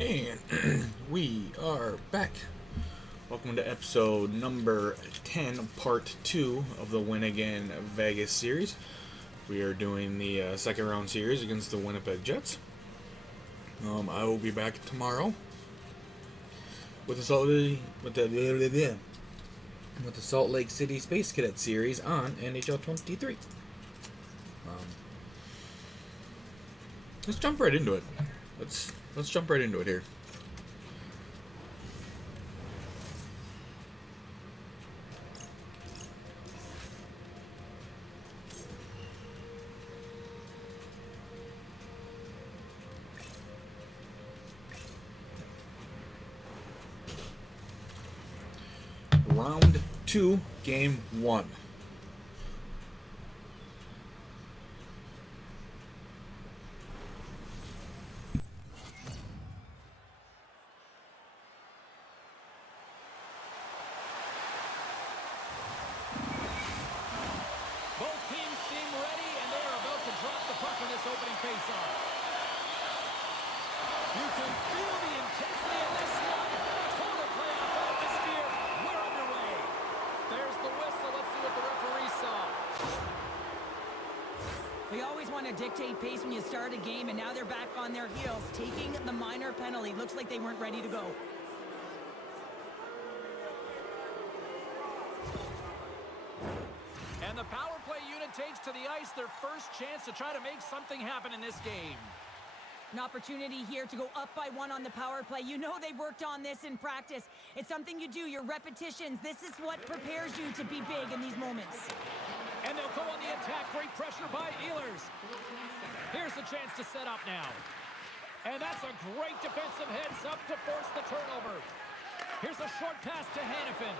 And we are back. Welcome to episode number 10, part 2 of the Win Again Vegas series. We are doing the second round series against the Winnipeg Jets. I will be back tomorrow with the Salt Lake City Space Cadet series on NHL 23. Let's jump right into it. Let's jump right into it here. Round 2, game 1. They always want to dictate pace when you start a game, and now they're back on their heels, taking the minor penalty. Looks like they weren't ready to go. And the power play unit takes to the ice their first chance to try to make something happen in this game. An opportunity here to go up by 1 on the power play. You know they've worked on this in practice. It's something you do, your repetitions. This is what prepares you to be big in these moments. And they'll go on the attack. Great pressure by Ehlers. Here's the chance to set up now. And that's a great defensive heads up to force the turnover. Here's a short pass to Hanifin.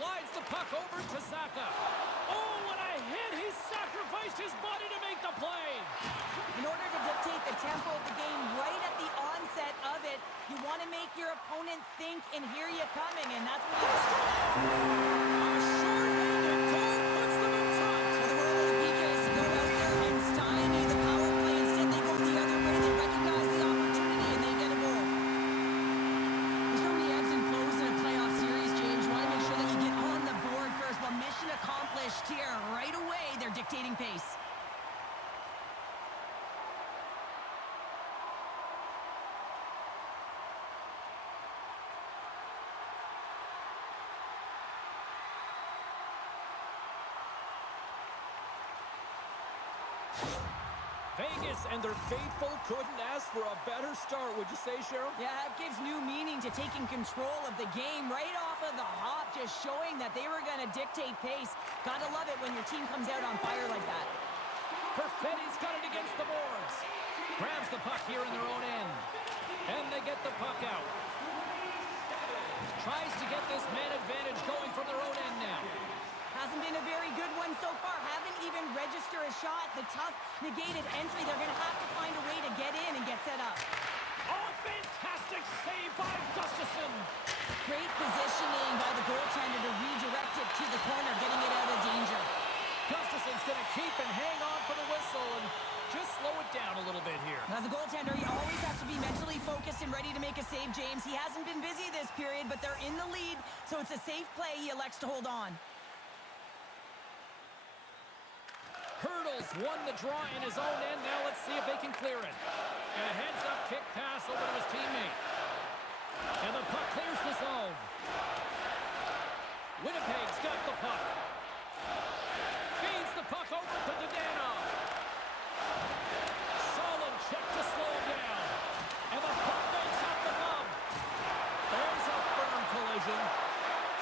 Slides the puck over to Saka. Oh, what a hit! He sacrificed his body to make the play. In order to dictate the tempo of the game right at the onset of it, you want to make your opponent think and hear you coming, and that's what he's here right away. They're dictating pace. Vegas and their faithful couldn't ask for a better start, would you say, Cheryl? Yeah, it gives new meaning to taking control of the game right off of the hop, just showing that they were going to dictate pace. Gotta love it when your team comes out on fire like that. Perfetti's got it against the boards. Grabs the puck here in their own end. And they get the puck out. Tries to get this man advantage going from their own end now. Hasn't been a very good one so far. Haven't even registered a shot. The tough, negated entry. They're going to have to find a way to get in and get set up. Oh, fantastic save by Gustafsson. Great positioning by the goaltender to redirect it to the corner, getting it out of danger. Gustafsson's going to keep and hang on for the whistle and just slow it down a little bit here. As a goaltender, you always have to be mentally focused and ready to make a save, James. He hasn't been busy this period, but they're in the lead, so it's a safe play. He elects to hold on. Hurdles won the draw in his own end. Now let's see if they can clear it. And a heads-up kick pass over to his teammate. And the puck clears the zone. Winnipeg's got the puck. Feeds the puck over to Dadonov. Solid check to slow him down. And the puck makes up the glove. There's a firm collision.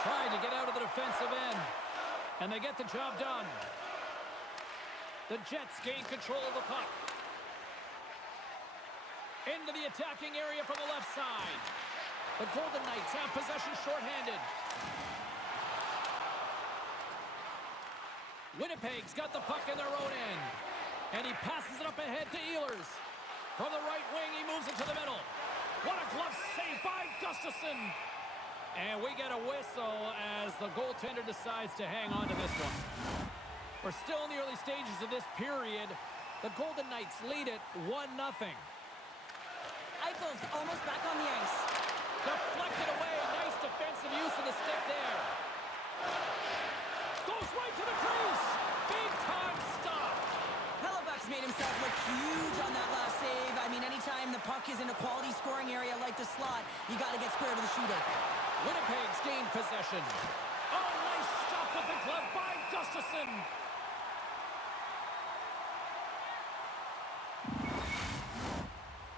Trying to get out of the defensive end. And they get the job done. The Jets gain control of the puck. Into the attacking area from the left side. The Golden Knights have possession shorthanded. Winnipeg's got the puck in their own end. And he passes it up ahead to Ehlers. From the right wing, he moves it to the middle. What a glove save by Gustafsson. And we get a whistle as the goaltender decides to hang on to this one. We're still in the early stages of this period. The Golden Knights lead it 1-0. Eichel's almost back on the ice. Deflected away. Nice defensive use of the stick there. Goes right to the crease. Big time stop. Hellebuck's made himself look huge on that last save. I mean, anytime the puck is in a quality scoring area like the slot, you got to get square to the shooter. Winnipeg's gained possession. Oh, nice stop with the glove by Gustafsson.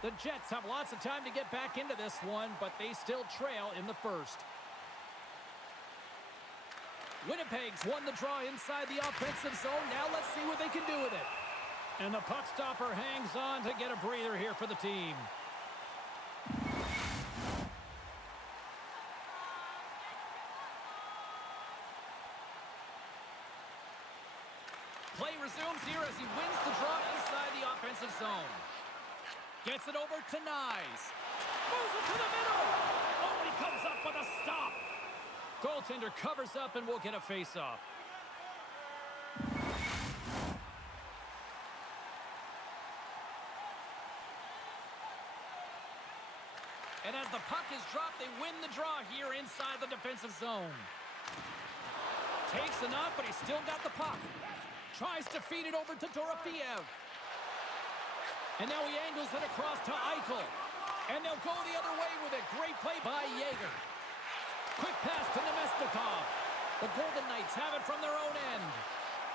The Jets have lots of time to get back into this one, but they still trail in the first. Winnipeg's won the draw inside the offensive zone. Now let's see what they can do with it. And the puck stopper hangs on to get a breather here for the team. Play resumes here as he wins the draw inside the offensive zone. Gets it over to Nyes. Moves it to the middle. Oh, he comes up with a stop. Goaltender covers up and will get a face-off. And as the puck is dropped, they win the draw here inside the defensive zone. Takes the knock, but he's still got the puck. Tries to feed it over to Dorofeev. And now he angles it across to Eichel. And they'll go the other way with it. Great play by Yeager. Quick pass to Nemestikov. The Golden Knights have it from their own end.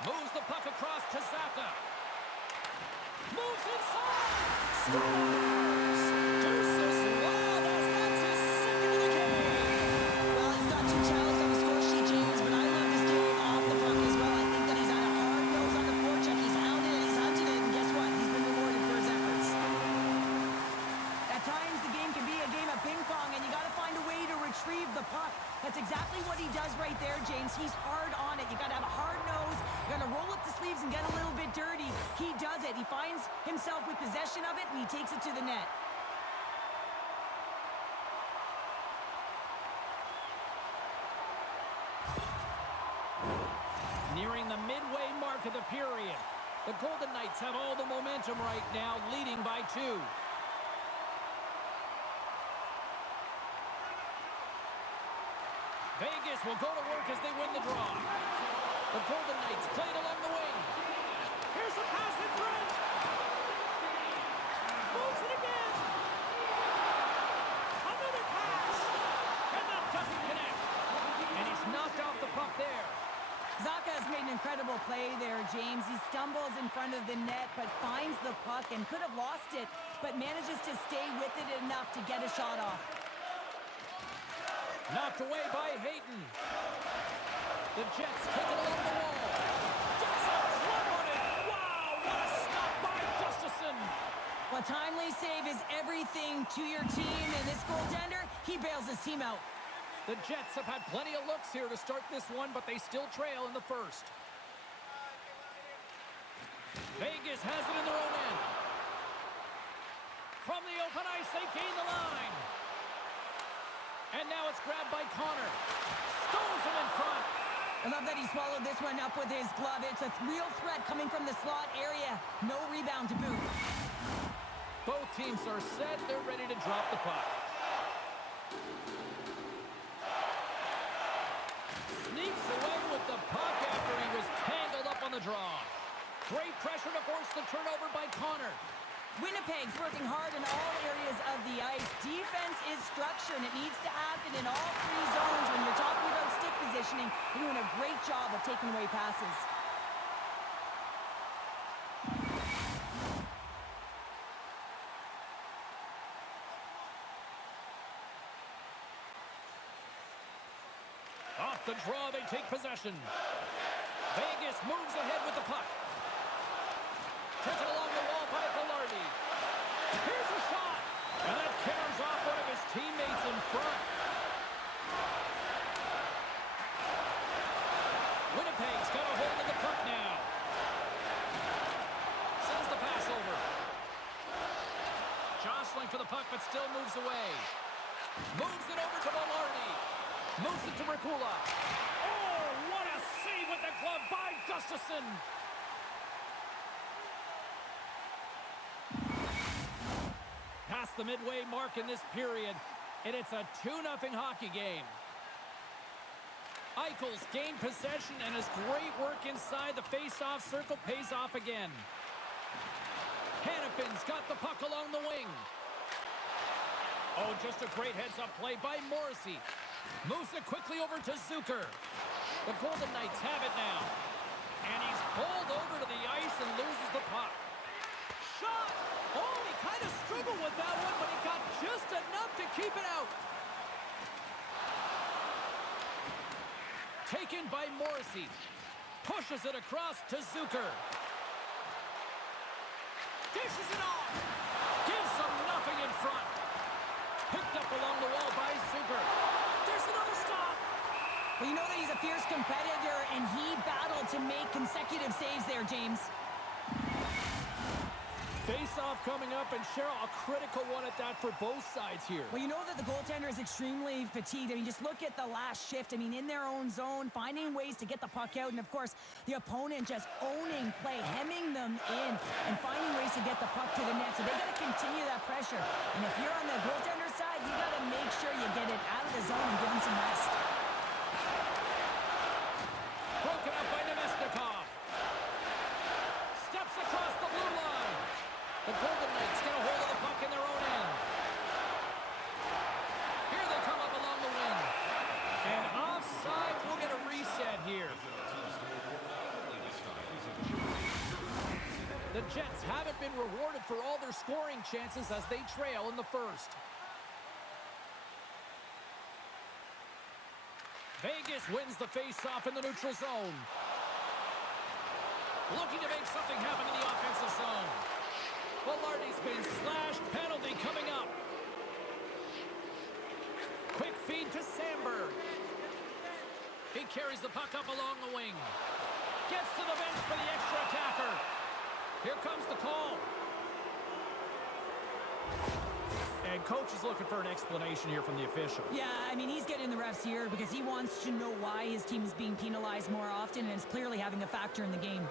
Moves the puck across to Zappa. Moves inside. Scores! Deuces. Wow, that's his second of the game. Well, he's got 2 challenges on the score sheet, James, but I love this game off the puck as well. I think that he's had a hard nose on the forecheck. He's hounded it, he's hunted it, and guess what? He's been rewarded for his efforts. At times, the game can be a game of ping pong, and you got to find a way to retrieve the puck. That's exactly what he does right there, James. He's hard on it. You got to have a hard nose. You got to roll up the sleeves and get a little bit dirty. He does it. He finds himself with possession of it, and he takes it to the net. Nearing the midway mark of the period. The Golden Knights have all the momentum right now, leading by 2. Vegas will go to work as they win the draw. The Golden Knights played along the wing. Here's a pass in front. Moves it again. Another pass. And that doesn't connect. And he's knocked off the puck there. Zacha has made an incredible play there, James. He stumbles in front of the net, but finds the puck and could have lost it, but manages to stay with it enough to get a shot off. Knocked away by Hayton. The Jets take it along the wall. Gets a club on it. Wow, what a stop by Gustafsson. A timely save is everything to your team, and this goaltender, he bails his team out. The Jets have had plenty of looks here to start this one, but they still trail in the first. Vegas has it in their own end. From the open ice, they gain the line. And now it's grabbed by Connor. Stones him in front. I love that he swallowed this one up with his glove. It's a real threat coming from the slot area. No rebound to boot. Both teams are set. They're ready to drop the puck. Sneaks away with the puck after he was tangled up on the draw. Great pressure to force the turnover by Connor. Winnipeg's working hard in all areas of the ice. Defense is structure, and it needs to happen in all 3 zones. When you're talking about stick positioning, you're doing a great job of taking away passes. Off the draw, they take possession. Vegas moves ahead with the puck. Taken along the wall by Velarde. Here's a shot. And that carries off one of his teammates in front. Winnipeg's got a hold of the puck now. Sends the pass over. Jostling for the puck, but still moves away. Moves it over to Velarde. Moves it to Rikula. Oh, what a save with the glove by Gustafsson. past the midway mark in this period, and it's a 2-0 hockey game. Eichel's gained possession, and his great work inside the face-off circle pays off again. Hannafin's got the puck along the wing. Oh, just a great heads-up play by Morrissey. Moves it quickly over to Zucker. The Golden Knights have it now. And he's pulled over to the ice and loses the puck. Shot! Oh, he kind of struggled with that one, but he got just enough to keep it out. Taken by Morrissey. Pushes it across to Zucker. Dishes it off. Gives them nothing in front. Picked up along the wall by Zucker. There's another stop. Well, you know that he's a fierce competitor, and he battled to make consecutive saves there, James. Face-off coming up, and Cheryl, a critical one at that for both sides here. Well, you know that the goaltender is extremely fatigued. I mean, just look at the last shift. I mean, in their own zone, finding ways to get the puck out, and of course, the opponent just owning play, hemming them in, and finding ways to get the puck to the net. So they got to continue that pressure. And if you're on the goaltender side, you got to make sure you get it out of the zone and give him some rest. Broken up by Nemesnikov. Steps across the blue line. The Golden Knights get a hold of the puck in their own end. Here they come up along the wing. And offside, we'll get a reset here. The Jets haven't been rewarded for all their scoring chances as they trail in the first. Vegas wins the face-off in the neutral zone. Looking to make something happen in the offensive zone. Velarde's been slashed. Penalty coming up. Quick feed to Sandberg. He carries the puck up along the wing. Gets to the bench for the extra attacker. Here comes the call. And coach is looking for an explanation here from the official. Yeah, I mean, he's getting the refs here because he wants to know why his team is being penalized more often, and it's clearly having a factor in the game.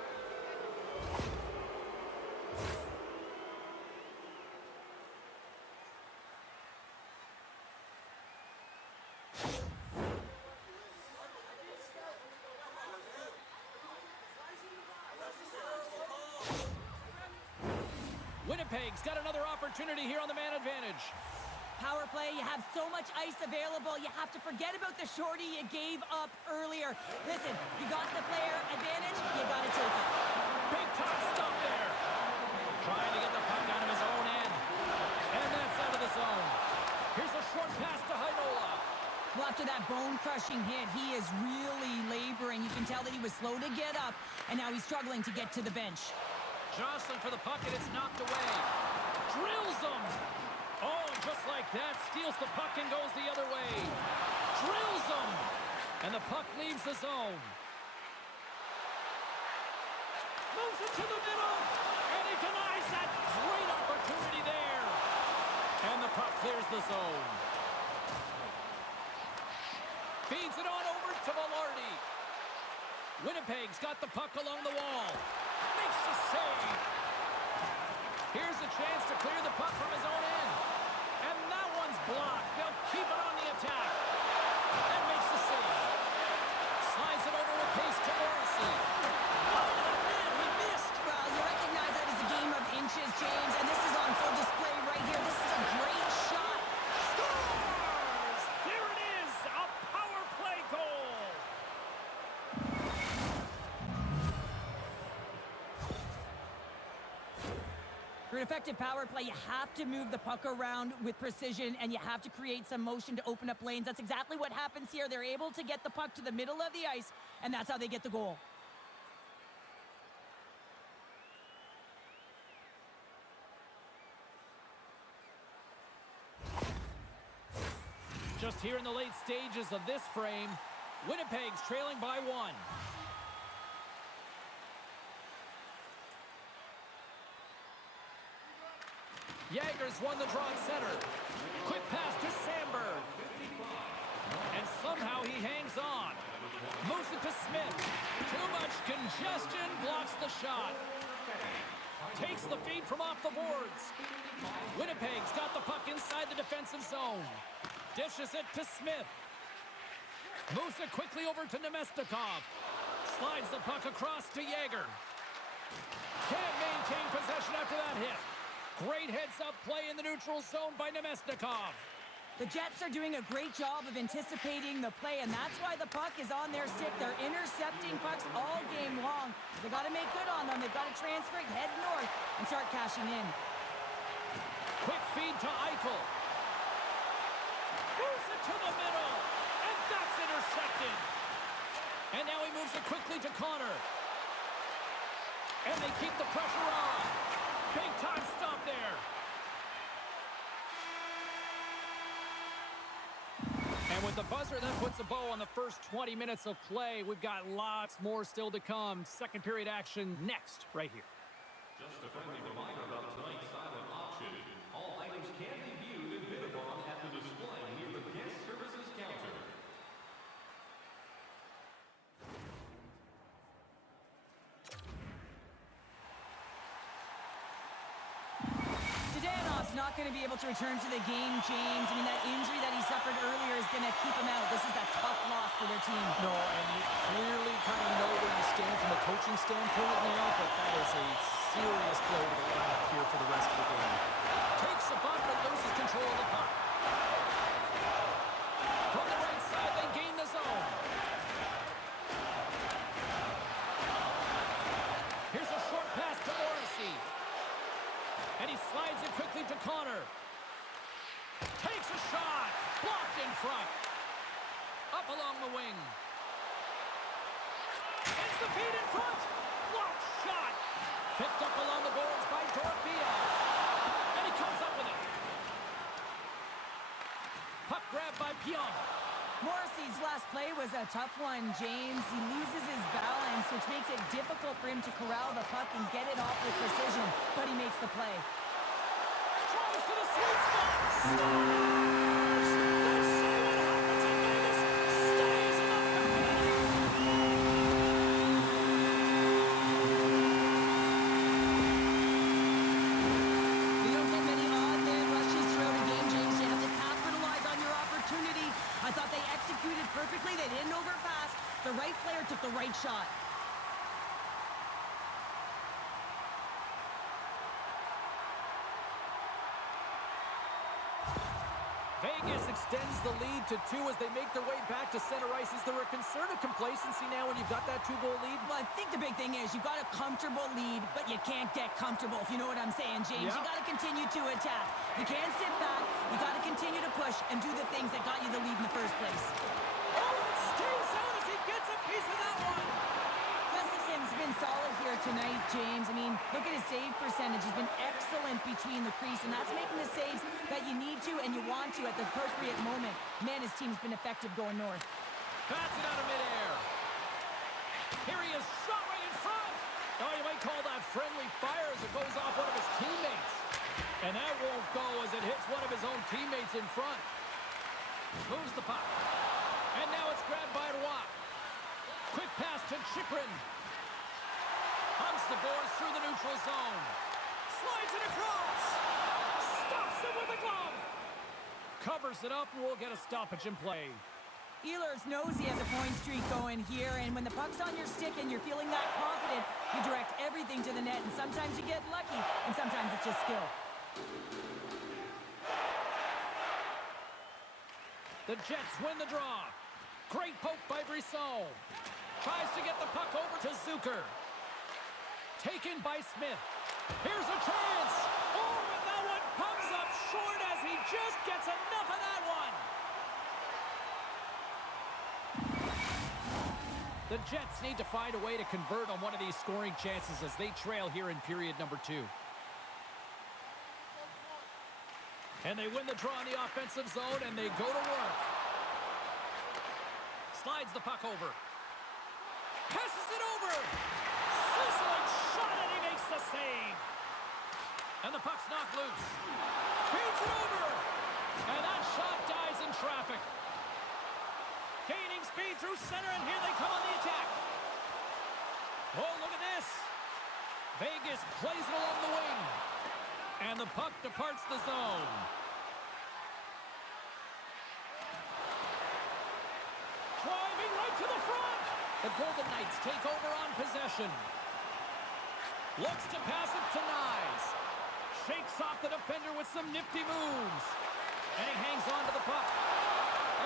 Winnipeg's got another opportunity here on the man advantage. Power play, you have so much ice available, you have to forget about the shorty you gave up earlier. Listen, you got the player advantage, you got to take it. Big time stop there. Trying to get the puck out of his own end. And that's out of the zone. Here's a short pass to Heinola. Well, after that bone-crushing hit, he is really laboring. You can tell that he was slow to get up, and now he's struggling to get to the bench. Jostling for the puck, and it's knocked away. Drills him. Oh, and just like that, steals the puck and goes the other way. Drills him. And the puck leaves the zone. Moves it to the middle. And he denies that. Great opportunity there. And the puck clears the zone. Feeds it on over to Velarde. Winnipeg's got the puck along the wall. Makes the save. Here's a chance to clear the puck from his own end. And that one's blocked. They'll keep it on the attack. And makes the save. Slides it over with pace to Morrissey. Oh, man, he missed. Well, you recognize that as a game of inches, James, and this is on full display right here. This is a great shot. Scores! There it is, a power play goal. For an effective power play, you have to move the puck around with precision, and you have to create some motion to open up lanes. That's exactly what happens here. They're able to get the puck to the middle of the ice, and that's how they get the goal. Just here in the late stages of this frame, Winnipeg's trailing by 1. Jagger's won the draw at center. Quick pass to Sandberg. And somehow he hangs on. Moves it to Smith. Too much congestion, blocks the shot. Takes the feed from off the boards. Winnipeg's got the puck inside the defensive zone. Dishes it to Smith. Moves it quickly over to Nemestikov. Slides the puck across to Yager. Can't maintain possession after that hit. Great heads-up play in the neutral zone by Nemestikov. The Jets are doing a great job of anticipating the play, and that's why the puck is on their stick. They're intercepting pucks all game long. They've got to make good on them. They've got to transfer it, head north, and start cashing in. Quick feed to Eichel. Moves it to the middle, and that's intercepted. And now he moves it quickly to Connor. And they keep the pressure on. Big time stop there. And with the buzzer, that puts a bow on the first 20 minutes of play. We've got lots more still to come. Second period action next, right here. Just a friendly reminder about tonight's silent auction. All items can be viewed and bid upon at the display near the guest services counter. Zdanov's not going to be able to return to the game, James. I mean, that injury that he suffered earlier is going to keep him out. This is a tough loss for their team. No, and you clearly kind of know where you stand from a coaching standpoint now, but that is a serious blow to the lineup here for the rest of the game. Takes the bump and loses control of the puck. From the right side, they gain the zone. Here's a short pass to Morrissey. And he slides it quickly to Connor. Takes a shot. Blocked in front. Up along the wing. Sends the feed in front. Blocked shot. Picked up along the boards by Dorofeo. And he comes up with it. Puck grabbed by Pion. Morrissey's last play was a tough one, James. He loses his balance, which makes it difficult for him to corral the puck and get it off with precision, but he makes the play. Tries to the sweet spot. Scores! They see what happens in Vegas. Stays in the You don't get many odd man rushes throughout a game, James. You have to capitalize on your opportunity. I thought they executed perfectly. They didn't overpass. The right player took the right shot. Vegas extends the lead to 2 as they make their way back to center ice. Is there a concern of complacency now when you've got that 2-goal lead? Well, I think the big thing is you got a comfortable lead, but you can't get comfortable, if you know what I'm saying, James. Yeah. You got to continue to attack. You can't sit back. You got to continue to push and do the things that got you the lead in the first place. Oh, it stays out as he gets a piece of that one. Gustafson's been solid here tonight, James. I mean, look at his save percentage. He's been excellent between the crease, and that's making the saves that you need to and you want to at the appropriate moment. Man, his team's been effective going north. Bats it out of midair. Here he is, shot right in front. Oh, you might call that friendly fire as it goes off one of his teammates. And that won't go as it hits one of his own teammates in front. Moves the puck. And now it's grabbed by Roy. Quick pass to Chychrun. Hunts the boards through the neutral zone. Slides it across. Stops it with a glove. Covers it up and we'll get a stoppage in play. Ehlers knows he has a point streak going here, and when the puck's on your stick and you're feeling that confident, you direct everything to the net, and sometimes you get lucky, and sometimes it's just skill. The Jets win the draw. Great poke by Brisson. Tries to get the puck over to Zucker. Taken by Smith. Here's a chance. Oh, and that one comes up short as he just gets enough of that one. The Jets need to find a way to convert on one of these scoring chances as they trail here in period number 2. And they win the draw in the offensive zone, and they go to work. Slides the puck over. Passes it over. Sizzling shot, and he makes the save. And the puck's knocked loose. Feeds it over. And that shot dies in traffic. Gaining speed through center, and here they come on the attack. Oh, look at this. Vegas just plays it along the wing. And the puck departs the zone. Driving right to the front. The Golden Knights take over on possession. Looks to pass it to Nyes. Shakes off the defender with some nifty moves. And he hangs on to the puck.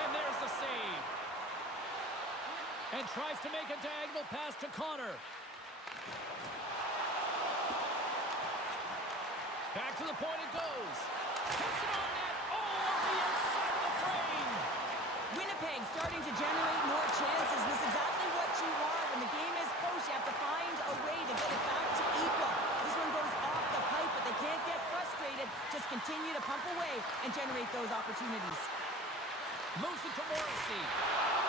And there's the save. And tries to make a diagonal pass to Connor. Back to the point it goes. Hits it on net. Oh, off the outside of the frame. Winnipeg starting to generate more chances. This is exactly what you want. When the game is close, you have to find a way to get it back to equal. This one goes off the pipe, but they can't get frustrated. Just continue to pump away and generate those opportunities. Moves it to Morrissey.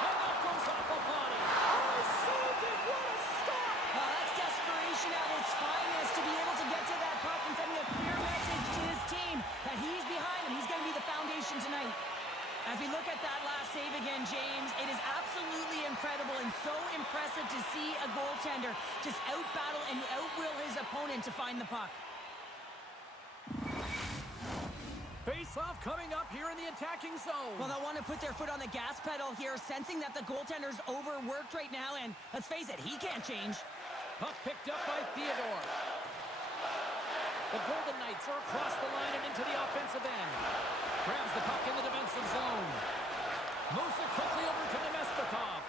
And that goes off the body. Oh, he saved it. What a stop. Well, that's desperation at its finest to be able to get to that puck and sending a clear message to his team that he's behind and he's going to be the foundation tonight. As we look at that last save again, James, it is absolutely incredible and so impressive to see a goaltender just out-battle and out-will his opponent to find the puck. Face-off coming up here in the attacking zone. Well, they'll want to put their foot on the gas pedal here, sensing that the goaltender's overworked right now, and let's face it, he can't change. Puck picked up by Theodore. The Golden Knights are across the line and into the offensive end. Grabs the puck in the defensive zone. Moves it quickly over to Nemestikov.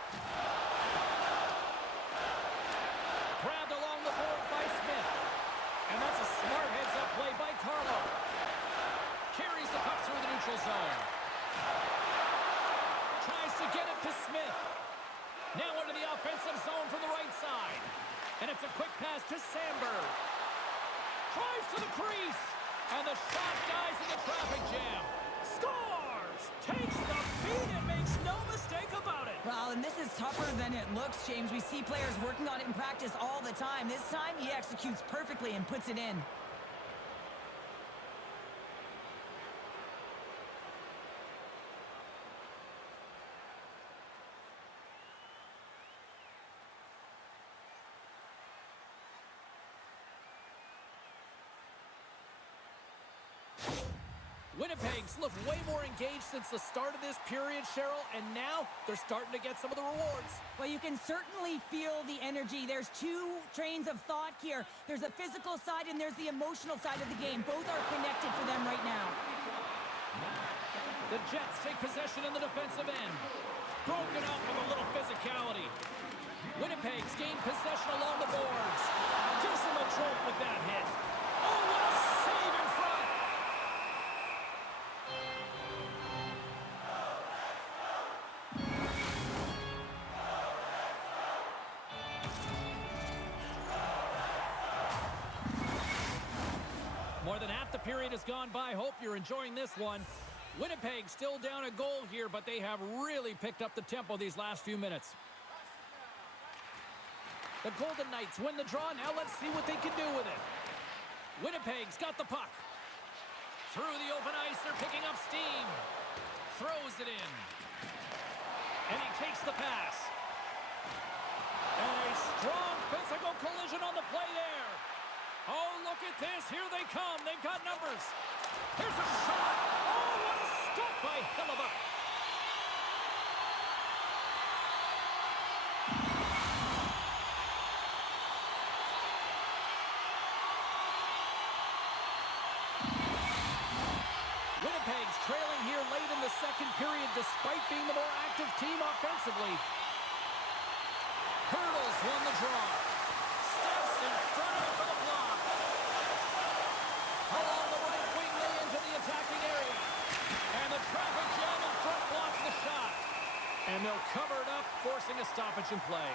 Grabbed along the board by Smith. And that's a smart heads-up play by Carlo. Carries the puck through the neutral zone. Tries to get it to Smith. Now into the offensive zone from the right side. And it's a quick pass to Sandberg. Tries to the crease. And the shot dies in the traffic jam. Scores! Takes the beat and makes no mistake about it. Well, and this is tougher than it looks, James. We see players working on it in practice all the time. This time, he executes perfectly and puts it in. Winnipeg's looked way more engaged since the start of this period, Cheryl, and now they're starting to get some of the rewards. Well, you can certainly feel the energy. There's two trains of thought here. There's a physical side and there's the emotional side of the game. Both are connected for them right now. The Jets take possession in the defensive end. Broken up with a little physicality. Winnipeg's gained possession along the boards. Gives him a jolt with that hit. Oh, what a save in front! More than half the period has gone by. Hope you're enjoying this one. Winnipeg still down a goal here, but they have really picked up the tempo these last few minutes. The Golden Knights win the draw. Now let's see what they can do with it. Winnipeg's got the puck. Through the open ice, they're picking up steam. Throws it in. And he takes the pass. And a strong physical collision on the play there. Oh, look at this. Here they come. They've got numbers. Here's a shot. Oh, what a stop by Hellebuyck. Winnipeg's trailing here late in the second period despite being the more active team offensively. Hurdles won the draw. Steps in front of it for the block. Along the right wing, they into the attacking area. And the traffic jam in front blocks the shot. And they'll cover it up, forcing a stoppage in play.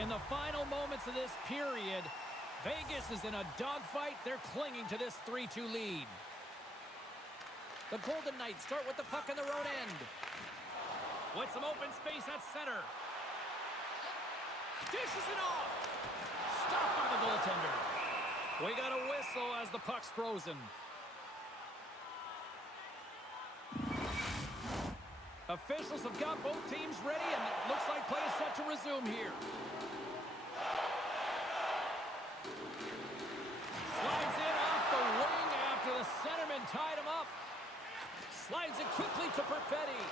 In the final moments of this period, Vegas is in a dogfight. They're clinging to this 3-2 lead. The Golden Knights start with the puck in their own end. With some open space at center. Dishes it off. Stopped by the goaltender. We got a whistle as the puck's frozen. Officials have got both teams ready, and it looks like play is set to resume here. Slides it quickly to Perfetti.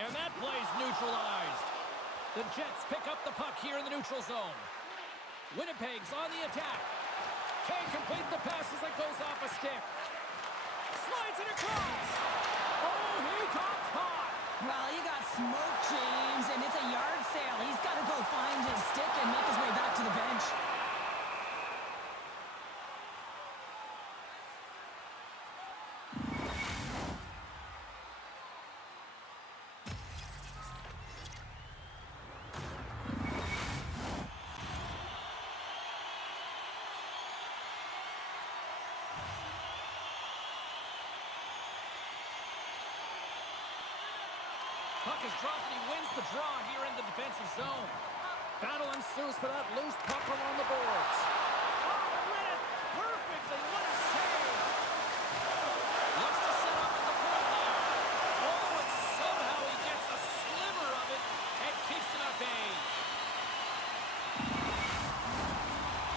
And that play's neutralized. The Jets pick up the puck here in the neutral zone. Winnipeg's on the attack. Can't complete the pass as it goes off a stick. Slides it across. Oh, he got caught. Well, he got smoked, James, and it's a yard sale. He's got to go find his stick and make his way back to the bench. Puck is dropped and he wins the draw here in the defensive zone. Battle ensues for that loose puck along the boards. Oh, read it perfectly. What a save. Looks to set up at the point now. Oh, and somehow he gets a sliver of it and keeps it at bay.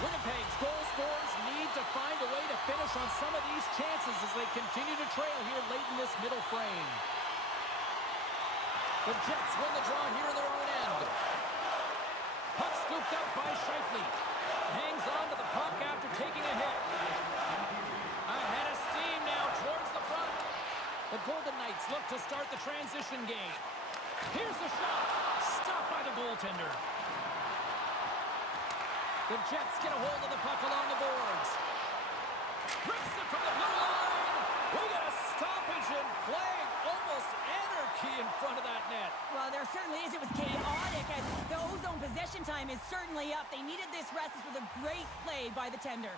Winnipeg's goal scorers need to find a way to finish on some of these chances as they continue to trail here late in this middle frame. The Jets win the draw here in their own end. Puck scooped out by Scheifele. Hangs on to the puck after taking a hit. Ahead of steam now towards the front. The Golden Knights look to start the transition game. Here's the shot. Stopped by the goaltender. The Jets get a hold of the puck along the boards. Rips it from the blue line. We got a stoppage in play. Almost anarchy in front of that net. Well, there certainly is. It was chaotic as the ozone possession time is certainly up. They needed this rest. This was a great play by the tender.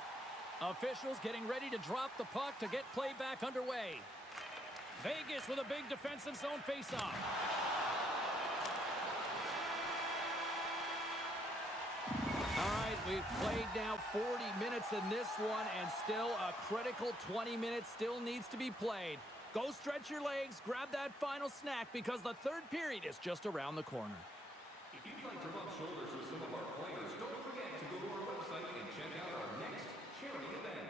Officials getting ready to drop the puck to get play back underway. Vegas with a big defensive zone faceoff. All right, we've played now 40 minutes in this one, and still a critical 20 minutes still needs to be played. Go stretch your legs, grab that final snack, because the third period is just around the corner. If you'd like to rub shoulders with some of our players, don't forget to go to our website and check out our next charity event.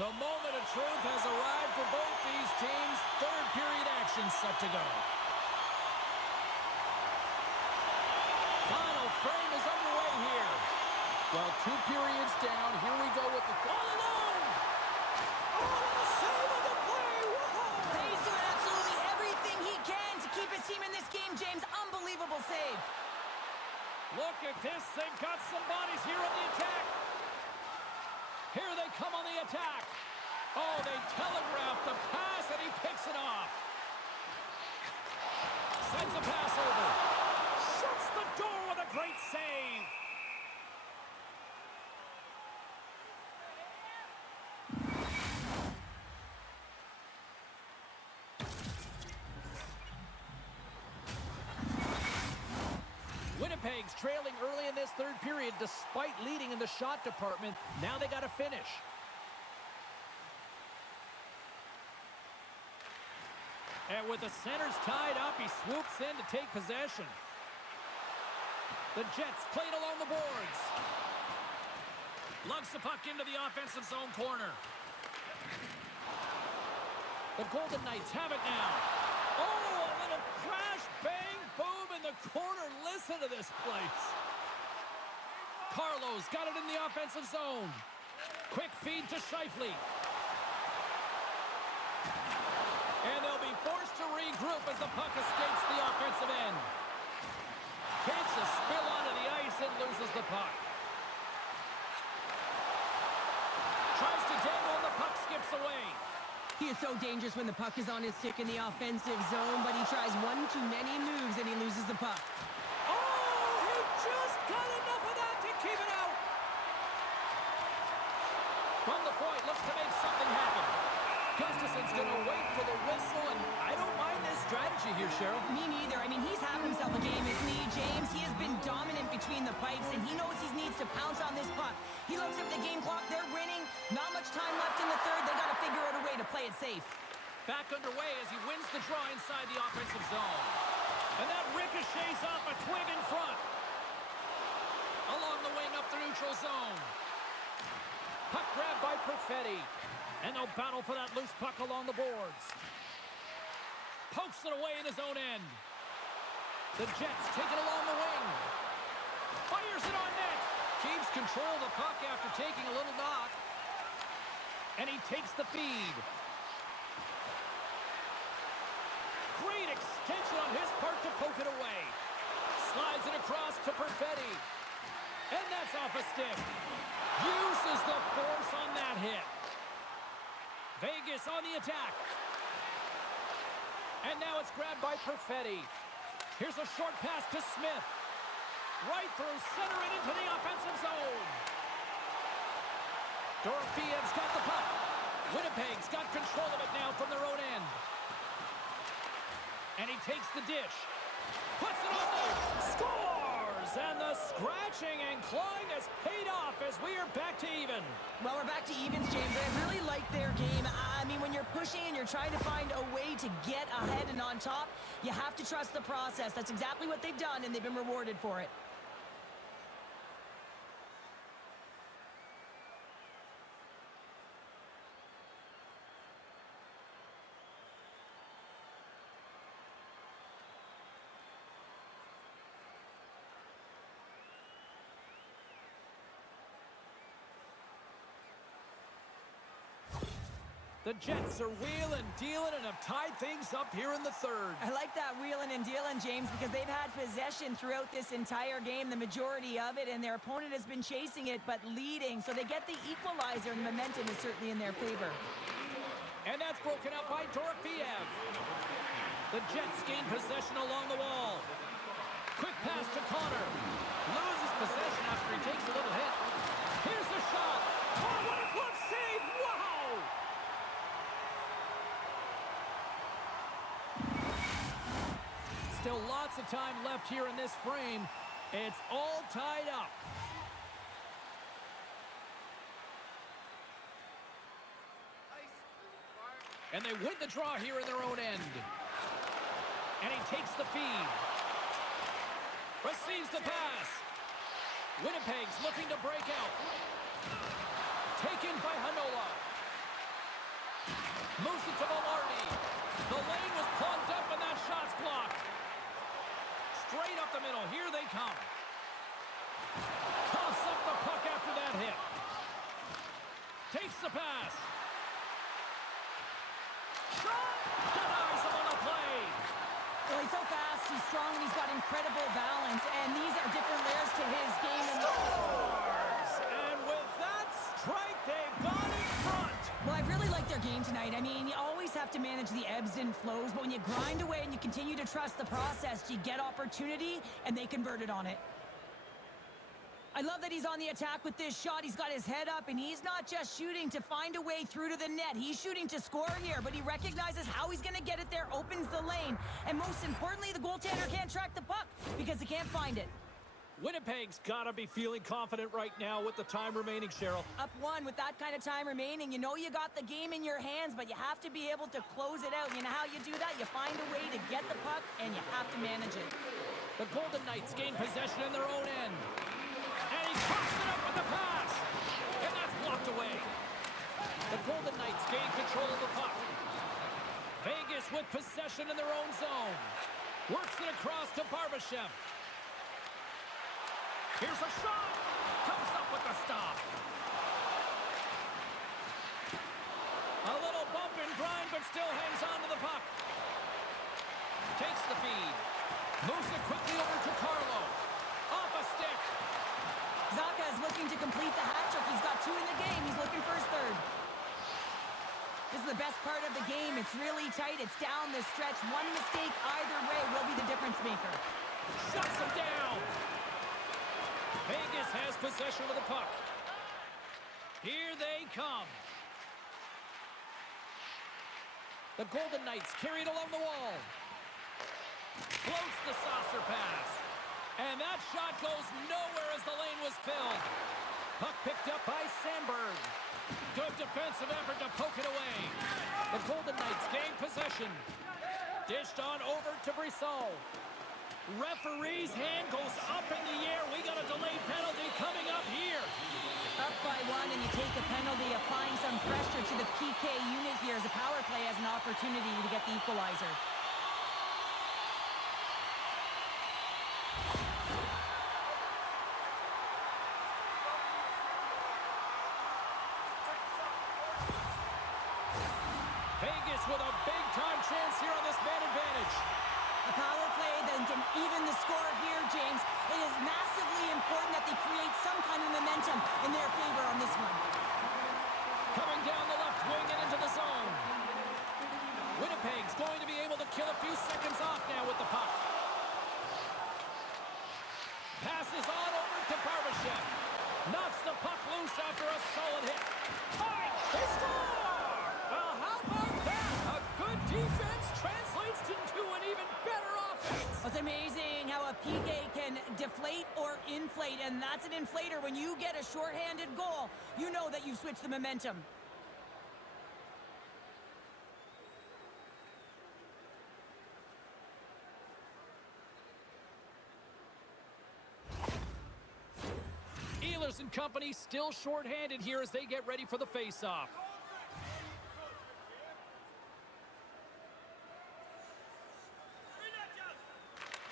The moment of truth has arrived for both these teams. Third period action set to go. Final frame is underway here. Well, 2 periods down. Here we go with the all alone. Oh, what a save on the play. Whoa. He's doing absolutely everything he can to keep his team in this game, James. Unbelievable save. Look at this. They've got some bodies here on the attack. Here they come on the attack. Oh, they telegraph the pass, and he picks it off. Sends a pass over. Shuts the door with a great save. Winnipeg's trailing early in this third period despite leading in the shot department. Now they got to finish. And with the centers tied up, he swoops in to take possession. The Jets played along the boards. Lugs the puck into the offensive zone corner. The Golden Knights have it now. Oh, a little crash, bang, boom in the corner. Listen to this place. Carlo's got it in the offensive zone. Quick feed to Scheifele. And they'll be forced to regroup as the puck escapes the offensive end. Takes a spill onto the ice and loses the puck. Tries to dangle and the puck skips away. He is so dangerous when the puck is on his stick in the offensive zone, but he tries one too many moves and he loses the puck. Oh, he just got enough of that to keep it out. From the point, looks to make something happen. Gustafson's going to wait for the whistle, and I don't mind this strategy here, Cheryl. Me neither. I mean, he's having himself a game, isn't he, James? He has been dominant between the pipes, and he knows he needs to pounce on this puck. He looks at the game clock. They're winning. Not much time left in the third. They got to figure out a way to play it safe. Back underway as he wins the draw inside the offensive zone. And that ricochets off a twig in front. Along the wing up the neutral zone. Puck grabbed by Perfetti. And they'll battle for that loose puck along the boards. Pokes it away in his own end. The Jets take it along the wing. Fires it on net. Keeps control of the puck after taking a little knock. And he takes the feed. Great extension on his part to poke it away. Slides it across to Perfetti. And that's off a stick. Uses the force on that hit. Vegas on the attack. And now it's grabbed by Perfetti. Here's a short pass to Smith. Right through center and into the offensive zone. Dorofiev's got the puck. Winnipeg's got control of it now from their own end. And he takes the dish. Puts it on there. Scores! And the scratching and clawing has paid off as we are back to even. Well, we're back to evens, James. I really like their game. I mean, when you're pushing and you're trying to find a way to get ahead and on top, you have to trust the process. That's exactly what they've done, and they've been rewarded for it. The Jets are wheeling, dealing, and have tied things up here in the third. I like that wheeling and dealing, James, because they've had possession throughout this entire game, the majority of it, and their opponent has been chasing it but leading. So they get the equalizer, and momentum is certainly in their favor. And that's broken up by Dorofiev. The Jets gain possession along the wall. Quick pass to Connor. Loses possession after he takes a little hit. Here's the shot. Oh, what a glove save! Wow! Still lots of time left here in this frame. It's all tied up. And they win the draw here in their own end. And he takes the feed. Receives the pass. Winnipeg's looking to break out. Taken by Hanola. Moves it to Velarde. The lane was plugged up and that shot's blocked. Straight up the middle. Here they come. Coughs up the puck after that hit. Takes the pass. Shot! Denies him on the play. Well, he's so fast, he's strong, and he's got incredible balance. And these are different layers to his game. And with that strike, they've got in front. Well, I really like their game tonight. I mean, you always have to manage the ebbs and flows, but when you grind away and you continue to trust the process, you get opportunity, and they converted on it. I love that he's on the attack with this shot. He's got his head up, and he's not just shooting to find a way through to the net. He's shooting to score here, but he recognizes how he's going to get it there, opens the lane, and most importantly, the goaltender can't track the puck because he can't find it. Winnipeg's got to be feeling confident right now with the time remaining, Cheryl. Up one with that kind of time remaining. You know you got the game in your hands, but you have to be able to close it out. You know how you do that? You find a way to get the puck, and you have to manage it. The Golden Knights gain possession in their own end. And he pops it up with the pass. And that's blocked away. The Golden Knights gain control of the puck. Vegas with possession in their own zone. Works it across to Barbashev. Here's a shot. Comes up with the stop. A little bump and grind, but still hangs on to the puck. Takes the feed. Moves it quickly over to Carlo. Off a stick. Zacha is looking to complete the hat trick. He's got 2 in the game. He's looking for his third. This is the best part of the game. It's really tight. It's down the stretch. One mistake either way will be the difference maker. Shuts him down. Vegas has possession of the puck. Here they come. The Golden Knights carry it along the wall. Floats the saucer pass. And that shot goes nowhere as the lane was filled. Puck picked up by Sandberg. Good defensive effort to poke it away. The Golden Knights gain possession. Dished on over to Brisson. Referee's hand goes up in the air. We got a delayed penalty coming up here. Up by 1, and you take the penalty. opportunity to get the equalizer. Vegas with a big-time chance here on this man advantage. A power play then can even the score here, James. It is massively important that they create some kind of momentum in their favor on this one. Coming down the left wing and into the zone. Winnipeg's going to be able to kill a few seconds off now with the puck. Passes on over to Barbashev. Knocks the puck loose after a solid hit. Point! They score! Well, how about that? A good defense translates into an even better offense. It's amazing how a PK can deflate or inflate, and that's an inflator. When you get a shorthanded goal, you know that you've switched the momentum. Ehlers and company still shorthanded here as they get ready for the face-off.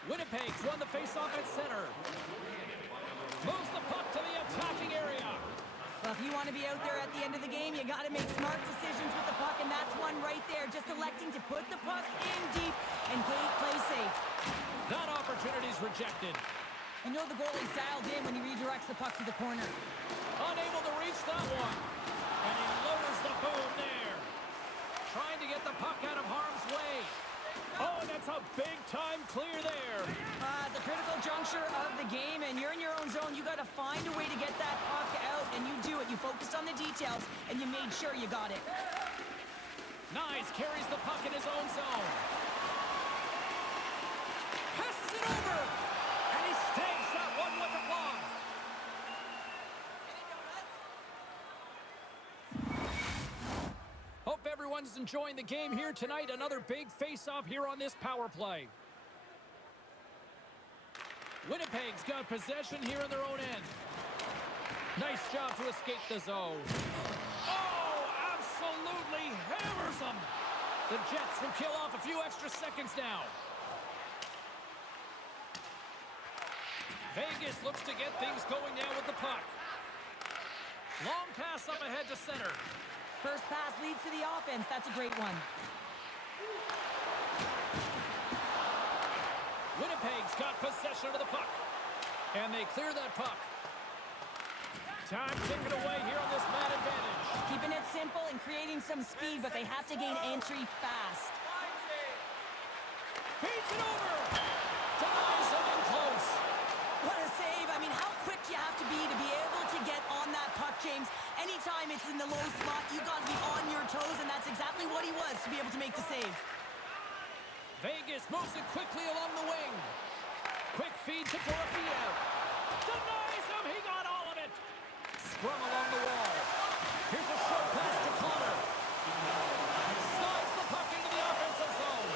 Winnipeg's won the face-off at center. Moves the puck to the attacking area. Well, if you want to be out there at the end of the game, you got to make smart decisions with the puck, and that's one right there. Just electing to put the puck in deep and play safe. That opportunity's rejected. You know the goalie's dialed in when he redirects the puck to the corner. Unable to reach that one. And he lowers the boom there. Trying to get the puck out of harm's way. Oh, and that's a big-time clear there. The critical juncture of the game, and you're in your own zone. You got to find a way to get that puck out, and you do it. You focused on the details, and you made sure you got it. Nyes carries the puck in his own zone. Passes it over. And he stays that one with the block. Hope everyone's enjoying the game here tonight. Another big face-off here on this power play. Winnipeg's got possession here in their own end. Nice job to escape the zone. Oh, absolutely hammers them. The Jets will kill off a few extra seconds now. Vegas looks to get things going now with the puck. Long pass up ahead to center. First pass leads to the offense. That's a great one. Winnipeg's got possession of the puck. And they clear that puck. Time ticking away here on this man advantage. Keeping it simple and creating some speed, but they have to gain entry fast. Feeds it over. Denies him in close. What a save. I mean, how quick you have to be able to get on that puck, James. Anytime it's in the low slot, you got to be on your toes, and that's exactly what he was to be able to make the save. Vegas moves it quickly along the wing. Quick feed to Dorofeev. Denies him. He got all of it. Scrum along the wall. Here's a short pass to Connor. Slides the puck into the offensive zone.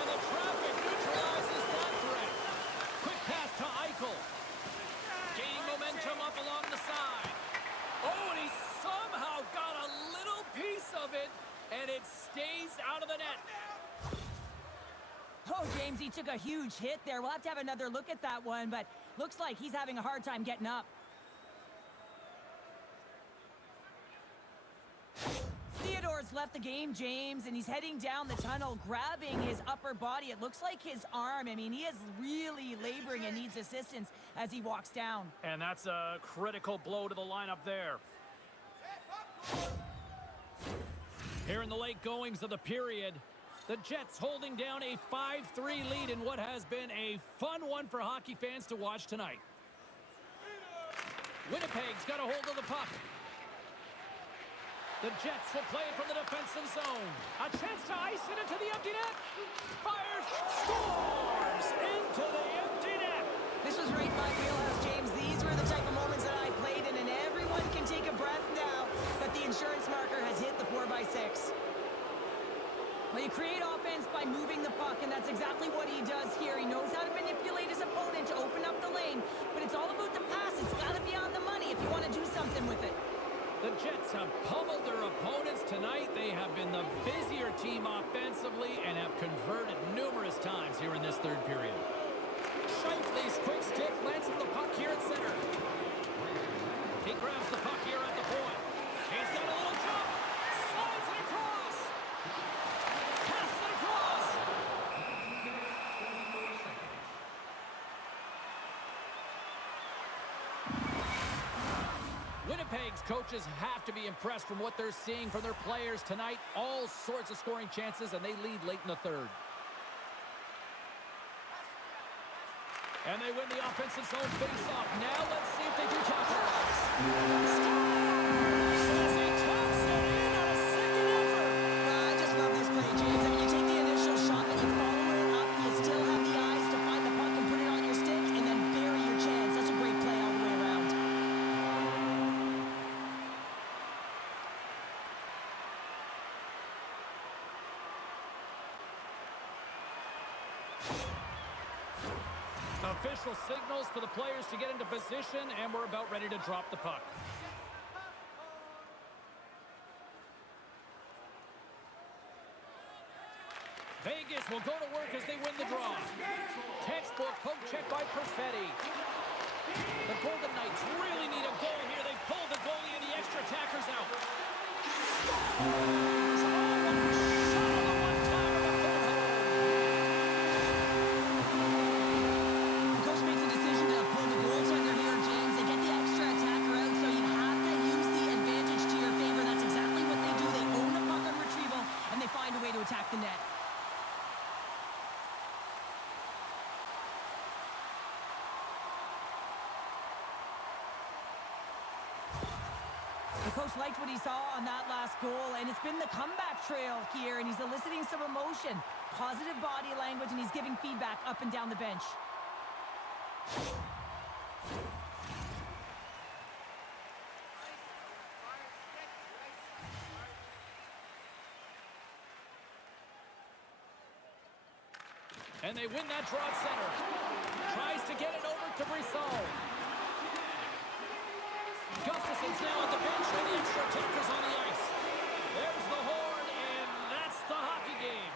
And the traffic neutralizes that threat. Quick pass to Eichel. Gaining momentum up along the side. Oh, and he somehow got a little piece of it, and it stays out of the net. Oh, James, he took a huge hit there. We'll have to have another look at that one, but looks like he's having a hard time getting up. Theodore's left the game, James, and he's heading down the tunnel, grabbing his upper body. It looks like his arm. I mean, he is really laboring and needs assistance as he walks down. And that's a critical blow to the lineup there. Here in the late goings of the period, the Jets holding down a 5-3 lead in what has been a fun one for hockey fans to watch tonight. Winnipeg's got a hold of the puck. The Jets will play it from the defensive zone. A chance to ice it into the empty net. Fires, scores into the empty net. This was right in my wheelhouse, James. These were the type of moments that I played in, and everyone can take a breath now that the insurance marker has hit the 4x6. Well, you create offense by moving the puck, and that's exactly what he does here. He knows how to manipulate his opponent to open up the lane, but it's all about the pass. It's got to be on the money if you want to do something with it. The The Jets have pummeled their opponents tonight. They have been the busier team offensively and have converted numerous times here in this third period. Scheifele's quick stick lands him the puck here at center. He grabs the puck here at the point. He's got a little jump. Slides it across. Passes it across. Winnipeg's coaches have to be impressed from what they're seeing from their players tonight. All sorts of scoring chances, and they lead late in the third. And they win the offensive zone face-off. Now let's see if they can capitalize. Scores! He taps it in on a second effort. I just love this play, James. I mean, you take the initial shot, then you follow it up, you still have the eyes to find the puck and put it on your stick, and then bury your chance. That's a great play all the way around. Official signals for the players to get into position, and we're about ready to drop the puck. Vegas will go to work as they win the draw. Textbook poke check by Perfetti. The Golden Knights really need a goal here. They pulled the goalie and the extra attackers out. Scores! Shot on the one-timer to pull home. The coach makes a decision to pull the goaltender here, James. They get the extra attacker out, so you have to use the advantage to your favor. That's exactly what they do. They own the puck on retrieval, and they find a way to attack the net. The coach liked what he saw on that last goal, and it's been the comeback trail here, and he's eliciting some emotion, positive body language, and he's giving feedback up and down the bench. And they win that draw at center. Tries to get it over to Brissot. Gustafson's now at the bench, and the extra attackers on the ice. There's the horn, and that's the hockey game.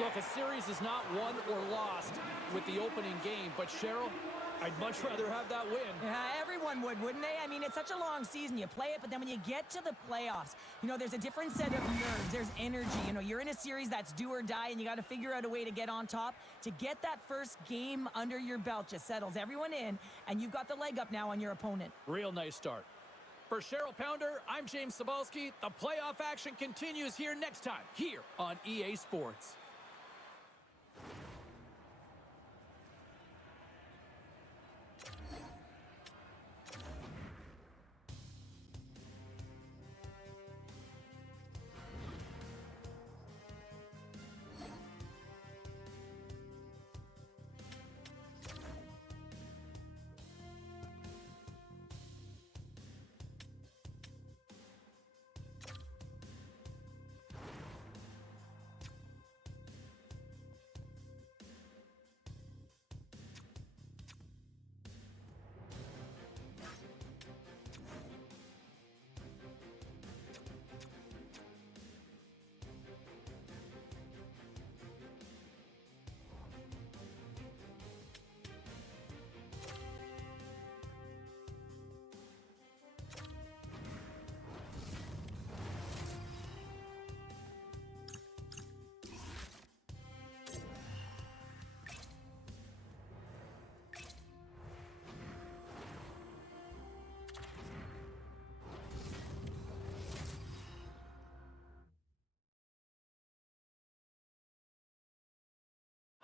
Look, a series is not won or lost with the opening game, but Cheryl, I'd much rather have that win. Yeah, everyone would, wouldn't they? I mean, it's such a long season. You play it, but then when you get to the playoffs, you know, there's a different set of nerves. There's energy. You know, you're in a series that's do or die, and you got to figure out a way to get on top. To get that first game under your belt just settles everyone in, and you've got the leg up now on your opponent. Real nice start. For Cheryl Pounder, I'm James Cebulski. The playoff action continues here next time, here on EA Sports.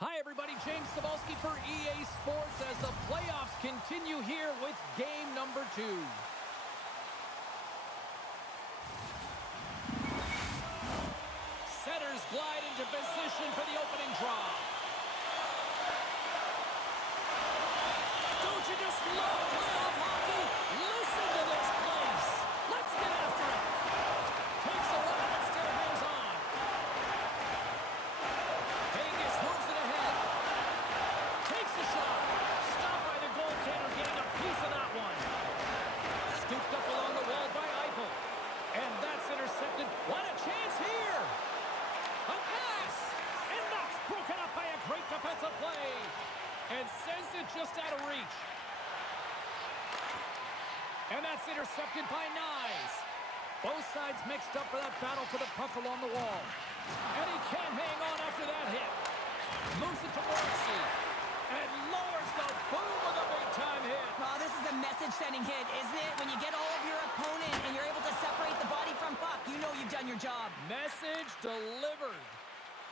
Hi, everybody. James Cebulski for EA Sports as the playoffs continue here with game number 2. Setters glide into position for the opening draw. Don't you just love playoff hockey? Listen to this place. Let's get after it. Takes a lap and still hangs on. Vegas moves it ahead. Takes a shot. Stopped by the goaltender, getting a piece of that one. Scooped up along the wall by And that's intercepted by Nyes. Both sides mixed up for that battle for the puck along the wall. And he can't hang on after that hit. Moves it to Morrissey. And lowers the boom of the big-time hit. Well, this is a message-sending hit, isn't it? When you get all of your opponent and you're able to separate the body from puck, you know you've done your job. Message delivered.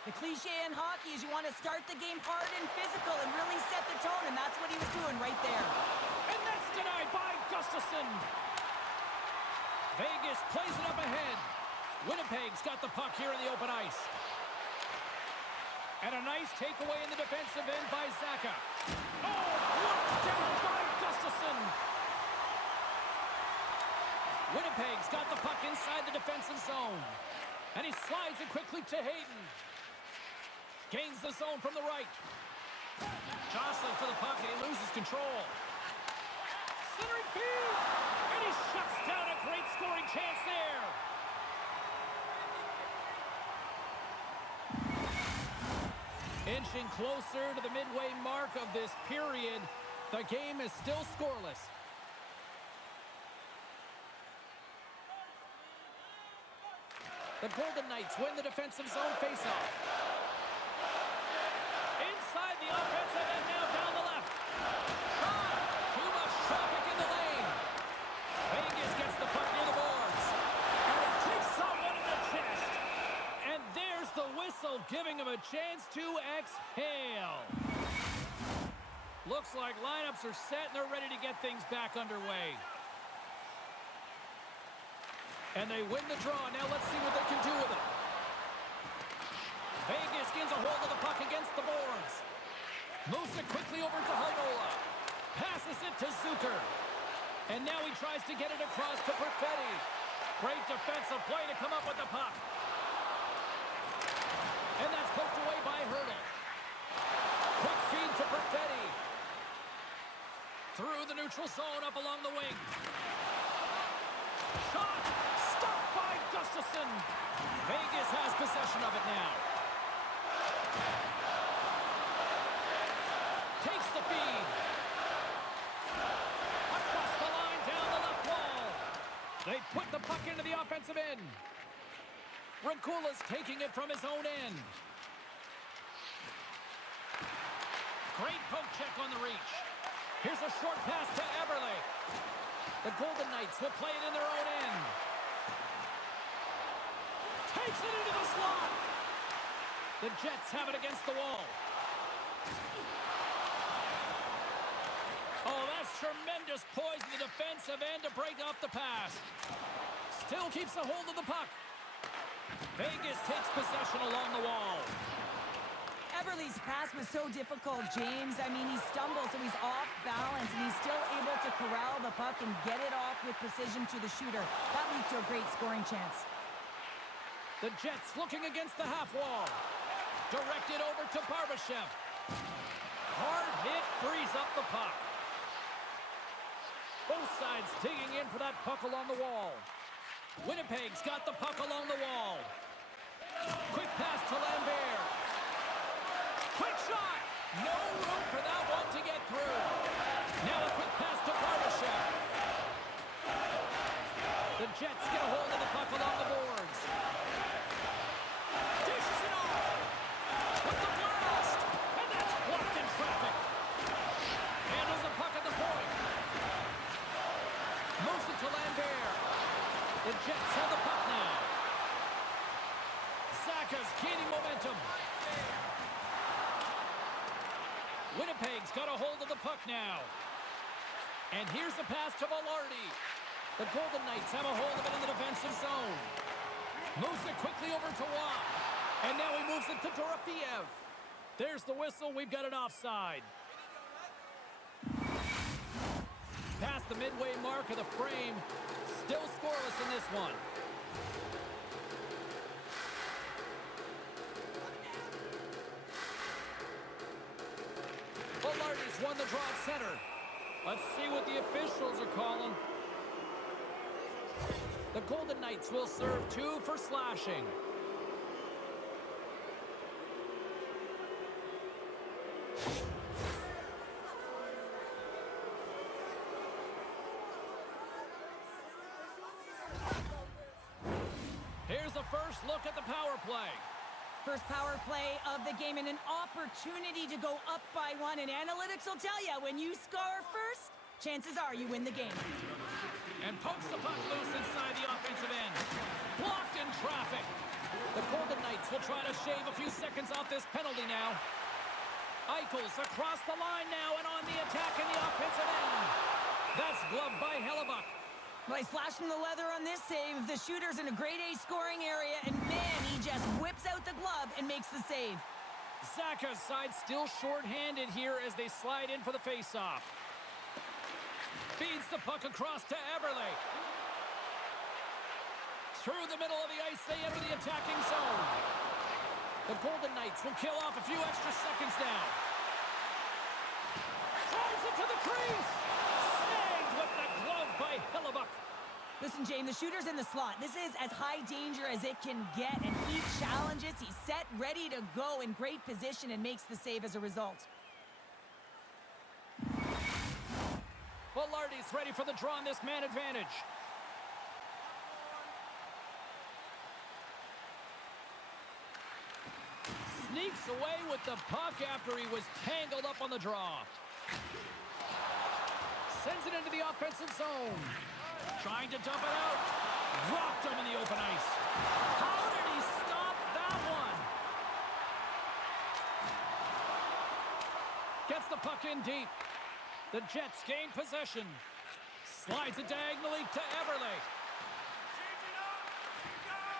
The cliche in hockey is you want to start the game hard and physical and really set the tone, and that's what he was doing right there. And that's denied by Gustafsson. Vegas plays it up ahead. Winnipeg's got the puck here in the open ice. And a nice takeaway in the defensive end by Zacha. Oh, blocked down by Gustafsson. Winnipeg's got the puck inside the defensive zone. And he slides it quickly to Hayden. Gains the zone from the right. Jostling for the puck, and he loses control. Centering feed! And he shuts down a great scoring chance there. Inching closer to the midway mark of this period, the game is still scoreless. The Golden Knights win the defensive zone faceoff. Inside the offensive and now down the left. Shot! Too much traffic in the lane. Vegas gets the puck near the boards. And it takes someone in the chest. And there's the whistle, giving him a chance to exhale. Looks like lineups are set and they're ready to get things back underway. And they win the draw. Now let's see what they can do with it. Vegas gains a hold of the puck against the boards. Moves it quickly over to Harnola. Passes it to Zucker. And now he tries to get it across to Perfetti. Great defensive play to come up with the puck. And that's poked away by Hurdle. Quick feed to Perfetti. Through the neutral zone up along the wing. Shot! Stopped by Gustafsson. Vegas has possession of it now. Takes the feed. Across the line, down the left wall. They put the puck into the offensive end. Rakula's taking it from his own end. Great poke check on the reach. Here's a short pass to Eberle. The Golden Knights will play it in their own end. Takes it into the slot. The Jets have it against the wall. Oh, that's tremendous poise in the defensive end to break off the pass. Still keeps a hold of the puck. Vegas takes possession along the wall. Eberle's pass was so difficult, James. I mean, he stumbles, so he's off balance, and he's still able to corral the puck and get it off with precision to the shooter. That leads to a great scoring chance. The Jets looking against the half wall. Directed over to Barbashev. Hard hit frees up the puck. Both sides digging in for that puck along the wall. Winnipeg's got the puck along the wall. Quick pass to Lambert. Quick shot! No room for that one to get through. Now a quick pass to Barbashev. The Jets get a hold of the puck along the boards. Dishes it off. With the blast. And that's blocked in traffic. Handles the puck at the point. Moves it to Lambert. The Jets have the puck now. Zacha's gaining momentum. Winnipeg's got a hold of the puck now. And here's the pass to Velarde. The Golden Knights have a hold of it in the defensive zone. Moves it quickly over to Watt. And now he moves it to Dorofeev. There's the whistle. We've got an offside. Past the midway mark of the frame. Still scoreless in this one. Velarde's won the draw at center. Let's see what the officials are calling. The Golden Knights will serve 2 for slashing. first look at the power play. First power play of the game and an opportunity to go up by one. And analytics will tell you, when you score first, chances are you win the game. And pokes the puck loose inside the offensive end. Blocked in traffic. The Golden Knights will try to shave a few seconds off this penalty now. Eichel's across the line now and on the attack in the offensive end. That's gloved by Hellebuck. Well, he's flashing the leather on this save. The shooter's in a grade A scoring area, and man, he just whips out the glove and makes the save. Zacha's side still short-handed here as they slide in for the face-off. Feeds the puck across to Eberle. Through the middle of the ice, they enter the attacking zone. The Golden Knights will kill off a few extra seconds now. Drives it to the crease. Snagged with the glove by Hellebuck. Listen, James, the shooter's in the slot. This is as high danger as it can get, and he challenges. He's set, ready to go, in great position, and makes the save as a result. Velarde's ready for the draw on this man advantage. Sneaks away with the puck after he was tangled up on the draw. Sends it into the offensive zone. Trying to dump it out. Rocked him in the open ice. How did he stop that one? Gets the puck in deep. The Jets gain possession. Slides it diagonally to Eberle.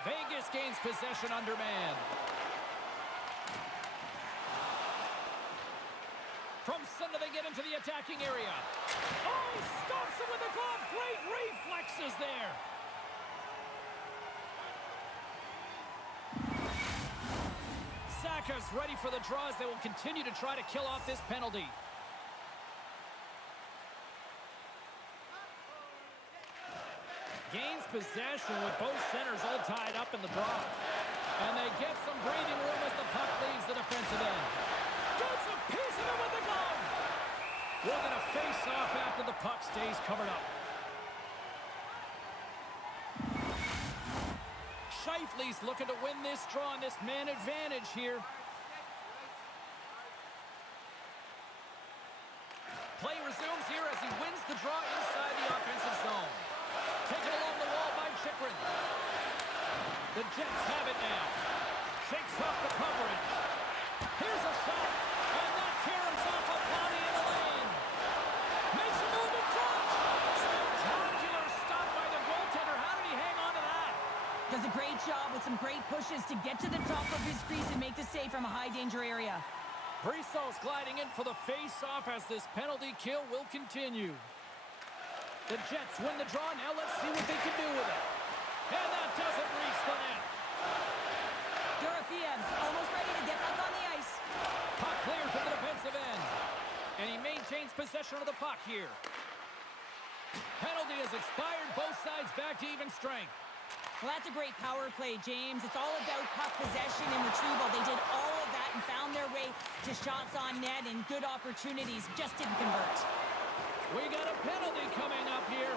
Vegas gains possession under man. From center, they get into the attacking area. Oh, he stops him with the glove. Great reflexes there. Zacha's ready for the draw as they will continue to try to kill off this penalty. Gains possession with both centers all tied up in the draw. And they get some breathing room as the puck leaves the defensive end. Gets a piece of it with the glove. We're going to face off after the puck stays covered up. Scheifele's looking to win this draw on this man advantage here. Play resumes here as he wins the draw inside the offensive zone. Taken along the wall by Chychrun. The Jets have it now. Shakes off the coverage. Here's a shot. And that caroms off a body in the lane. Makes a move in front. Spectacular stop by the goaltender. How did he hang on to that? Does a great job with some great pushes to get to the top of his crease and make the save from a high-danger area. Brissot's gliding in for the face-off as this penalty kill will continue. The Jets win the draw. Now let's see what they can do with it. And that doesn't reach the net. Dorofiev's almost ready to get back on the ice. Puck cleared from the defensive end. And he maintains possession of the puck here. Penalty has expired. Both sides back to even strength. Well, that's a great power play, James. It's all about puck possession and retrieval. They did all of that and found their way to shots on net and good opportunities. Just didn't convert. We got a penalty coming up here.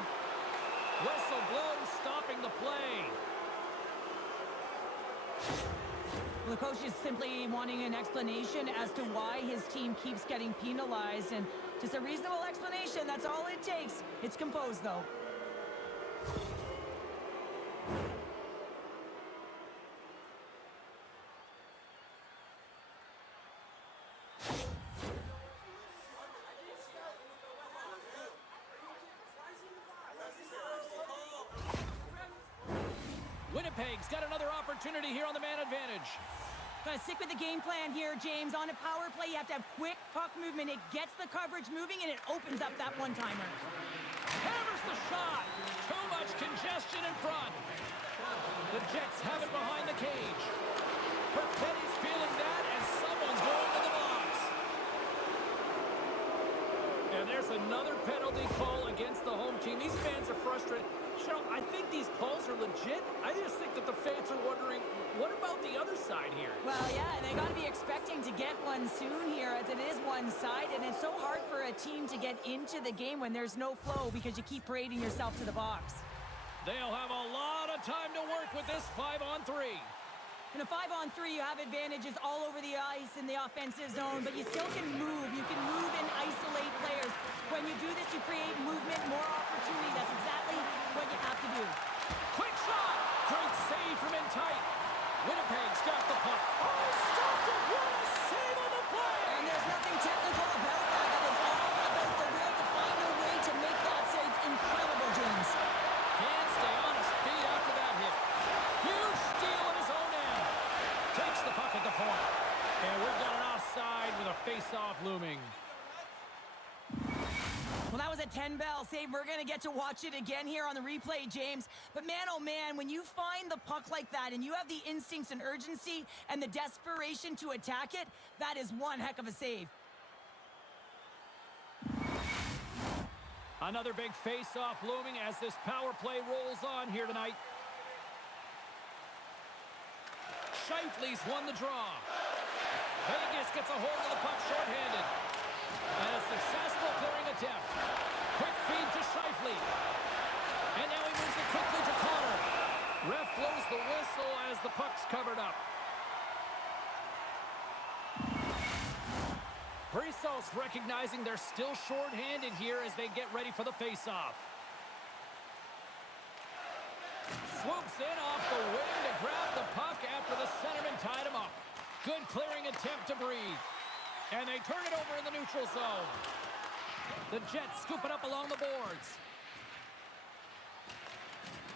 Whistle blows, stopping the play. Well, the coach is simply wanting an explanation as to why his team keeps getting penalized. And just a reasonable explanation, that's all it takes. It's composed, though. Winnipeg's got another opportunity here on the man advantage. Gotta stick with the game plan here, James. On a power play, you have to have quick puck movement. It gets the coverage moving, and it opens up that one-timer. Hammers the shot. Too much congestion in front. The Jets have it behind the cage. Perfetti's feeling that as someone's going to the box. And there's another penalty call against the home team. These fans are frustrated. Cheryl, I think these calls are legit. I just think that the fans are wondering, what about the other side here? Well, yeah, they got to be expecting to get one soon here, as it is one-sided, and it's so hard for a team to get into the game when there's no flow because you keep parading yourself to the box. They'll have a lot of time to work with this 5-on-3. In a 5-on-3, you have advantages all over the ice in the offensive zone, but you still can move. You can move and isolate players. When you do this, you create movement, more opportunity. That's exactly what you have to do. Quick shot! Great save from in tight. Winnipeg's got the puck. Oh, stopped it! What a save on the play! And there's nothing technical about that. It is all about the will to find a way to make that save incredible, James. Can't stay on his feet after that hit. Huge steal at his own end. Takes the puck at the point. And we've got an offside with a face-off looming. Well, that was a 10-bell save. We're going to get to watch it again here on the replay, James. But man, oh man, when you find the puck like that and you have the instincts and urgency and the desperation to attack it, that is one heck of a save. Another big face-off looming as this power play rolls on here tonight. Scheifele's won the draw. Vegas gets a hold of the puck shorthanded. And a successful clearing attempt. Quick feed to Scheifele. And now he moves it quickly to Connor. Ref blows the whistle as the puck's covered up. Brissos recognizing they're still shorthanded here as they get ready for the faceoff. Swoops in off the wing to grab the puck after the centerman tied him up. Good clearing attempt to breathe. And they turn it over in the neutral zone. The Jets scoop it up along the boards.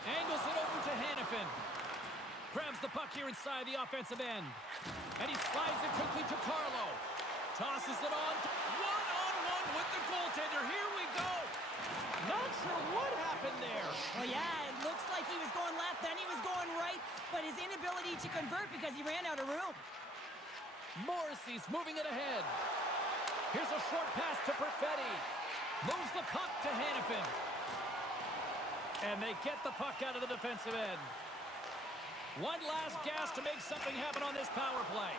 Angles it over to Hannafin. Grabs the puck here inside the offensive end. And he slides it quickly to Carlo. Tosses it on. One-on-one with the goaltender. Here we go. Not sure what happened there. Well, yeah, it looks like he was going left, then he was going right, but his inability to convert because he ran out of room. Morrissey's moving it ahead. Here's a short pass to Perfetti. Moves the puck to Hannafin. And they get the puck out of the defensive end. One last gas to make something happen on this power play.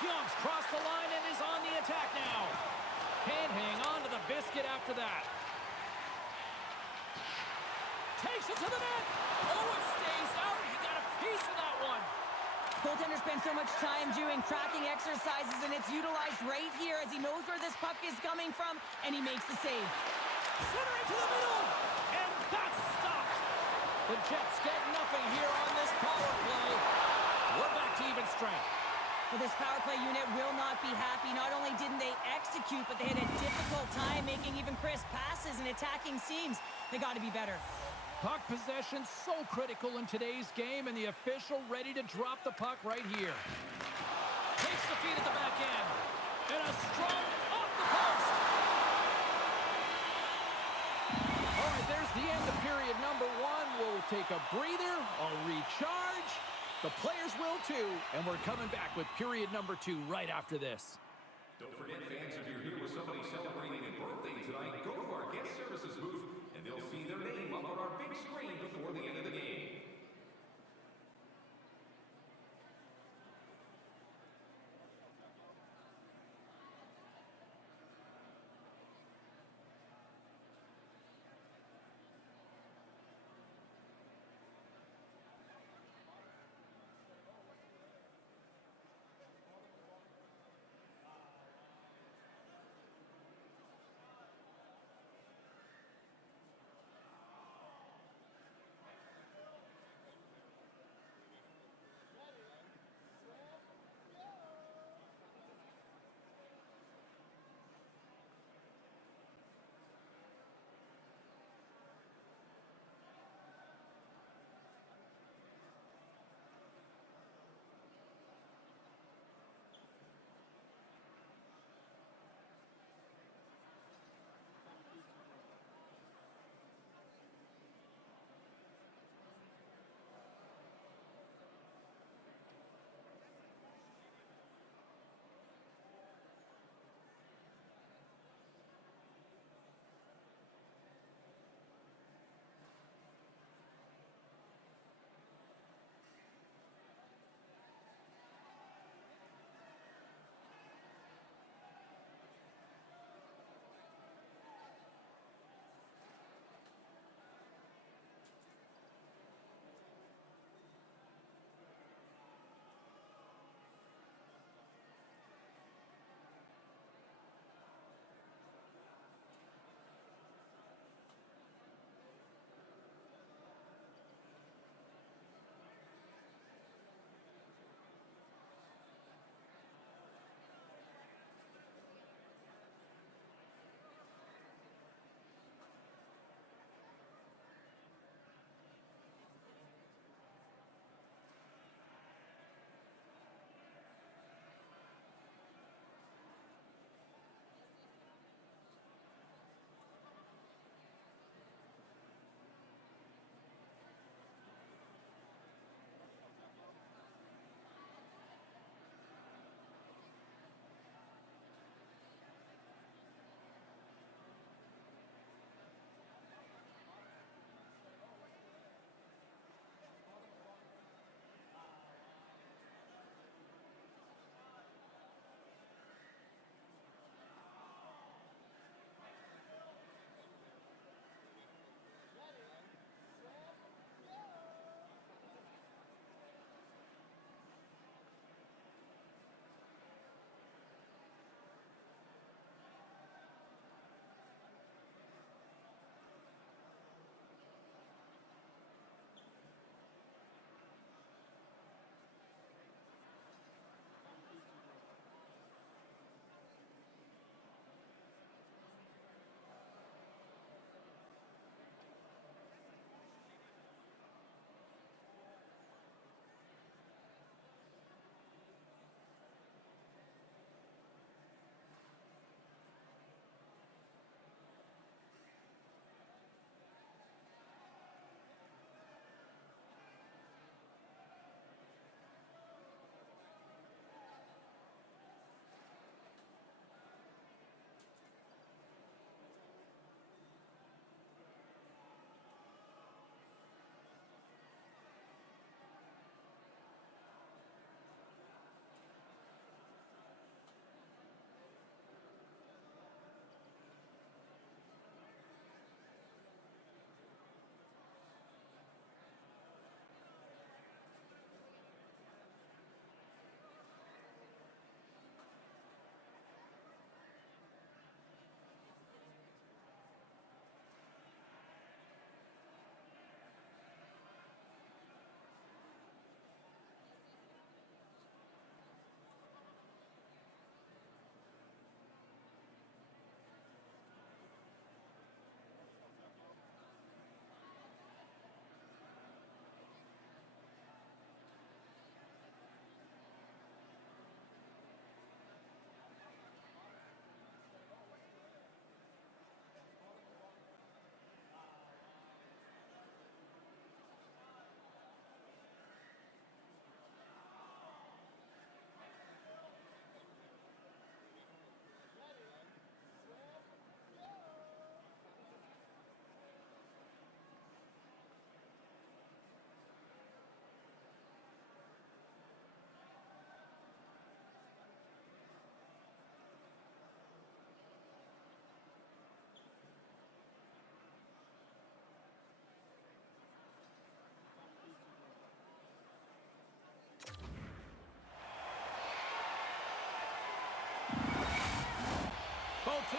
Pionk's crossed the line and is on the attack now. Can't hang on to the biscuit after that. Takes it to the net. Oh, it stays out. He got a piece of that one. Goaltender spends so much time doing tracking exercises, and it's utilized right here as he knows where this puck is coming from, and he makes the save. Centering to the middle, and that's stopped. The Jets get nothing here on this power play. We're back to even strength. Well, this power play unit will not be happy. Not only didn't they execute, but they had a difficult time making even crisp passes and attacking seams. They got to be better. Puck possession so critical in today's game, and the official ready to drop the puck right here. Takes the feed at the back end. And a strong off the post. All right, there's the end of period number one. We'll take a breather, I'll recharge. The players will too, and we're coming back with period number two right after this. Don't forget, fans, if you're here with somebody celebrating a birthday tonight, go to our guest services booth, and they'll see their name up on our big screen before the end of the game.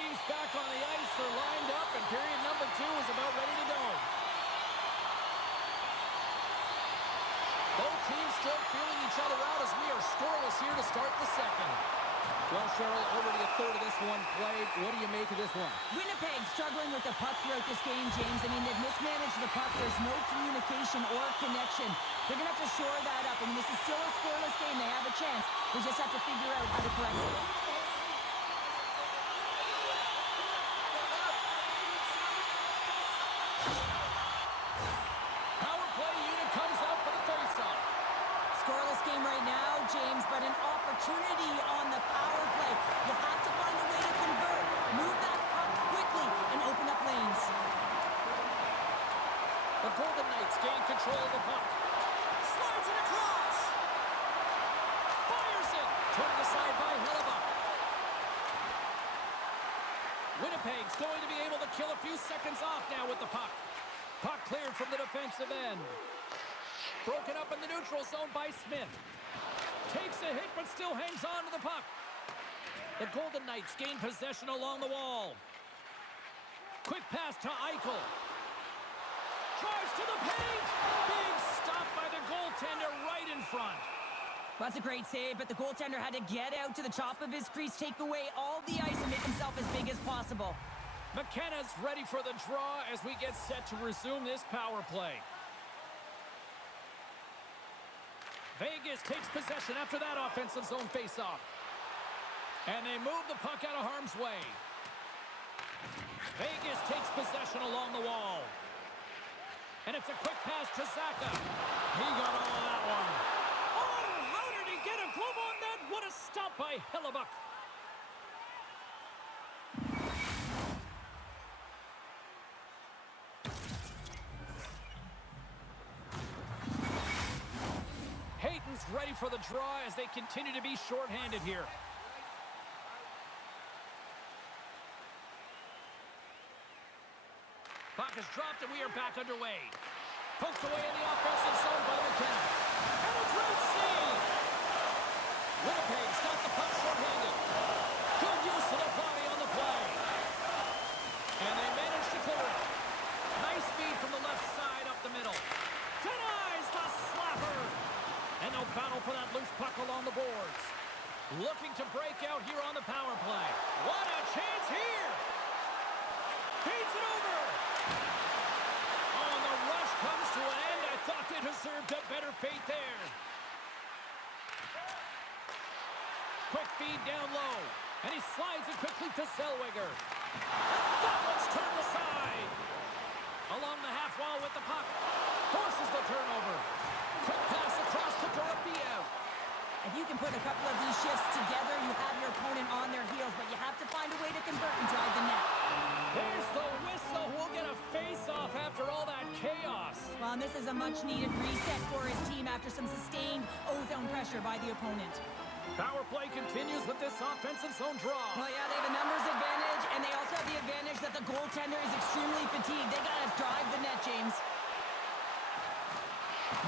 teams back on the ice are lined up, and period number 2 is about ready to go. Both teams still feeling each other out as we are scoreless here to start the second. Well, Cheryl, already a third of this one played. What do you make of this one? Winnipeg struggling with the puck throughout this game, James. I mean, they've mismanaged the puck. There's no communication or connection. They're going to have to shore that up. I mean, this is still a scoreless game. They have a chance. They just have to figure out how to correct it. Power play unit comes out for the faceoff. Scoreless game right now, James, but an opportunity on the power play. You have to find a way to convert. Move that puck quickly and open up lanes. The Golden Knights gain control of the puck. Slides it across. Fires it. Turned aside by Hellebuck. Winnipeg's going to be able to kill a few seconds off now with the puck. Puck cleared from the defensive end. Broken up in the neutral zone by Smith. Takes a hit, but still hangs on to the puck. The Golden Knights gain possession along the wall. Quick pass to Eichel. Drives to the paint. Big stop by the goaltender right in front. That's a great save, but the goaltender had to get out to the top of his crease, take away all the ice, and make himself as big as possible. McKenna's ready for the draw as we get set to resume this power play. Vegas takes possession after that offensive zone faceoff. And they move the puck out of harm's way. Vegas takes possession along the wall. And it's a quick pass to Zacha. He got all of that one. Oh, how did he get a glove on that? What a stop by Hellebuck. Hayton's ready for the draw as they continue to be shorthanded here. Puck is dropped and we are back underway. Poked away in the offensive zone by McKenna. And a great save! Winnipeg's got the puck shorthanded. Good use of the body on the play. And they manage to clear it. Nice feed from the left side up the middle. Denies the slapper! And no battle for that loose puck along the boards. Looking to break out here on the power play. What a chance here! Feeds it over! Oh, and the rush comes to an end. I thought they deserved a better fate there. Quick feed down low. And he slides it quickly to Zellweger. And that one's turned aside. Along the half wall with the puck. Forces the turnover. Quick pass across to Dorofiev. If you can put a couple of these shifts together, you have your opponent on their heels, but you have to find a way to convert and drive the net. There's the whistle. We'll get a face-off after all that chaos. Well, and this is a much-needed reset for his team after some sustained ozone pressure by the opponent. Power play continues with this offensive zone draw. Well, yeah, they have a numbers advantage, and they also have the advantage that the goaltender is extremely fatigued. They got to drive the net, James.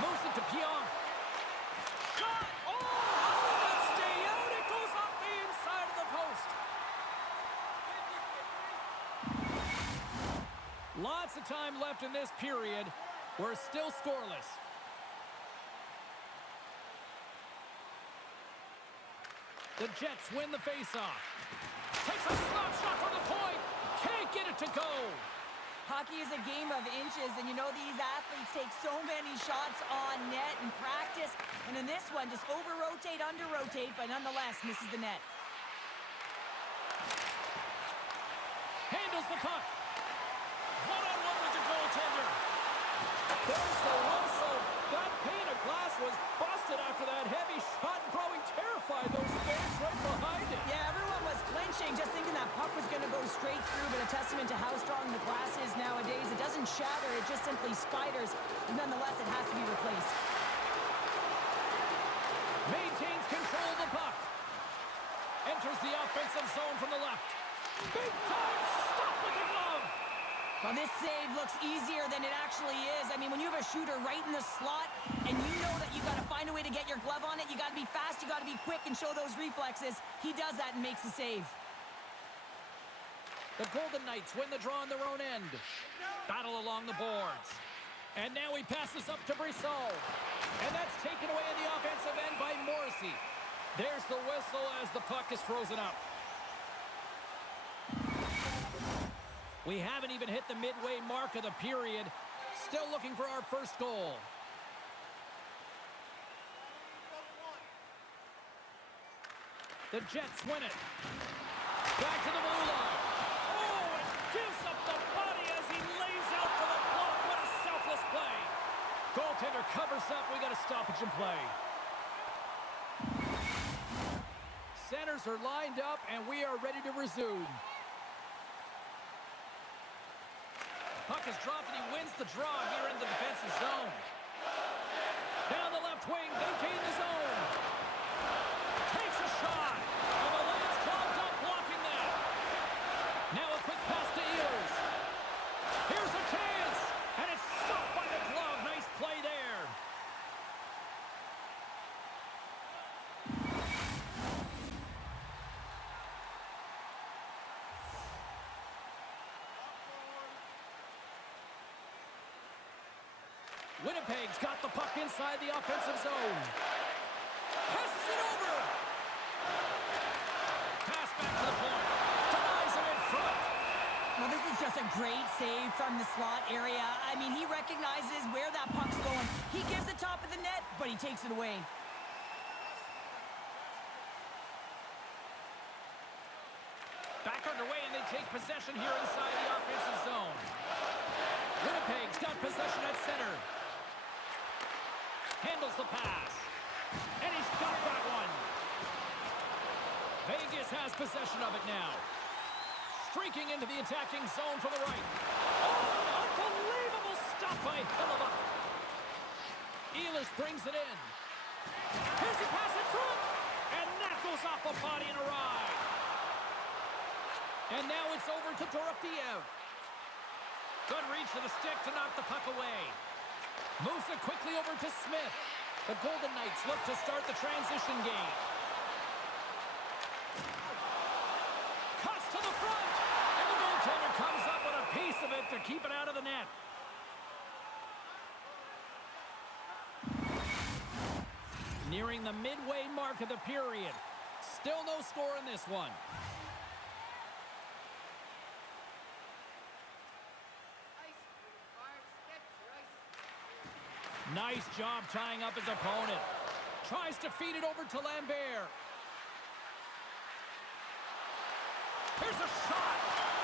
Moves it to Pionk. Shot! Oh, how did that stay out? It goes off the inside of the post. Lots of time left in this period. We're still scoreless. The Jets win the faceoff. Takes a slap shot from the point. Can't get it to go. Hockey is a game of inches, and you know these athletes take so many shots on net in practice. And in this one, just over-rotate, under-rotate, but nonetheless misses the net. Handles the puck. One-on-one with the goaltender. There's the whistle. That pane of glass was busted after that heavy shot and probably terrified those fans right behind it. Yeah, everyone was flinching, just thinking that puck was going to go straight through, but a testament to how strong the glass is nowadays. It doesn't shatter, it just simply spiders. Nonetheless, it has to be replaced. Maintains control of the puck. Enters the offensive zone from the left. Big time stop with the glove. Well, this save looks easier than it actually is. I mean, when you have a shooter right in the slot and you know that you got to find a way to get your glove on it, you got to be fast, you got to be quick and show those reflexes. He does that and makes the save. The Golden Knights win the draw on their own end. Battle along the boards. And now he passes up to Brissot. And that's taken away in the offensive end by Morrissey. There's the whistle as the puck is frozen up. We haven't even hit the midway mark of the period. Still looking for our first goal. The Jets win it. Back to the blue line. Oh, and gives up the body as he lays out for the block. What a selfless play. Goaltender covers up. We got a stoppage in play. Centers are lined up, and we are ready to resume. Puck is dropped, and he wins the draw here in the defensive zone. Down the left wing, they gain the zone. Takes a shot, and the lane's clogged up, blocking that. Now a quick pass to Ehlers. Here's a chance, and it's stopped by the glove. Nice play there. Winnipeg's got the puck inside the offensive zone. Passes it over. Pass back to the point. Denies him in front. Well, this is just a great save from the slot area. I mean, he recognizes where that puck's going. He gives the top of the net, but he takes it away. Back underway, and they take possession here inside the offensive zone. Winnipeg's got possession at center. Handles the pass. And he's got that one. Vegas has possession of it now. Streaking into the attacking zone from the right. Oh, an unbelievable stop by Hellebuyck. Ehlers brings it in. Here's a pass in front. And that goes off a body and a ride. And now it's over to Dorofeev. Good reach to the stick to knock the puck away. Moves it quickly over to Smith. The Golden Knights look to start the transition game. Cuts to the front. And the goaltender comes up with a piece of it to keep it out of the net. Nearing the midway mark of the period. Still no score in this one. Nice job tying up his opponent. Tries to feed it over to Lambert. Here's a shot.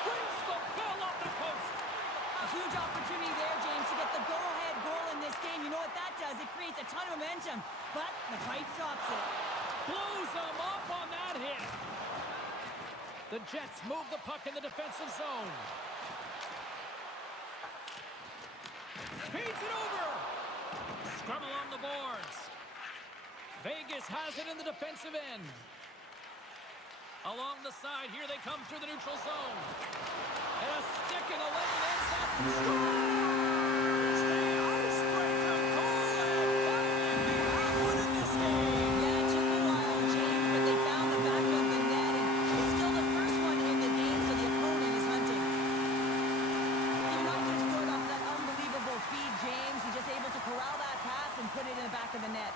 Brings the ball off the post. A huge opportunity there, James, to get the go-ahead goal in this game. You know what that does? It creates a ton of momentum, but the pipe stops it. Blows him up on that hit. The Jets move the puck in the defensive zone. Feeds it over. Scrum along the boards. Vegas has it in the defensive end. Along the side, here they come through the neutral zone. And a stick in the lane ends that. Scores! The icebreaker goal, and finally they have one in this game. Yeah, it took a while, James, but they found the back of the net, and it's still the first one in the game, so the opponent is hunting. Even though he could have scored off that unbelievable feed, James, he's just able to corral that pass and put it in the back of the net.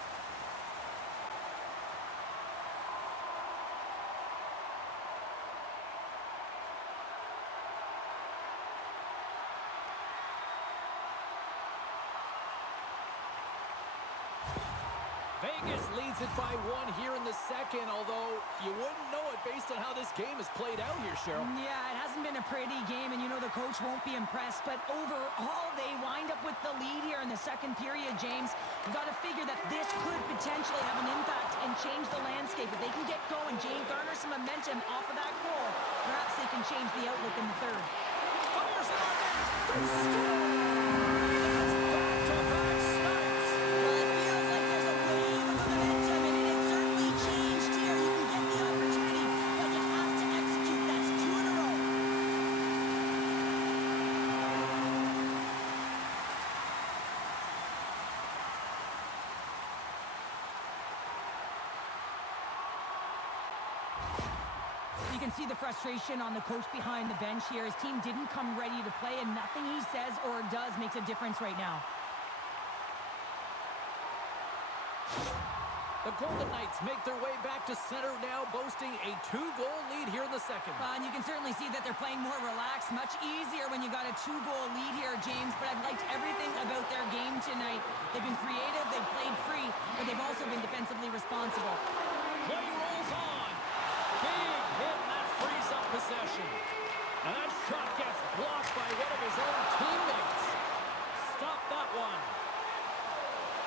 Vegas leads it by one here in the second, although you wouldn't know it based on how this game has played out here, Cheryl. Yeah, it hasn't been a pretty game, and you know the coach won't be impressed, but overall, they wind up with the lead here in the second period, James. You've got to figure that this could potentially have an impact and change the landscape. If they can get going, James, garner some momentum off of that goal, perhaps they can change the outlook in the third. Fires it on net. They score! That's back-to-back snipes. Well, it feels like there's a wave of momentum, and it has certainly changed here. You can get the opportunity, but you have to execute. That's 2 in a row. You can see the frustration on the coach behind the bench here. His team didn't come ready to play, and nothing he says or does makes a difference right now. The Golden Knights make their way back to center now, boasting a 2-goal lead here in the second. And you can certainly see that they're playing more relaxed. Much easier when you got a 2-goal lead here, James. But I've liked everything about their game tonight. They've been creative, they've played free, but they've also been defensively responsible. Play rolls on. Big hit, and that frees up possession. And that shot gets blocked by one of his own teammates. Stop that one.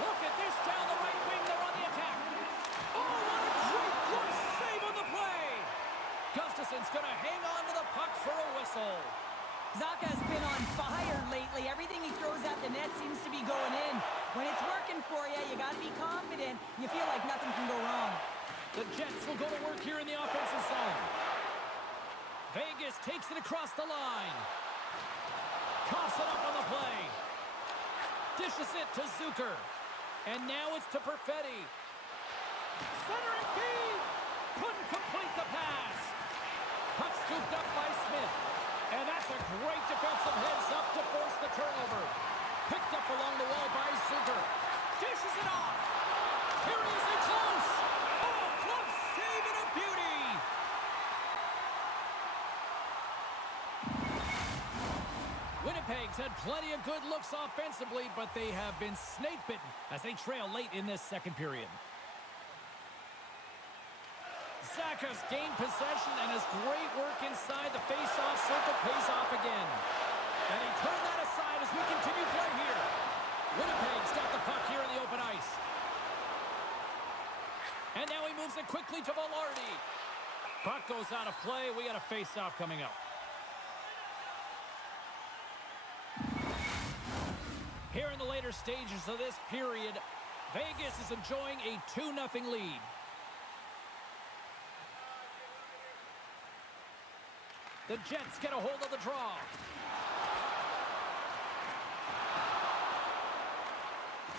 Look at this down the right wing. They're on the attack. Oh, what a great glove save on the play. Gustafson's going to hang on to the puck for a whistle. Zacha's been on fire lately. Everything he throws at the net seems to be going in. When it's working for you, you got to be confident. You feel like nothing can go wrong. The Jets will go to work here in the offensive zone. Vegas takes it across the line. Coughs it up on the play. Dishes it to Zucker. And now it's to Perfetti. Centering feed. Couldn't complete the pass. Puck scooped up by Smith. And that's a great defensive heads-up to force the turnover. Picked up along the wall by Zucker. Dishes it off. Here he is in close. Oh, close save and a beauty. Winnipeg's had plenty of good looks offensively, but they have been snake-bitten as they trail late in this second period. Zacha's gained possession, and his great work inside the face-off circle pays off again. And he turned that aside as we continue play here. Winnipeg's got the puck here in the open ice. And now he moves it quickly to Velarde. Puck goes out of play. We got a face-off coming up. Here in the later stages of this period, Vegas is enjoying a 2-0 lead. The Jets get a hold of the draw.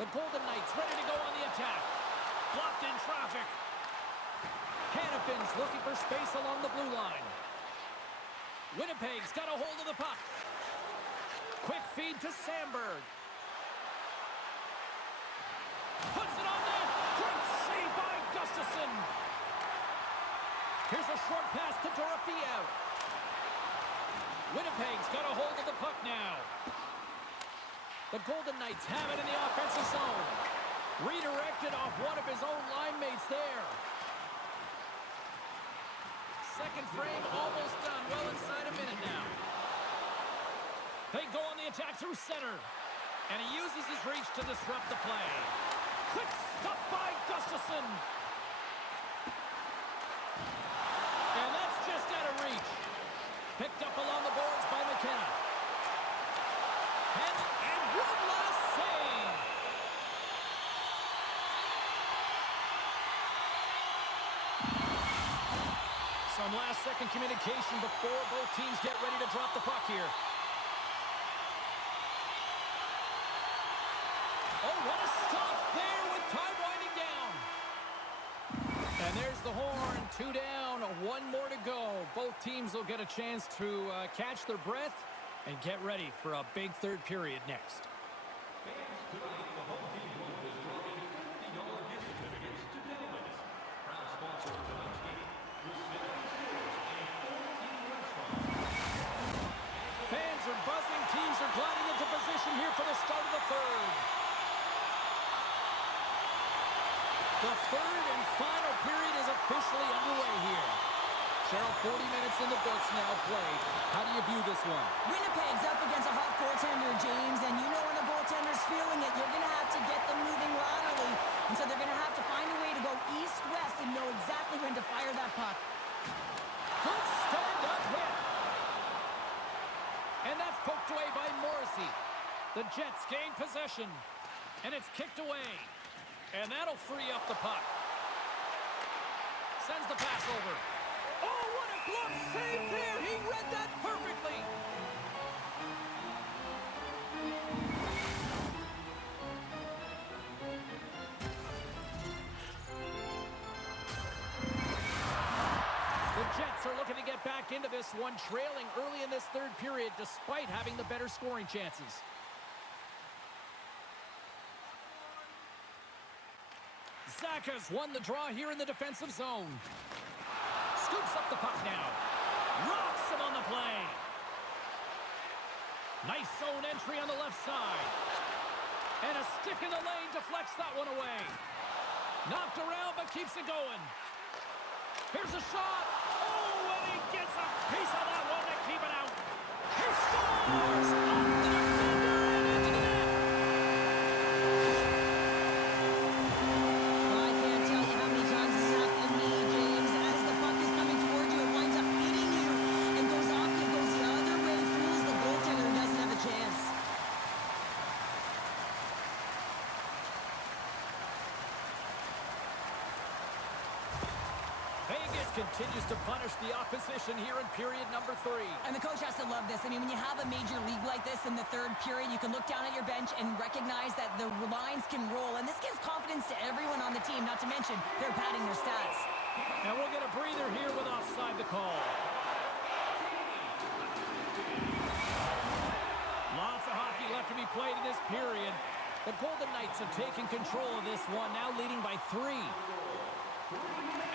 The Golden Knights ready to go on the attack. Blocked in traffic. Hannafin's looking for space along the blue line. Winnipeg's got a hold of the puck. Quick feed to Sandberg. Puts it on net. Great save by Gustafson. Here's a short pass to Dorofeev. Winnipeg's got a hold of the puck now. The Golden Knights have it in the offensive zone. Redirected off one of his own line mates there. Second frame almost done. Well inside a minute now. They go on the attack through center. And he uses his reach to disrupt the play. Quick stop by Gustafson. And that's just out of reach. Picked up along the boards by McKenna. And one last save. Some last-second communication before both teams get ready to drop the puck here. Oh, what a stop there with time winding down. And there's the horn. 2 down, 1 more to go. Both teams will get a chance to catch their breath and get ready for a big third period next. Fans, tonight, the home team vote is drawing $50 gift certificates to Delvin's. Proud sponsor of tonight's game was Stanley and 14 restaurants. Fans are buzzing. Teams are gliding into position here for the start of the third. The third and final period is officially underway here. Cheryl, 40 minutes in the books now played. How do you view this one? Winnipeg's up against a hot goaltender, James, and you know when the goaltender's feeling it, you're going to have to get them moving laterally. And so they're going to have to find a way to go east-west and know exactly when to fire that puck. Good stand-up hit. And that's poked away by Morrissey. The Jets gain possession. And it's kicked away. And that'll free up the puck. Sends the pass over. Oh, what a glove save there! He read that perfectly! The Jets are looking to get back back into this one, trailing early in this third period despite having the better scoring chances. Zaka's won the draw here in the defensive zone. Scoops up the puck now. Rocks him on the play. Nice zone entry on the left side. And a stick in the lane deflects that one away. Knocked around but keeps it going. Here's a shot. Oh, and he gets a piece of that one to keep it out. He scores! Off the defender and into the net. Well, I can't tell you how many times this has happened to me, James. As the puck is coming towards you, it winds up hitting you and goes off you, goes the other way, fools the goaltender and doesn't have a chance. Vegas continues to punish the opposition here in period number 3. And the coach has to love this. I mean, when you have a major league like this in the third period, you can look down at your bench and recognize that the lines can roll. And this gives confidence to everyone on the team, not to mention they're padding their stats. And we'll get a breather here with offside the call. Lots of hockey left to be played in this period. The Golden Knights have taken control of this one, now leading by 3.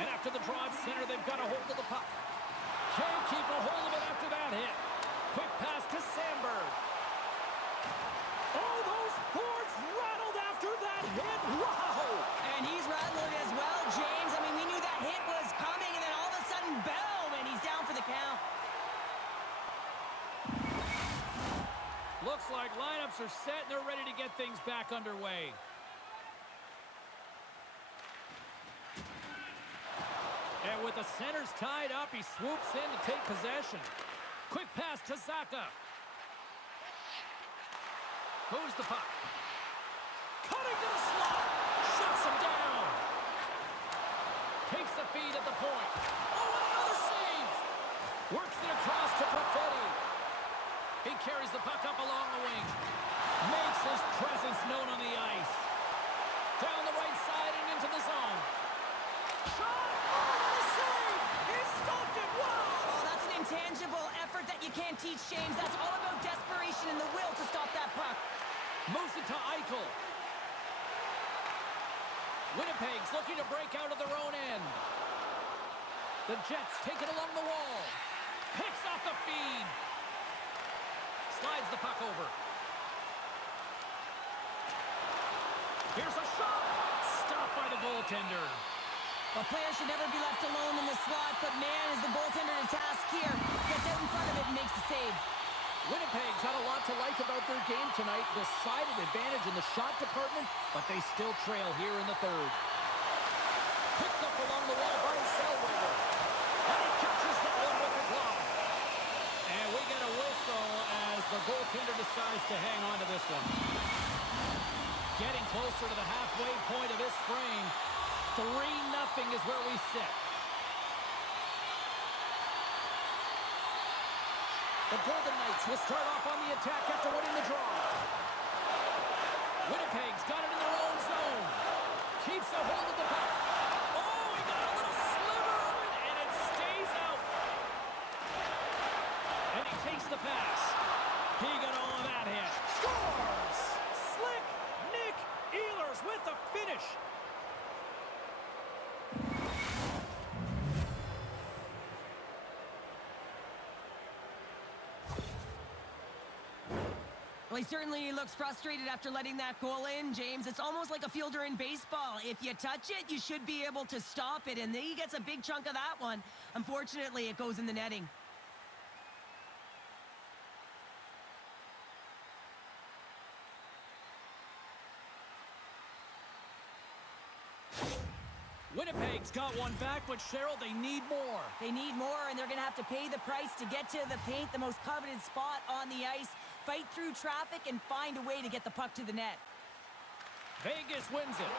And after the draw at center, they've got a hold of the puck. Can't keep a hold of it after that hit. Quick pass to Sandberg. Oh, those boards rattled after that hit. Wow! And he's rattling as well, James. I mean, we knew that hit was coming, and then all of a sudden, boom, and he's down for the count. Looks like lineups are set and they're ready to get things back underway. And with the centers tied up, he swoops in to take possession. Quick pass to Zaka. Moves the puck. Cutting to the slot. Shuts him down. Takes the feed at the point. Oh, and another save. Works it across to Perfetti. He carries the puck up along the wing. Makes his presence known on the ice. Down the right side and into the zone. Shot! Oh, that's an intangible effort that you can't teach, James. That's all about desperation and the will to stop that puck. Moves it to Eichel. Winnipeg's looking to break out of their own end. The Jets take it along the wall. Picks off the feed. Slides the puck over. Here's a shot. Stopped by the goaltender. A player should never be left alone in the slot, but man, is the goaltender to task here. Gets out in front of it and makes the save. Winnipeg's had a lot to like about their game tonight. Decided advantage in the shot department, but they still trail here in the third. Picked up along the wall by Zellweger. And he catches that one with the glove. And we get a whistle as the goaltender decides to hang on to this one. Getting closer to the halfway point of this frame. 3-0 is where we sit. The Golden Knights will start off on the attack after winning the draw. Winnipeg's got it in their own zone. Keeps a hold of the puck. Oh, he got a little sliver of it, and it stays out. And he takes the pass. He got all of that hit. Scores! Slick Nick Ehlers with the finish. Well, he certainly looks frustrated after letting that goal in, James. It's almost like a fielder in baseball. If you touch it, you should be able to stop it, and he gets a big chunk of that one. Unfortunately, it goes in the netting. Winnipeg's got one back, but Cheryl, they need more. They need more, and they're going to have to pay the price to get to the paint, the most coveted spot on the ice, fight through traffic, and find a way to get the puck to the net. Vegas wins it.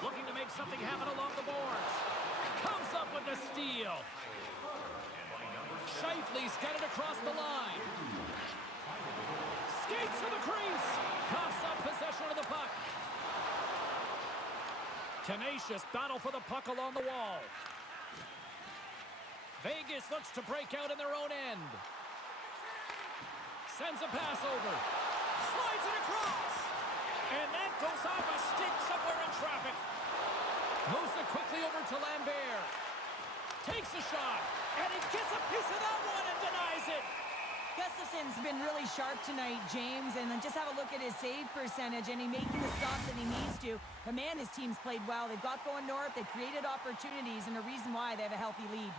Looking to make something happen along the boards. Comes up with the steal. Scheifele's got it across the line. Skates to the crease. Coughs up possession of the puck. Tenacious battle for the puck along the wall. Vegas looks to break out in their own end. Sends a pass over. Slides it across. And that goes off a stick somewhere in traffic. Moves it quickly over to Lambert. Takes a shot. And he gets a piece of that one and denies it. Gustafson's been really sharp tonight, James, and then just have a look at his save percentage, and he's making the stops that he needs to. But man, his team's played well. They've got going north, they've created opportunities, and a reason why they have a healthy lead.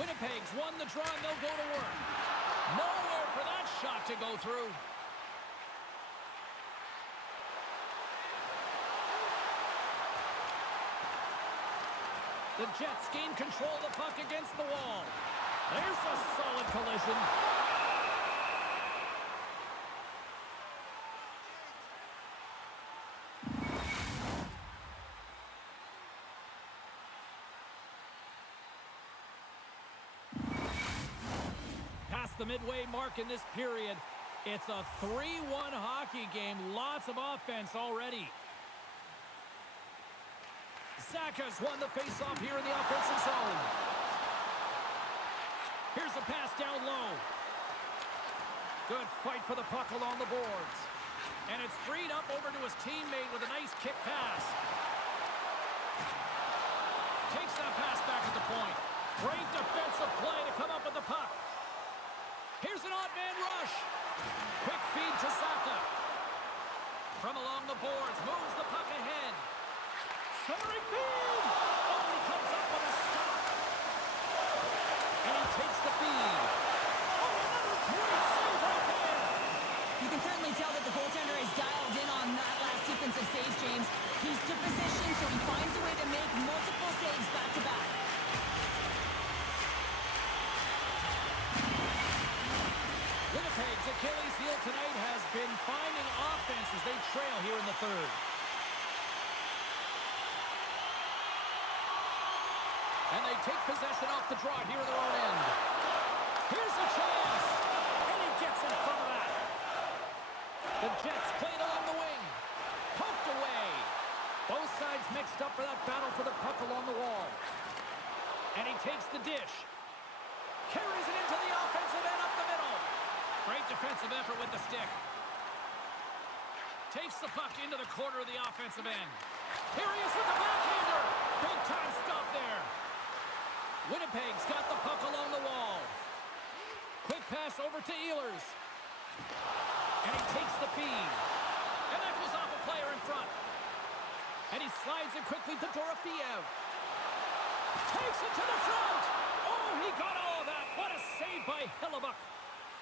Winnipeg's won the draw, and they'll go to work. Nowhere for that shot to go through. The Jets gain control of the puck against the wall. There's a solid collision. Past the midway mark in this period, it's a 3-1 hockey game. Lots of offense already. Saka's won the faceoff here in the offensive zone. Here's a pass down low. Good fight for the puck along the boards. And it's freed up over to his teammate with a nice kick pass. Takes that pass back at the point. Great defensive play to come up with the puck. Here's an odd man rush. Quick feed to Saka. From along the boards, moves the puck ahead. Centering feed! Oh, he comes up with a stop. And he takes the feed. Oh, another great save right there. You can certainly tell that the goaltender is dialed in on that last sequence of saves, James. He's to position, so he finds a way to make multiple saves back-to-back. Winnipeg's Achilles heel tonight has been finding offense as they trail here in the third. And they take possession off the draw here in their own end. Here's a chance. And he gets in front of that. The Jets played along the wing. Poked away. Both sides mixed up for that battle for the puck along the wall. And he takes the dish. Carries it into the offensive end up the middle. Great defensive effort with the stick. Takes the puck into the corner of the offensive end. Here he is with the backhander. Big time stop there. Winnipeg's got the puck along the wall. Quick pass over to Ehlers. And he takes the feed. And that goes off a player in front. And he slides it quickly to Dorofeev. Takes it to the front. Oh, he got all of that. What a save by Hellebuyck.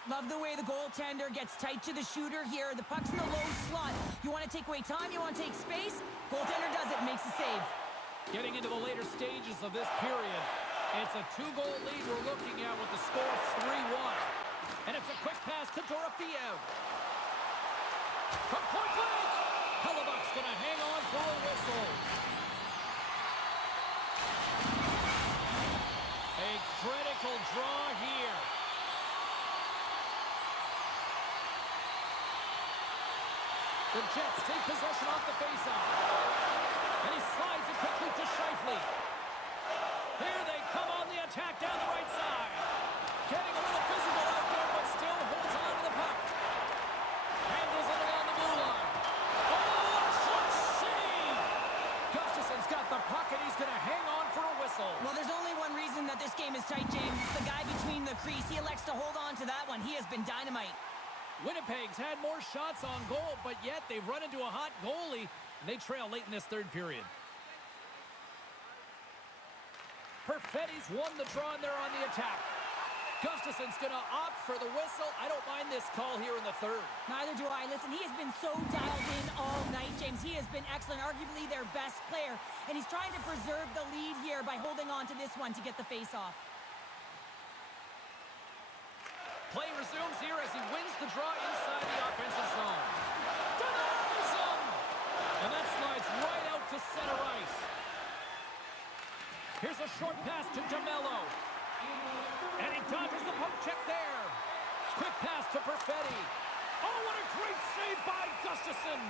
Love the way the goaltender gets tight to the shooter here. The puck's in the low slot. You want to take away time, you want to take space. Goaltender does it, makes a save. Getting into the later stages of this period, it's a 2-goal lead we're looking at with the score 3-1. And it's a quick pass to Dorofeev. From point blank, Hellebuyck's going to hang on for a whistle. A critical draw here. The Jets take possession off the faceoff. And he slides it quickly to Scheifele. Here they come on the attack down the right side. Getting a little physical out there, but still holds on to the puck. Handles it along the blue line. Oh, clutch save! Gustafson's got the puck, and he's going to hang on for a whistle. Well, there's only one reason that this game is tight, James. It's the guy between the crease. He elects to hold on to that one. He has been dynamite. Winnipeg's had more shots on goal, but yet they've run into a hot goalie, and they trail late in this third period. Perfetti's won the draw, and they're on the attack. Gustafson's going to opt for the whistle. I don't mind this call here in the third. Neither do I. Listen, he has been so dialed in all night, James. He has been excellent, arguably their best player, and he's trying to preserve the lead here by holding on to this one to get the face-off. Play resumes here as he wins the draw inside the offensive zone. Denies him! And that slides right out to center ice. Here's a short pass to DeMello. And he dodges the poke check there. Quick pass to Perfetti. Oh, what a great save by Gustafson.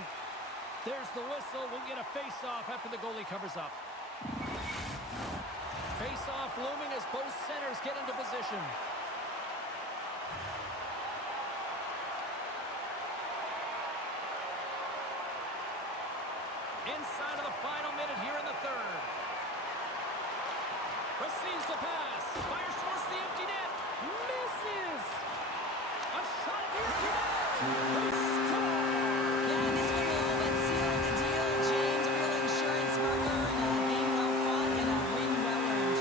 There's the whistle. We'll get a face-off after the goalie covers up. Face Face-off looming as both centers get into position. Inside of the final minute here in the third. Receives the pass. Fires towards the empty net. Misses. A shot at the empty net. They score. Yeah, this one will but seal the deal, James. A real insurance marker and a game well fought and a win well earned.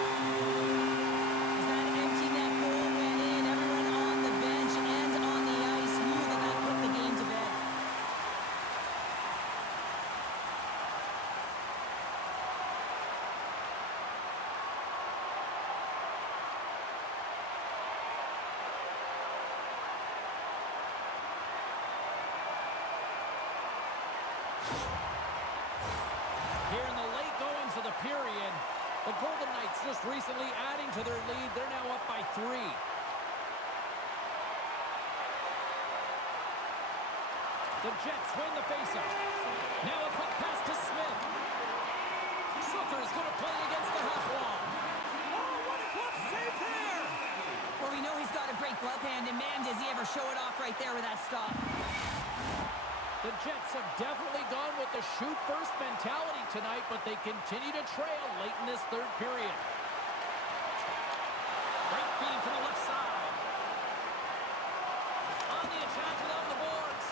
As that empty net goal went in, everyone on the bench and on the ice knew that that put the game to bed. Here in the late goings of the period, the Golden Knights just recently adding to their lead. They're now up by 3. The Jets win the faceoff. Now a quick pass to Smith. Zucker's going to play against the half wall. Oh, what a glove save there! Well, we know he's got a great glove hand, and man, does he ever show it off right there with that stop. The Jets have definitely gone with the shoot-first mentality tonight, but they continue to trail late in this third period. Great feed from the left side. On the attack along the boards.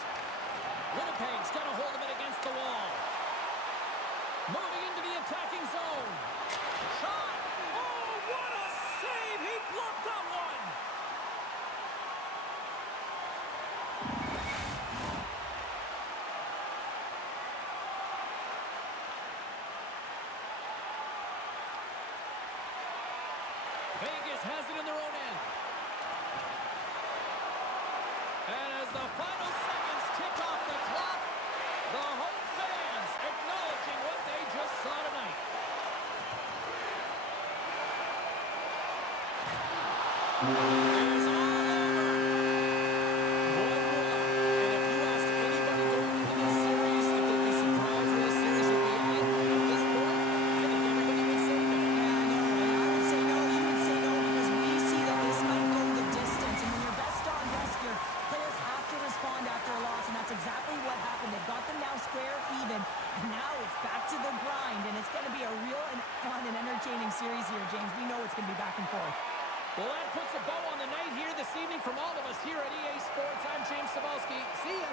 Winnipeg's got a hold of it against the wall. Moving into the attacking zone. Shot! Oh, what a save! He blocked that one! Vegas has it in their own end. And as the final seconds tick off the clock, the home fans acknowledging what they just saw tonight. It's all over. 1-1. And if you asked anybody going into this series if they'd be surprised where this series would be at this point, I think everybody would say no. Yeah, no, and I would say no, you would say no, because we see that this might go the distance. And when you're best on best, your players have to respond after a loss, and that's exactly what happened. They've got them now square even, and now it's back to the grind, and it's going to be a real and fun and entertaining series here, James. We know it's going to be back and forth. Well, that puts a bow on the night here this evening from all of us here at EA Sports. I'm James Cybulski. See ya.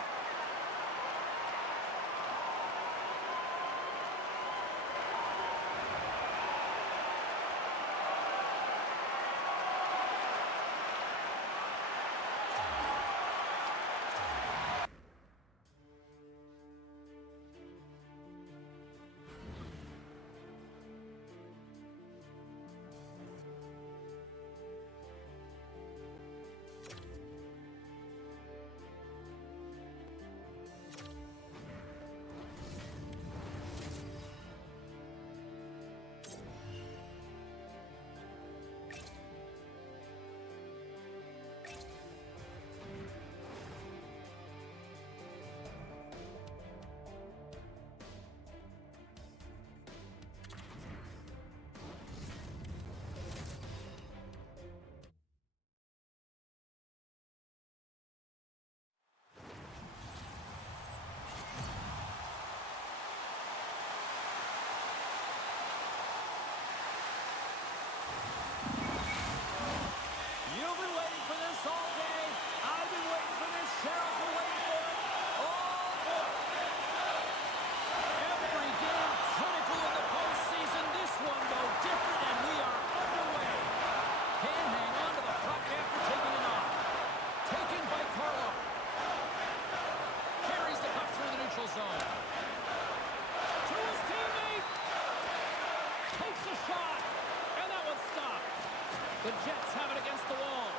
The Jets have it against the wall.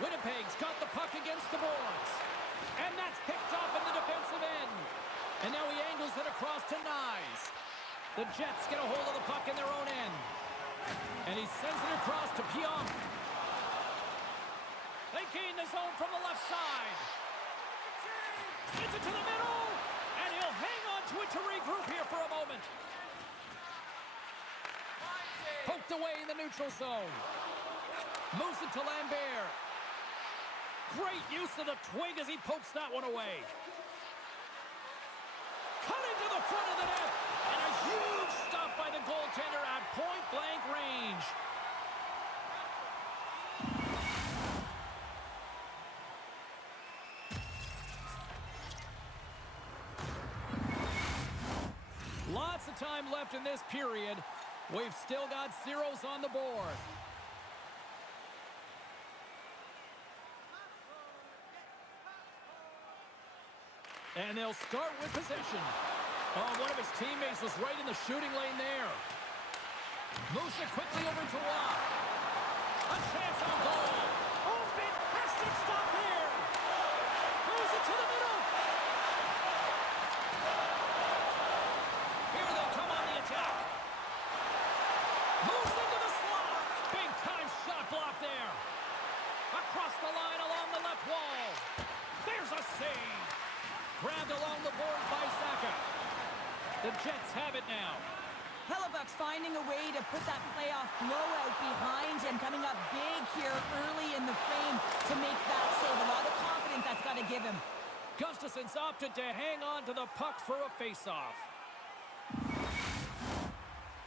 Winnipeg's got the puck against the boards. And that's picked off in the defensive end. And now he angles it across to Nyes. The Jets get a hold of the puck in their own end. And he sends it across to Pionk. They gain the zone from the left side. Sends it to the middle. And he'll hang on to it to regroup here for a moment. tucked away in the neutral zone. Moves it to Lambert. Great use of the twig as he pokes that one away. Cutting to the front of the net. And a huge stop by the goaltender at point-blank range. Lots of time left in this period. We've still got zeros on the board. And they'll start with possession. Oh, one of his teammates was right in the shooting lane there. Moves it quickly over to Rock. A chance on goal. Oh, fantastic stop here. Moves it to the middle. Here they come on the attack. Moves into the slot. Big time shot block there. Across the line along the left wall. There's a save. Grabbed along the board by Saka. The Jets have it now. Hellebuck's finding a way to put that playoff blowout behind him, coming up big here early in the frame to make that save. A lot of confidence that's got to give him. Gustafson's opted to hang on to the puck for a faceoff.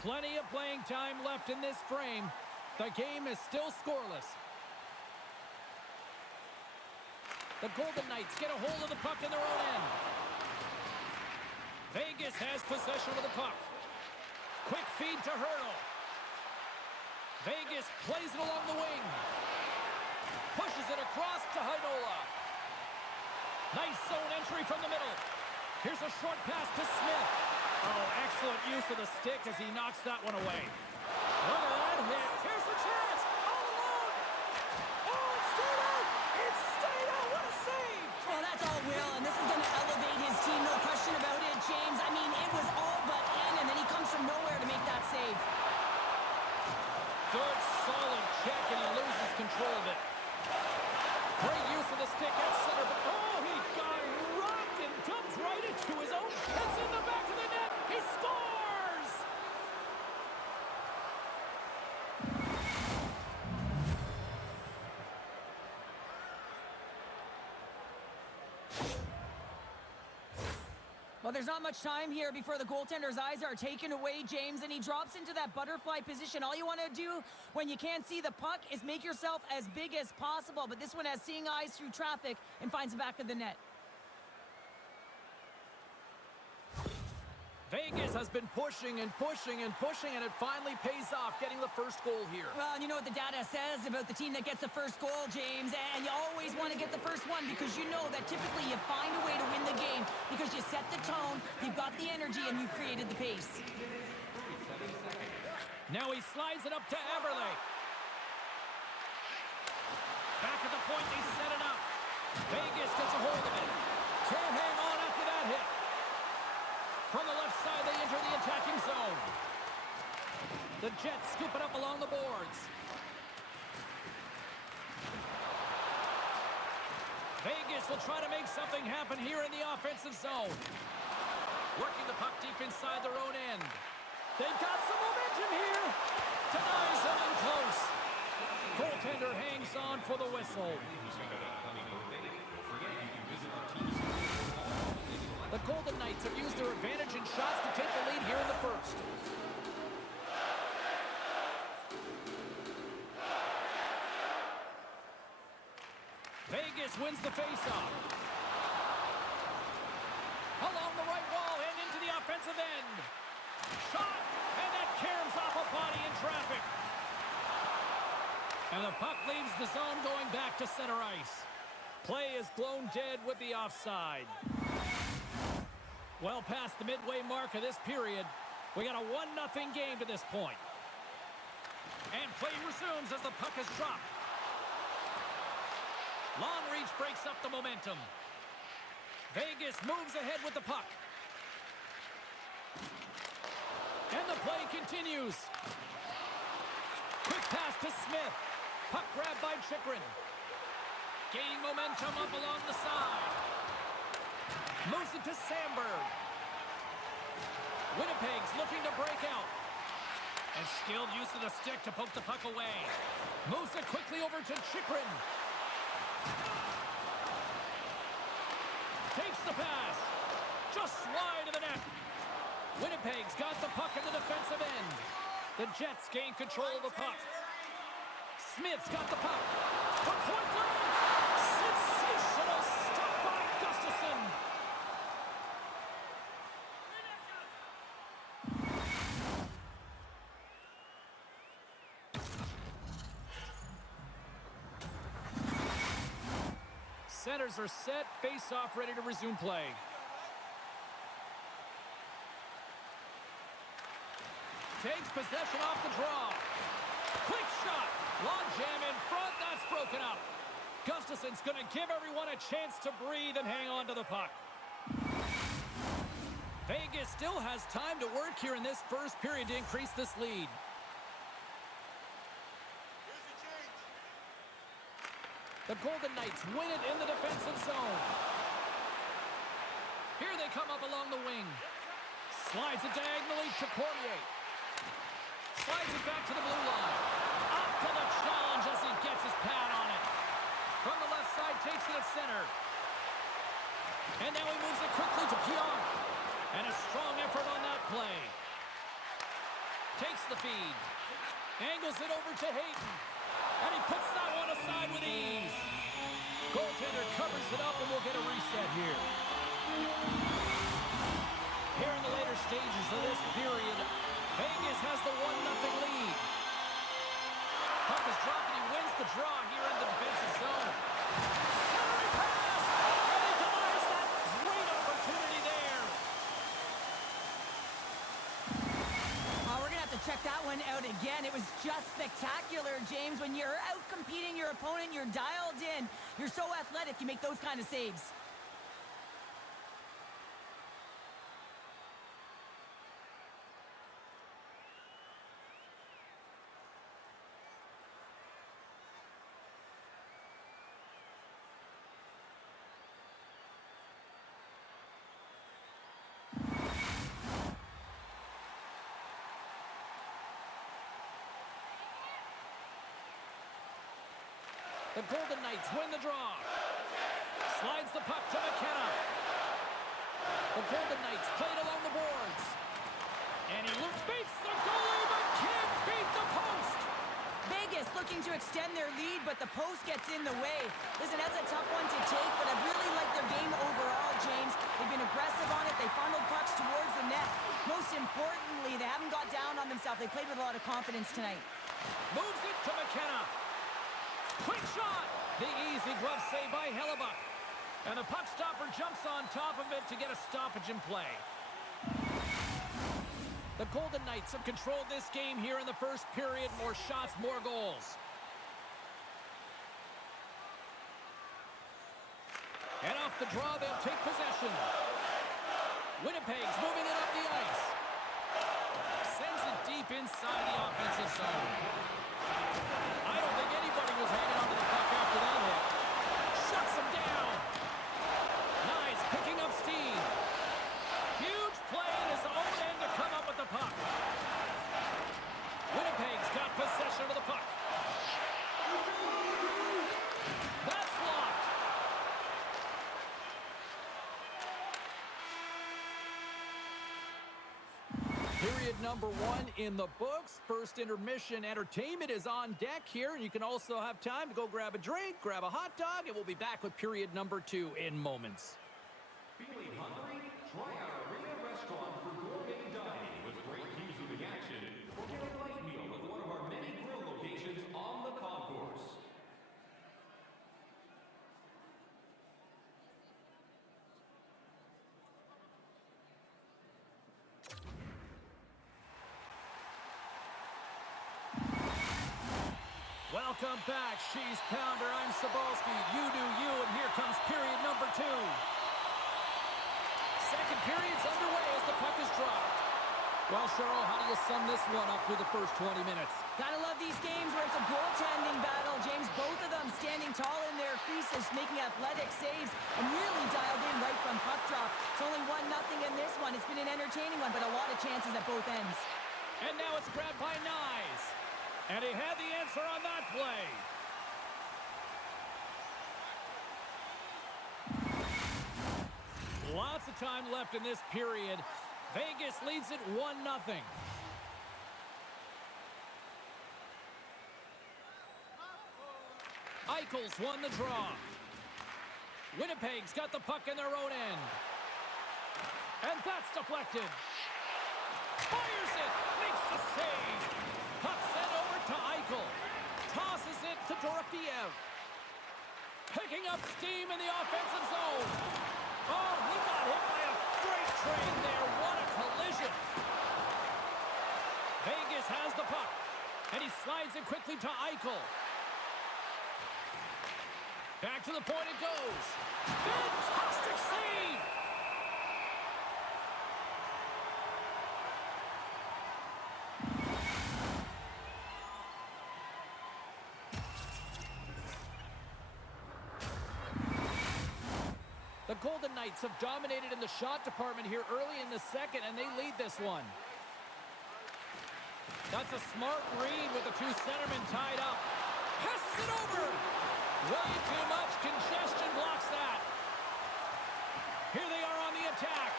Plenty of playing time left in this frame. The game is still scoreless. The Golden Knights get a hold of the puck in their own end. Vegas has possession of the puck. Quick feed to Hurdle. Vegas plays it along the wing. Pushes it across to Heinola. Nice zone entry from the middle. Here's a short pass to Smith. Oh, excellent use of the stick as he knocks that one away. Look at that hit. Here's the chance. All alone. Oh, it's stayed out. It's stayed out. What a save. Well, that's all Will, and this is going to elevate his team, no question about it, James. I mean, it was all but in, and then he comes from nowhere to make that save. Good, solid check, and he loses control of it. Great use of the stick at center, but oh, he got rocked and dumped right into his own. It's in the back of the net. He scores! Well, there's not much time here before the goaltender's eyes are taken away, James, and he drops into that butterfly position. All you want to do when you can't see the puck is make yourself as big as possible, but this one has seeing eyes through traffic and finds the back of the net. Vegas has been pushing and pushing and pushing, and it finally pays off getting the first goal here. Well, you know what the data says about the team that gets the first goal, James, and you always want to get the first one because you know that typically you find a way to win the game because you set the tone, you've got the energy, and you've created the pace. Now he slides it up to Eberle. Back at the point, they set it up. Vegas gets a hold of it. Can't hang on after that hit. From the left side, they enter the attacking zone. The Jets scoop it up along the boards. Vegas will try to make something happen here in the offensive zone. Working the puck deep inside their own end. They've got some momentum here. Denies them in close. Goaltender hangs on for the whistle. The Golden Knights have used their advantage in shots to take the lead here in the first. Vegas wins the faceoff. Along the right wall and into the offensive end. Shot, and that caroms off a body in traffic. And the puck leaves the zone going back to center ice. Play is blown dead with the offside. Well past the midway mark of this period, we got a 1-0 game to this point. And play resumes as the puck is dropped. Long reach breaks up the momentum. Vegas moves ahead with the puck. And the play continues. Quick pass to Smith. Puck grabbed by Chychrun. Gaining momentum up along the side. Moves it to Sandberg. Winnipeg's looking to break out. And skilled use of the stick to poke the puck away. Moves it quickly over to Chychrun. Takes the pass. Just wide of the net. Winnipeg's got the puck in the defensive end. The Jets gain control of the puck. Smith's got the puck. For point blank. Sensational stop by Gustafsson. Centers are set. Face-off ready to resume play. Takes possession off the draw. Quick shot. Long jam in front. That's broken up. Gustafsson's going to give everyone a chance to breathe and hang on to the puck. Vegas still has time to work here in this first period to increase this lead. The Golden Knights win it in the defensive zone. Here they come up along the wing. Slides it diagonally to Cormier. Slides it back to the blue line. Up to the challenge as he gets his pad on it. From the left side, takes it at center. And now he moves it quickly to Pionk. And a strong effort on that play. Takes the feed. Angles it over to Hayton. And he puts that one aside with ease. Goaltender covers it up and we'll get a reset here. Here in the later stages of this period, Vegas has the 1-0 lead. Puck is dropped and he wins the draw here in the defensive zone. Centering pass! And he denies that great opportunity there. We're going to have to check that one out again. It was just spectacular, James. When you're out competing your opponent, you're dialed in. You're so athletic, you make those kind of saves. The Golden Knights win the draw. Slides the puck to McKenna. The Golden Knights played along the boards. And he beats the goalie, but can't beat the post. Vegas looking to extend their lead, but the post gets in the way. Listen, that's a tough one to take, but I really like their game overall, James. They've been aggressive on it. They funneled pucks towards the net. Most importantly, they haven't got down on themselves. They played with a lot of confidence tonight. Moves it to McKenna. Quick shot! The easy glove save by Hellebuck. And the puck stopper jumps on top of it to get a stoppage in play. The Golden Knights have controlled this game here in the first period. More shots, more goals. And off the draw, they'll take possession. Winnipeg's moving it up the ice. Sends it deep inside the offensive zone. I don't think anybody was hanging on to the puck after that hit. Shuts him down. Nice, picking up steam. Huge play in his own end to come up with the puck. Winnipeg's got possession of the puck. That's blocked. Period number 1 in the books. First intermission entertainment is on deck here. You can also have time to go grab a drink, grab a hot dog, and we'll be back with period number 2 in moments. Feeling hungry? Try our arena restaurant for gourmet dining with great views of the action. Or get a light meal at one of our many grill locations on the concourse. Welcome back, She's Pounder. I'm Sabalski. You do you, and here comes period number 2. Second period's underway as the puck is dropped. Well, Cheryl, how do you sum this one up through the first 20 minutes? Gotta love these games where it's a goaltending battle, James. Both of them standing tall in their creases, making athletic saves, and really dialed in right from puck drop. It's only 1-0 in this one. It's been an entertaining one, but a lot of chances at both ends. And now it's grabbed by Nyes. And he had the answer on that play. Lots of time left in this period. Vegas leads it 1-0. Eichel's won the draw. Winnipeg's got the puck in their own end. And that's deflected. Fires it. Makes the save. Puck sent over to Eichel. Tosses it to Dorofeev. Picking up steam in the offensive zone. Oh, he got hit by a freight train there. What a collision. Vegas has the puck. And he slides it quickly to Eichel. Back to the point it goes. Fantastic save! The Golden Knights have dominated in the shot department here early in the second, and they lead this one. That's a smart read with the two centermen tied up. Passes it over! Way too much congestion blocks that. Here they are on the attack.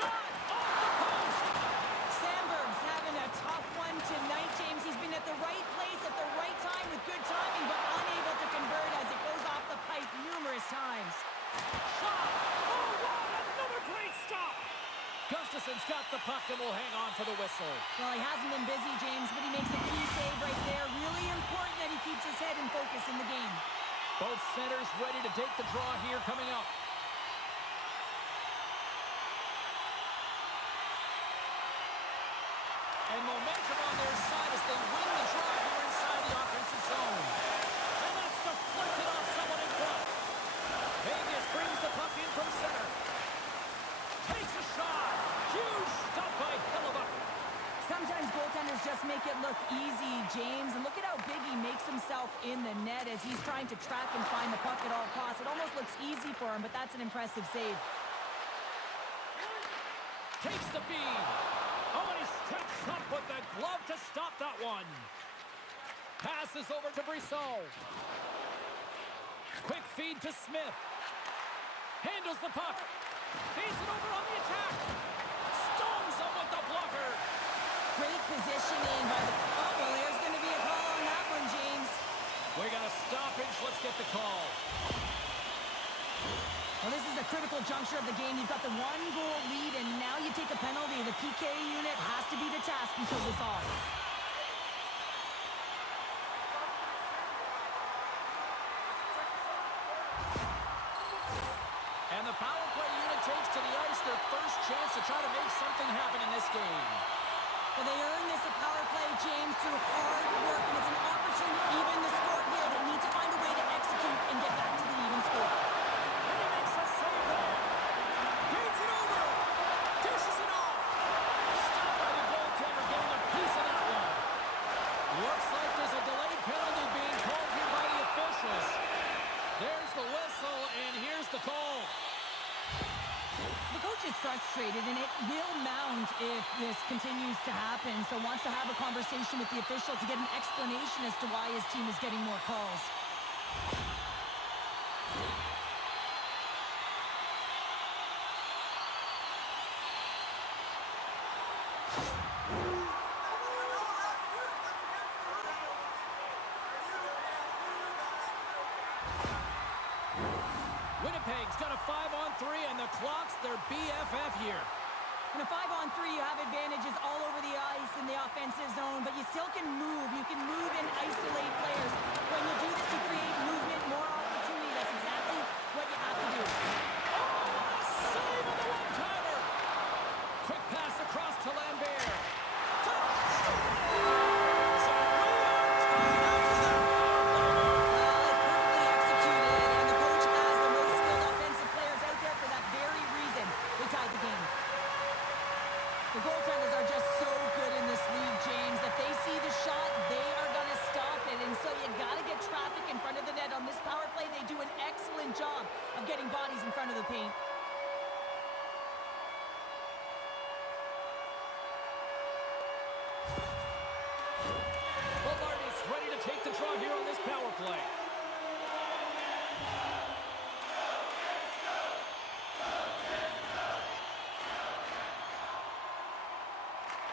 Shot off the post! Sandberg's having a tough one tonight, James. He's been at the right place at the right time with good timing, but unable to convert as it goes off the pipe numerous times. Shot! Oh, wow! Another great stop! Gustafson's got the puck and will hang on for the whistle. Well, he hasn't been busy, James, but he makes a key save right there. Really important that he keeps his head in focus in the game. Both centers ready to take the draw here coming up. And momentum on their side as they win the draw here inside the offensive zone. And that's deflected off someone in front. Vegas brings the puck in from center. Takes a shot. Huge stop by Hellebuck. Sometimes goaltenders just make it look easy, James. And look at how big he makes himself in the net as he's trying to track and find the puck at all costs. It almost looks easy for him, but that's an impressive save. Takes the feed. Oh, and he steps up with the glove to stop that one. Passes over to Brisson. Quick feed to Smith. Handles the puck. Feeds it over on the attack. Stones him with the blocker. Great positioning by the... Oh, well, there's going to be a call on that one, James. We got a stoppage. Let's get the call. Well, this is a critical juncture of the game. You've got the one-goal lead, and now you take a penalty. The PK unit has to be the task until this off. And the power play unit takes to the ice their first chance to try to make something happen in this game. Well, they earn this at power play, James, through hard work, and it's an opportunity to even the score here. They need to find a way to execute and get back to the even score. And he makes a save there. Feeds it over. Dishes it off. Stopped by the goaltender getting a piece of that one. Looks like there's a delayed penalty being called here by the officials. There's the whistle, and here's the call. The coach is frustrated, and it will mount if this continues to happen, so wants to have a conversation with the official to get an explanation as to why his team is getting more calls. Winnipeg's got a 5-on-3, and the clock's their BFF here. In a 5-on-3, you have advantages all over the ice in the offensive zone, but you still can move. You can move and isolate players. When you do this, you create movement, more opportunity. That's exactly what you have to do. Oh, save on the one-timer! Quick pass across to Lambert. The goaltenders are just so good in this league, James, that they see the shot, they are going to stop it. And so you got to get traffic in front of the net. On this power play, they do an excellent job of getting bodies in front of the paint. draw here on this power play.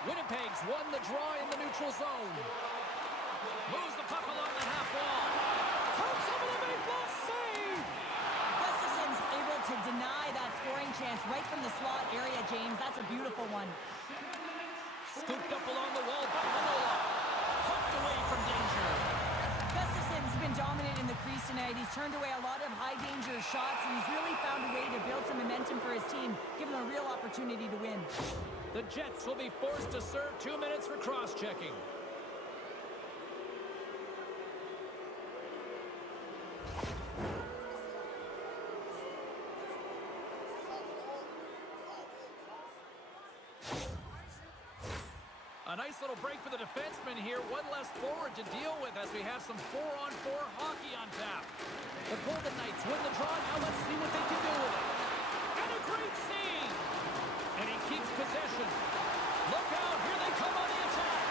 Winnipeg's won the draw in the neutral zone. Moves the puck along the half wall. Comes over the main block, save! Gustafson's able to deny that scoring chance right from the slot area, James. That's a beautiful one. Scooped up along the wall by Manola. Poked away from danger. Gustafson's been dominant in the crease tonight. He's turned away a lot of high-danger shots, and he's really found a way to build some momentum for his team, give him a real opportunity to win. The Jets will be forced to serve 2 minutes for cross-checking. A nice little break for the defenseman here. One less forward to deal with as we have some 4-on-4 hockey on tap. The Golden Knights win the draw. Now let's see what they can do with it. And a great save! And he keeps possession. Look out, here they come on the attack.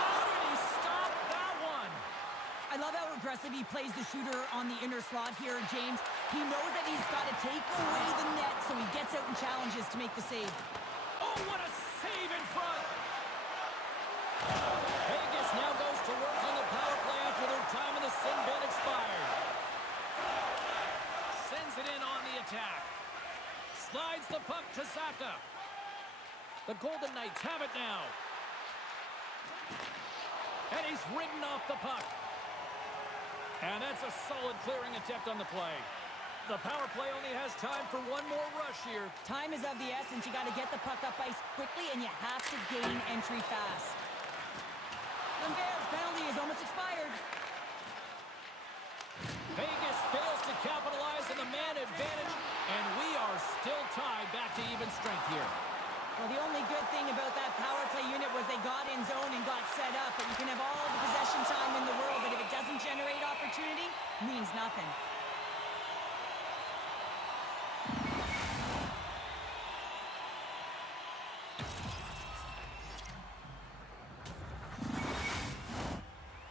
How did he stop that one? I love how aggressive he plays the shooter on the inner slot here, James. He knows that he's got to take away the net, so he gets out and challenges to make the save. Oh, what a save in front! Vegas now goes to work on the power play after their time in the sin bin expired. Sends it in on the attack. Slides the puck to Saka. The Golden Knights have it now. And he's ridden off the puck. And that's a solid clearing attempt on the play. The power play only has time for one more rush here. Time is of the essence. You got to get the puck up ice quickly, and you have to gain entry fast. Lembert's penalty is almost expired. Vegas fails to capitalize on the man advantage, and we are still tied back to even strength here. Well, the only good thing about that power play unit was they got in zone and got set up, but you can have all the possession time in the world, but if it doesn't generate opportunity, it means nothing.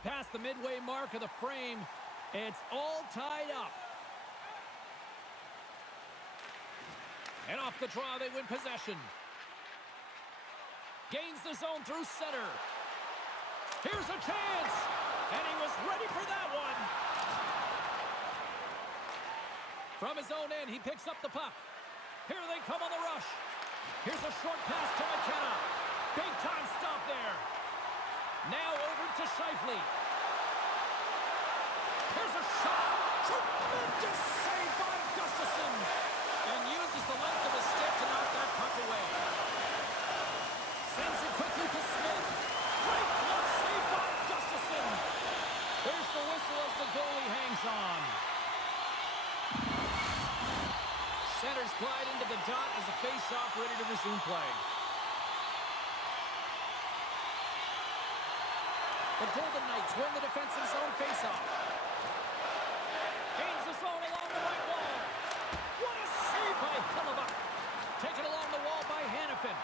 Past the midway mark of the frame, it's all tied up. And off the draw, they win possession. Gains the zone through center. Here's a chance! And he was ready for that one. From his own end, he picks up the puck. Here they come on the rush. Here's a short pass to McKenna. Big time stop there. Now over to Scheifele. Here's a shot. Tremendous save by Gustafson. And uses the length of his stick to knock that puck away. Sends it quickly to Smith. Great glove save by Gustafson. There's the whistle as the goalie hangs on. Centers glide into the dot as a face-off ready to resume play. The Golden Knights win the defensive zone face-off. Gains the zone along the right wall. What a save by Hellebuck. Taken along the wall by Hannafin.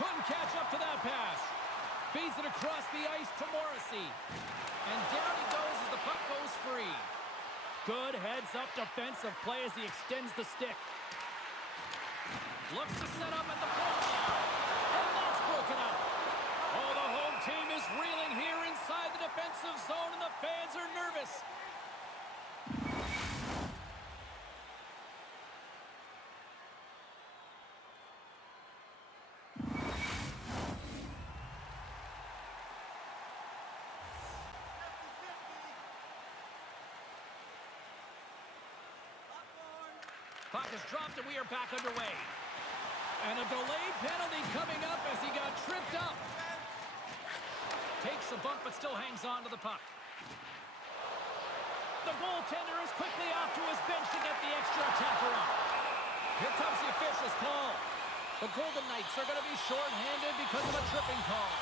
Couldn't catch up to that pass. Feeds it across the ice to Morrissey. And down he goes as the puck goes free. Good heads-up defensive play as he extends the stick. Looks to set up at the point now. And that's broken up. Oh, the home team is reeling here inside the defensive zone, and the fans are nervous. Puck is dropped, and we are back underway. And a delayed penalty coming up as he got tripped up. Takes a bump, but still hangs on to the puck. The goaltender is quickly off to his bench to get the extra attacker up. Here comes the official's call. The Golden Knights are going to be shorthanded because of a tripping call.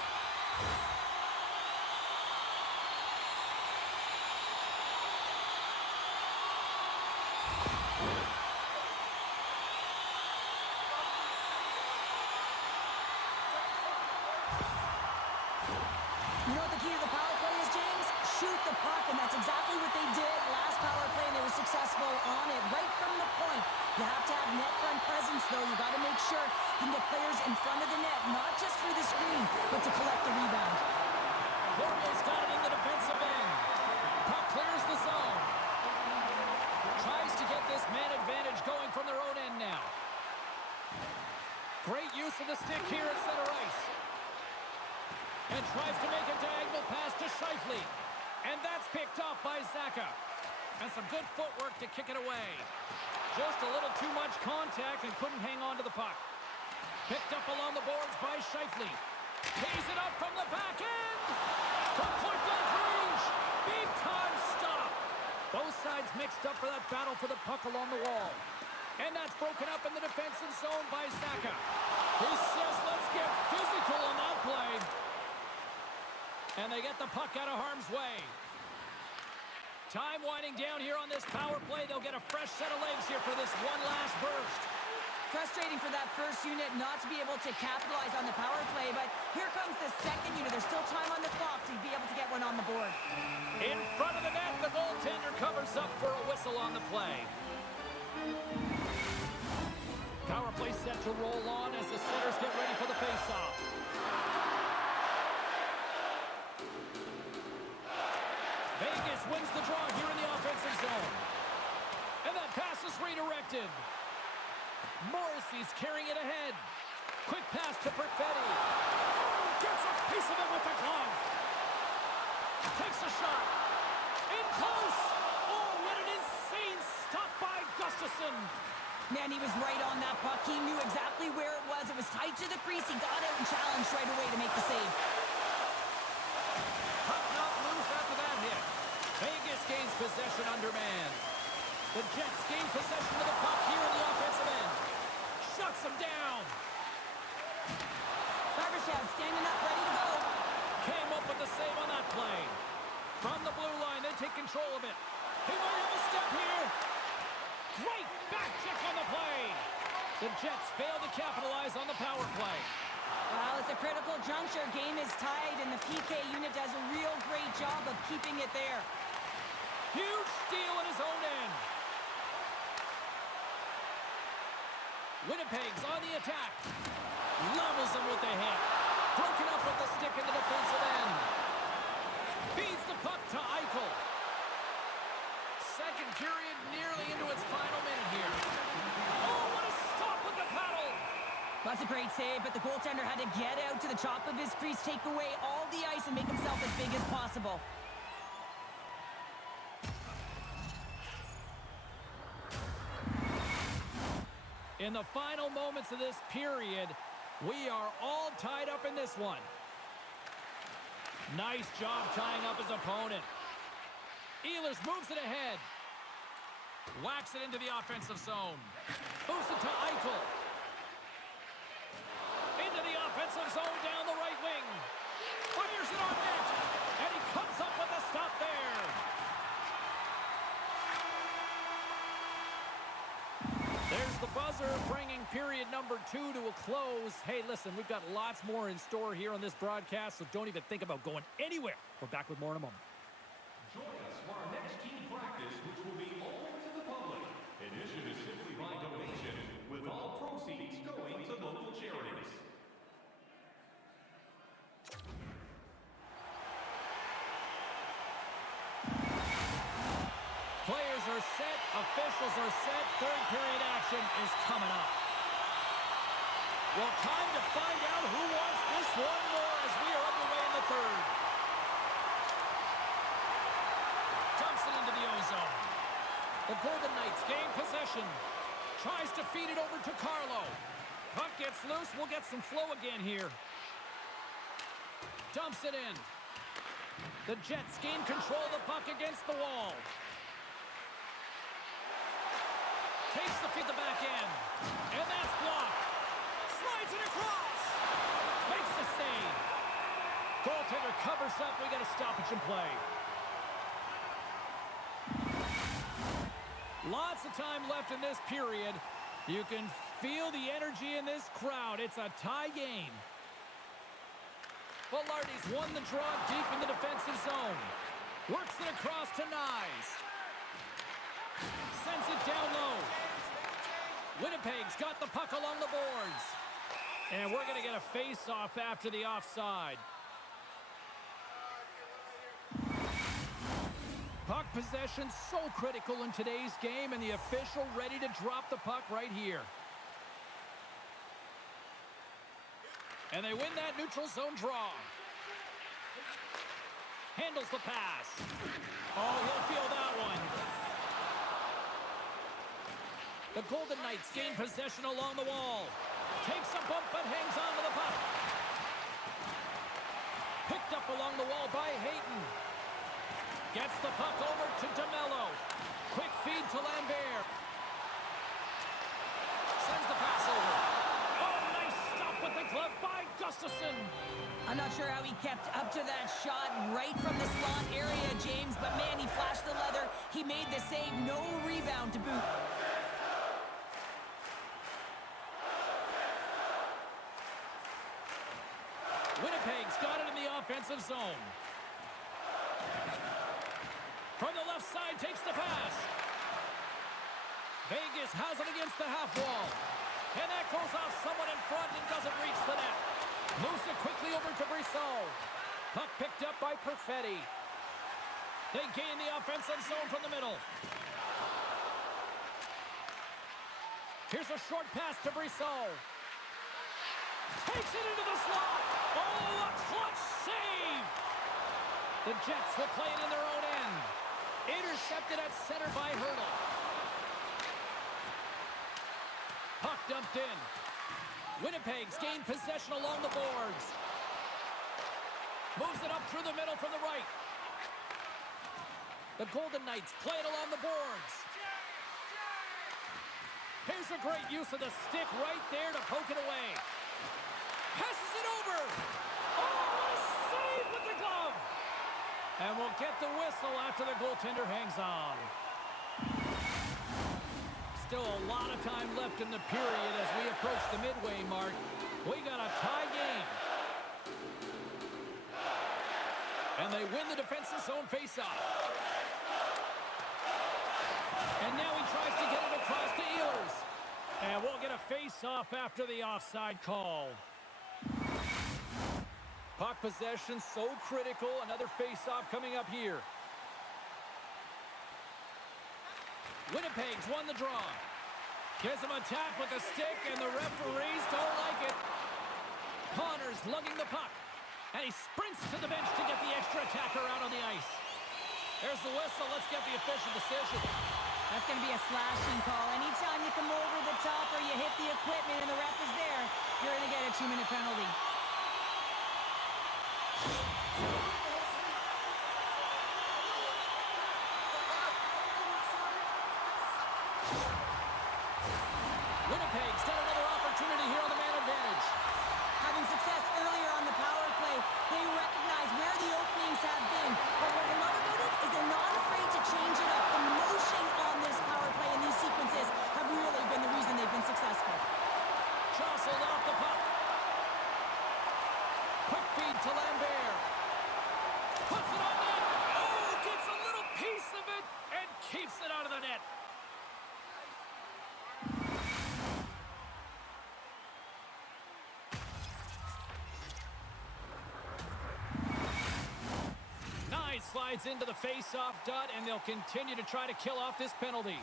You know what the key to the power play is, James? Shoot the puck, and but to collect the rebound. Cormier's got it in the defensive end. Puck clears the zone. Tries to get this man advantage going from their own end now. Great use of the stick here at center ice. And tries to make a diagonal pass to Scheifele. And that's picked off by Zacha. And some good footwork to kick it away. Just a little too much contact and couldn't hang on to the puck. Picked up along the boards by Scheifele. Tees it up from the back end. From point-blank range. Big-time stop. Both sides mixed up for that battle for the puck along the wall. And that's broken up in the defensive zone by Zacha. He says, let's get physical on that play. And they get the puck out of harm's way. Time winding down here on this power play. They'll get a fresh set of legs here for this one last burst. Frustrating for that first unit not to be able to capitalize on the power play, but here comes the second unit. There's still time on the clock to be able to get one on the board. In front of the net, the goaltender covers up for a whistle on the play. Power play set to roll on as the centers get ready for the face-off. Vegas wins the draw here in the offensive zone. And that pass is redirected. Morrissey's carrying it ahead. Quick pass to Perfetti. Oh, gets a piece of it with the glove. Takes a shot. In close. Oh, what an insane stop by Gustafsson. Man, he was right on that puck. He knew exactly where it was. It was tight to the crease. He got out and challenged right away to make the save. Puck not loose after that hit. Vegas gains possession under man. The Jets gain possession of the puck here in the offensive end. Shuts him down. Barbashev standing up, ready to go. Came up with the save on that play. From the blue line, they take control of it. He might have a step here. Great back check on the play. The Jets fail to capitalize on the power play. Well, it's a critical juncture. Game is tied, and the PK unit does a real great job of keeping it there. Huge steal in his own end. Winnipeg's on the attack. Levels him with the hit. Broken up with the stick in the defensive end. Feeds the puck to Eichel. Second period nearly into its final minute here. Oh, what a stop with the paddle. That's a great save, but the goaltender had to get out to the top of his crease, take away all the ice, and make himself as big as possible. In the final moments of this period, we are all tied up in this one. Nice job tying up his opponent. Ehlers moves it ahead. Whacks it into the offensive zone. Moves it to Eichel. Into the offensive zone down the right wing. Fires it on net. And he comes up with a stop there. There's the buzzer, bringing period number 2 to a close. Hey, listen, we've got lots more in store here on this broadcast, so don't even think about going anywhere. We're back with more in a moment. Join us for our next team practice, which will be open to the public. Admission is simply by donation, with all proceeds going to local charities. Players are set, officials are set, third period action is coming up. Well, time to find out who wants this one more as we are underway in the third. Dumps it into the ozone. The Golden Knights gain possession. Tries to feed it over to Carlo. Puck gets loose, we'll get some flow again here. Dumps it in. The Jets gain control of the puck against the wall. Takes the feed the back end. And that's blocked. Slides it across. Makes the save. Goaltender covers up. We got a stoppage in play. Lots of time left in this period. You can feel the energy in this crowd. It's a tie game. Velarde's won the draw deep in the defensive zone. Works it across to Nyes. Sends it down low. Winnipeg's got the puck along the boards. And we're going to get a face-off after the offside. Puck possession so critical in today's game, and the official ready to drop the puck right here. And they win that neutral zone draw. Handles the pass. Oh, he'll feel that one. The Golden Knights gain possession along the wall. Takes a bump but hangs on to the puck. Picked up along the wall by Hayton. Gets the puck over to DeMello. Quick feed to Lambert. Sends the pass over. Oh, nice stop with the glove by Gustafsson. I'm not sure how he kept up to that shot right from the slot area, James, but man, he flashed the leather. He made the save, no rebound to boot. Winnipeg's got it in the offensive zone. From the left side, takes the pass. Vegas has it against the half wall. And that goes off someone in front and doesn't reach the net. Moves it quickly over to Brissot. Puck picked up by Perfetti. They gain the offensive zone from the middle. Here's a short pass to Brissot. Takes it into the slot. Oh, a clutch save. The Jets will play it in their own end. Intercepted at center by Hurdle. Puck dumped in. Winnipeg's gained possession along the boards. Moves it up through the middle from the right. The Golden Knights play it along the boards. Here's a great use of the stick right there to poke it away. Passes it over. Oh, what a save with the glove. And we'll get the whistle after the goaltender hangs on. Still a lot of time left in the period as we approach the midway mark. We got a tie game. And they win the defensive zone faceoff. And now he tries to get it across to Ehlers. And we'll get a face-off after the offside call. Puck possession so critical. Another face-off coming up here. Winnipeg's won the draw. Gives him a tap with a stick, and the referees don't like it. Connors lugging the puck. And he sprints to the bench to get the extra attacker out on the ice. There's the whistle. Let's get the official decision. That's going to be a slashing call. Anytime you come over the top or you hit the equipment and the ref is there, you're going to get a 2-minute penalty. Winnipeg's got another opportunity here on the man advantage. Having success earlier on the power play, they recognize where the openings have been. But what I love about it is they're not afraid to change it up. The motion on this power play and these sequences have really been the reason they've been successful. Jostled off the puck. Quick feed to Lambert. Puts it on net. Oh, gets a little piece of it and keeps it out of the net. Slides into the face-off dot, and they'll continue to try to kill off this penalty.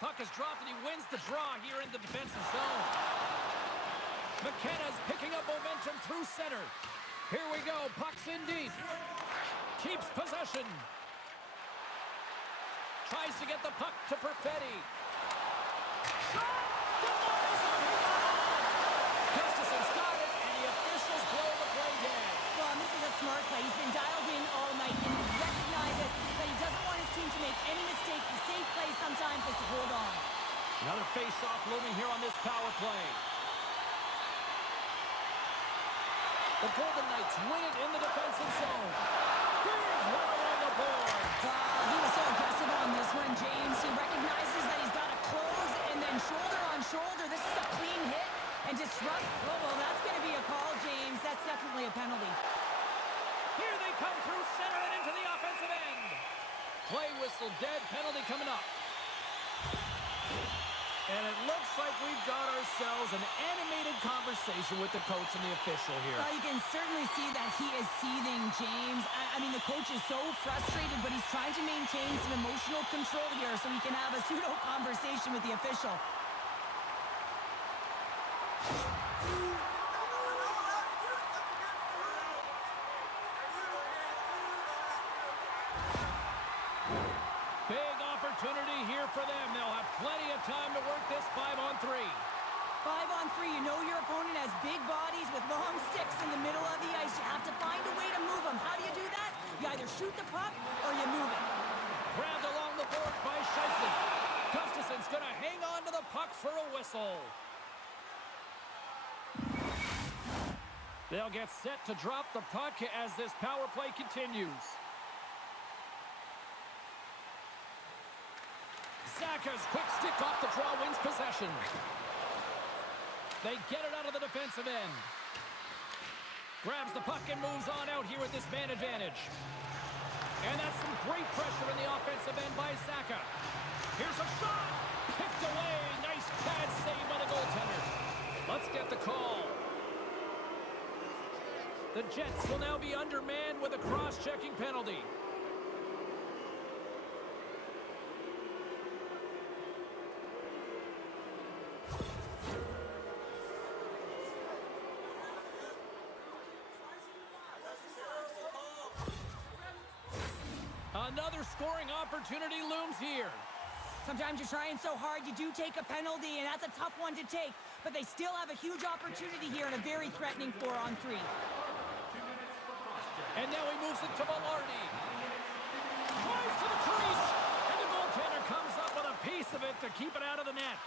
Puck is dropped, and he wins the draw here in the defensive zone. McKenna's picking up momentum through center. Here we go. Puck's in deep. Keeps possession. Tries to get the puck to Perfetti. Shot! Denies him! Gustafsson's got it, and the officials blow the play dead. Well, and this is a smart play. He's been dialed in all night and he recognizes that he doesn't want his team to make any mistakes. The safe play sometimes is to hold on. Another face-off looming here on this power play. The Golden Knights win it in the defensive zone. Big runner on the board. He was so aggressive on this one, James. He recognizes that he's got to close and then shoulder on shoulder. This is a clean hit. And disrupt. Oh, well, that's going to be a call, James. That's definitely a penalty. Here they come through center and into the offensive end. Play whistle dead. Penalty coming up. And it looks like we've got ourselves an animated conversation with the coach and the official here. Well, you can certainly see that he is seething, James. I mean, the coach is so frustrated, but he's trying to maintain some emotional control here so he can have a pseudo conversation with the official. Big opportunity here for them. They'll have plenty of time to work this 5-on-3. 5-on-3, you know your opponent has big bodies with long sticks in the middle of the ice. You have to find a way to move them. How do you do that? You either shoot the puck or you move it. Grabbed along the boards by Scheifele. Gustafson's going to hang on to the puck for a whistle. They'll get set to drop the puck as this power play continues. Zacha's quick stick off the draw wins possession. They get it out of the defensive end. Grabs the puck and moves on out here with this man advantage. And that's some great pressure in the offensive end by Zacha. Here's a shot. Kicked away. Nice pad save by the goaltender. Let's get the call. The Jets will now be undermanned with a cross-checking penalty. Another scoring opportunity looms here. Sometimes you're trying so hard, you do take a penalty, and that's a tough one to take. But they still have a huge opportunity here in a very threatening 4-on-3. And now he moves it to Velarde. Drives to the crease. And the goaltender comes up with a piece of it to keep it out of the net.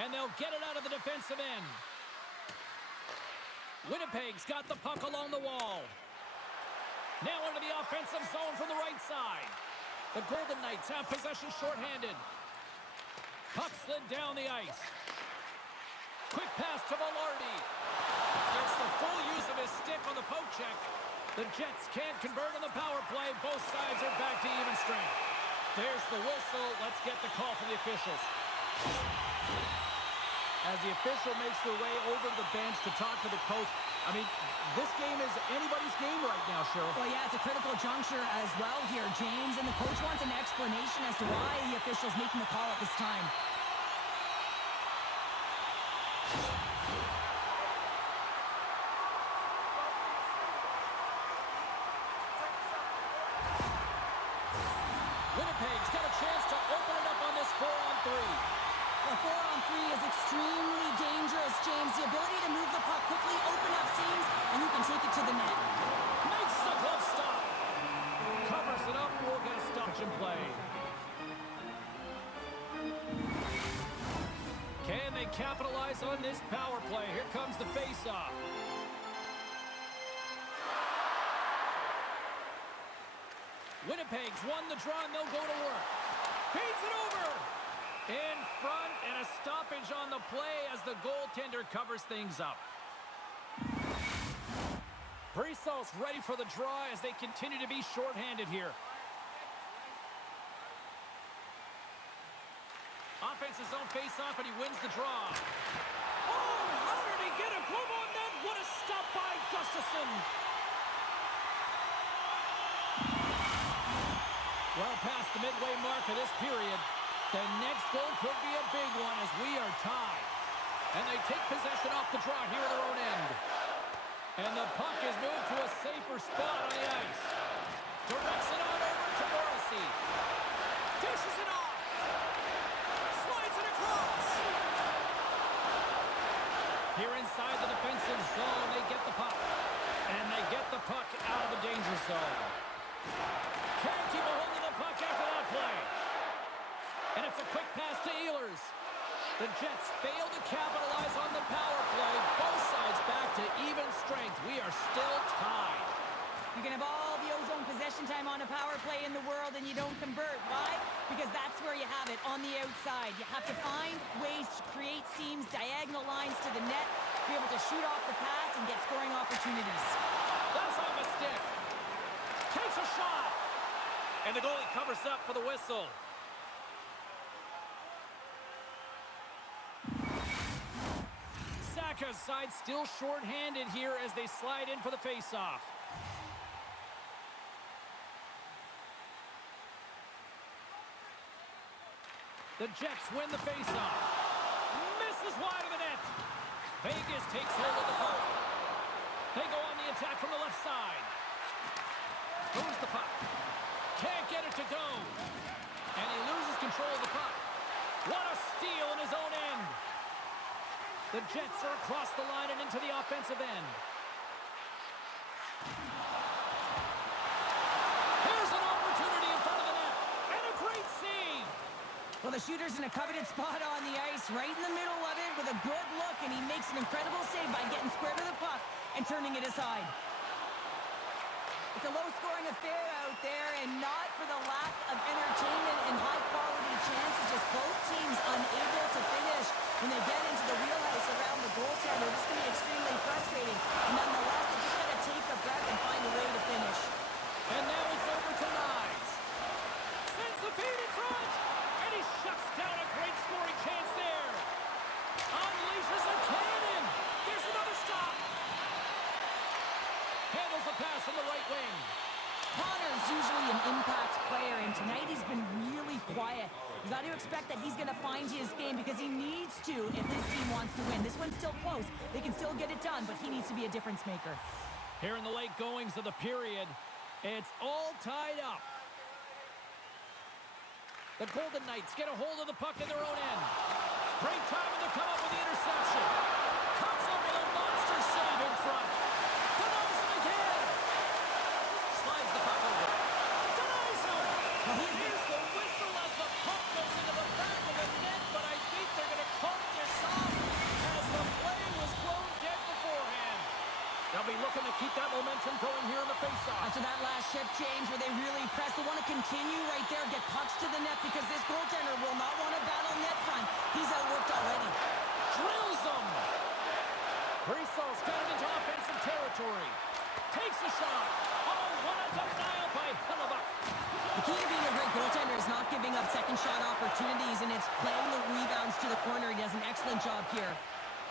And they'll get it out of the defensive end. Winnipeg's got the puck along the wall. Now into the offensive zone from the right side. The Golden Knights have possession shorthanded. Puck slid down the ice. Quick pass to Velarde. Gets the full use of his stick on the poke check. The Jets can't convert on the power play. Both sides are back to even strength. There's the whistle. Let's get the call from the officials. As the official makes their way over to the bench to talk to the coach. I mean, this game is anybody's game right now, Cheryl. Well, yeah, it's a critical juncture as well here, James. And the coach wants an explanation as to why the official's making the call at this time. Winnipeg's got a chance to open it up on this 4-on-3. The 4-on-3 is extremely dangerous, James. The ability to move the puck quickly, open up seams, and you can take it to the net. Makes the glove stop. Covers it up. We'll get a stoppage in play. Can they capitalize on this power play? Here comes the face-off. Winnipeg's won the draw, and they'll go to work. Feeds it over. In front, and a stoppage on the play as the goaltender covers things up. Brisso's ready for the draw as they continue to be shorthanded here. Offense's own face-off, and he wins the draw. Oh, how did he get a glove on that? What a stop by Gustafson. Well past the midway mark of this period. The next goal could be a big one as we are tied. And they take possession off the draw here at their own end. And the puck is moved to a safer spot on the ice. Directs it on over to Morrissey. Dishes it off. Slides it across. Here inside the defensive zone, they get the puck. And they get the puck out of the danger zone. Can't keep a hold of the puck after that play. And it's a quick pass to Ehlers. The Jets fail to capitalize on the power play. Both sides back to even strength. We are still tied. You can have all the ozone possession time on a power play in the world and you don't convert. Why? Because that's where you have it, on the outside. You have to find ways to create seams, diagonal lines to the net, be able to shoot off the pass and get scoring opportunities. That's off a stick. Takes a shot. And the goalie covers up for the whistle. Vegas side still short-handed here as they slide in for the face-off. The Jets win the face-off. Misses wide of the net. Vegas takes hold of the puck. They go on the attack from the left side. Moves the puck. Can't get it to go. And he loses control of the puck. What a steal in his own end. The Jets are across the line and into the offensive end. Here's an opportunity in front of the net. And a great save. Well, the shooter's in a coveted spot on the ice, right in the middle of it with a good look, and he makes an incredible save by getting square to the puck and turning it aside. It's a low-scoring affair out there, and not for the lack of entertainment and high-quality chances, just both teams unable to finish when they get into the wheelhouse around the goaltender. This can be extremely frustrating, and nonetheless, they just got to take a breath and find a way to finish. And now it's over to Knives. Sends the feed in front, and he shuts down a great scoring chance there. Unleashes a cannon. There's another stop. Handles the pass from the right wing. Connor's usually an impact player, and tonight he's been really quiet. You got to expect that he's going to find his game because he needs to if his team wants to win. This one's still close. They can still get it done, but he needs to be a difference maker. Here in the late goings of the period, it's all tied up. The Golden Knights get a hold of the puck in their own end. Great timing to come up with the interception. Comes up with a monster save in front. Denies him again. Slides the puck over. Denies him. Here's the whistle as the puck goes into the back of the net, but I think they're going to call this off as the play was blown dead beforehand. They'll be looking to keep that momentum going here in the faceoff. After that last shift change where they really press, they want to continue right there, get pucks to the net because this goaltender will not want to battle net front. He's outworked already. Drills him. Brisso's got it into offensive territory. Takes a shot. Oh, what a denial by Hellebuck. The key to being a great goaltender is not giving up second shot opportunities, and it's playing the rebounds to the corner. He does an excellent job here.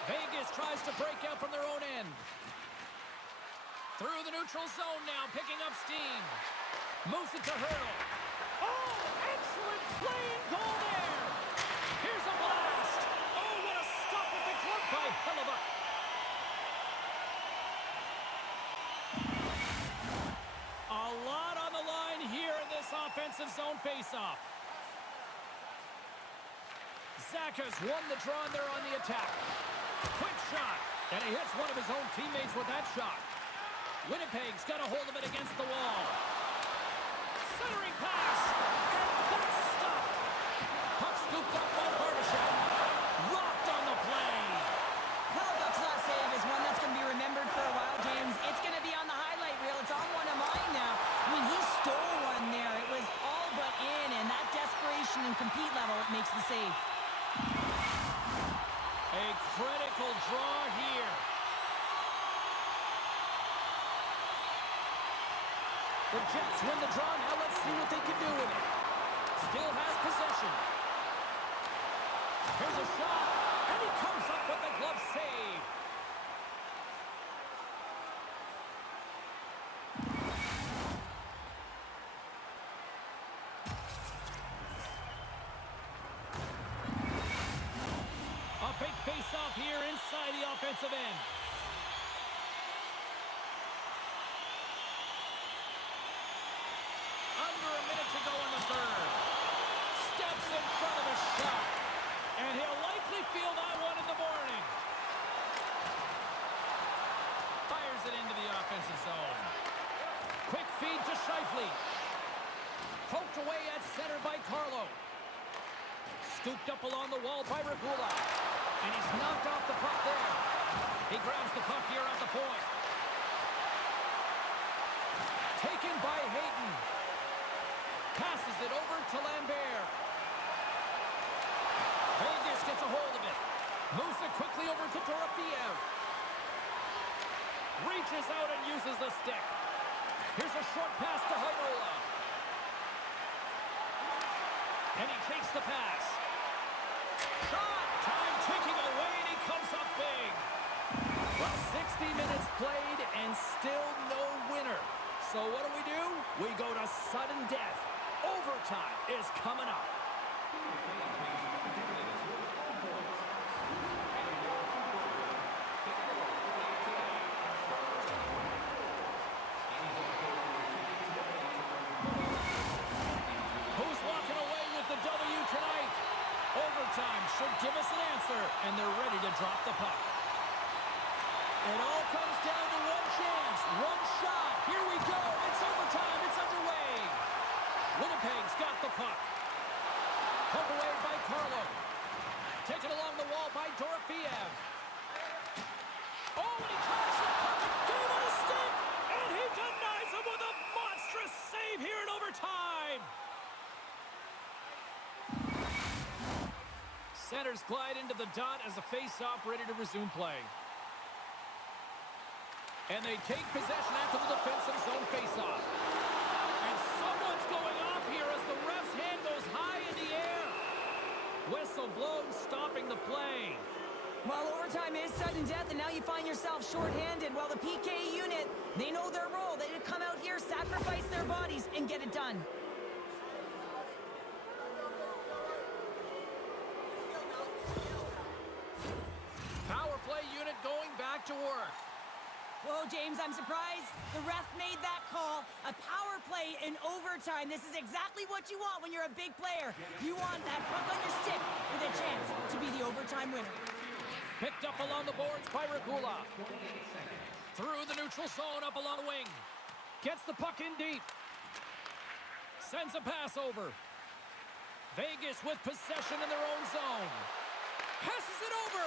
Vegas tries to break out from their own end. Through the neutral zone now, picking up steam. Moves it to Hurdle. Oh, excellent play and goal there. Here's a blast. Oh, what a stop at the glove by Hellebuck. A lot on the line here in this offensive zone faceoff. Zacha's won the draw and they're on the attack. Quick shot. And he hits one of his own teammates with that shot. Winnipeg's got a hold of it against the wall. Centering pass. And that's stopped. Puck scooped up by Bardashek. Rocked on the play. Hellebuck's last save is one that's going to be remembered for a while, James. It's going to be on the highlight reel. It's on one of mine now. I mean, he stole one there. It was all but in, and that desperation and compete level makes the save. A critical draw here. The Jets win the draw. Now let's see what they can do with it. Still has possession. Here's a shot. And he comes up with the glove save. A big face-off here inside the offensive end. Under a minute to go in the third. Steps in front of the shot. And he'll likely feel that one in the morning. Fires it into the offensive zone. Quick feed to Scheifele. Poked away at center by Carlo. Scooped up along the wall by Regula. And he's knocked off the puck there. He grabs the puck here at the point. Taken by Hayden. Passes it over to Lambert. Vegas gets a hold of it. Moves it quickly over to Dorofeev. Reaches out and uses the stick. Here's a short pass to Heinola. And he takes the pass. Shot! Time ticking away, and he comes up big. Well, 60 minutes played and still no winner. So what do? We go to sudden death. Overtime is coming up. Who's walking away with the W tonight? Overtime should give us an answer, and they're ready to drop the puck. It all comes down to one chance, one shot. Here we go. It's overtime. It's underway. Winnipeg's got the puck. Put away by Carlo. Taken along the wall by Dorofeev. Oh, and he tries the puck. Gave on a stick. And he denies him with a monstrous save here in overtime. Centers glide into the dot as the face-off ready to resume play. And they take possession after the defensive zone face-off. And someone's going off here as the ref's hand goes high in the air. Whistle blown, stopping the play. Well, overtime is sudden death, and now you find yourself shorthanded. Well, the PK unit, they know their role. They come out here, sacrifice their bodies, and get it done. Power play unit going back to work. Whoa, James, I'm surprised the ref made that call. A power play in overtime. This is exactly what you want when you're a big player. You want that puck on your stick with a chance to be the overtime winner. Picked up along the boards by Regula. Through the neutral zone, up along the wing. Gets the puck in deep. Sends a pass over. Vegas with possession in their own zone. Passes it over.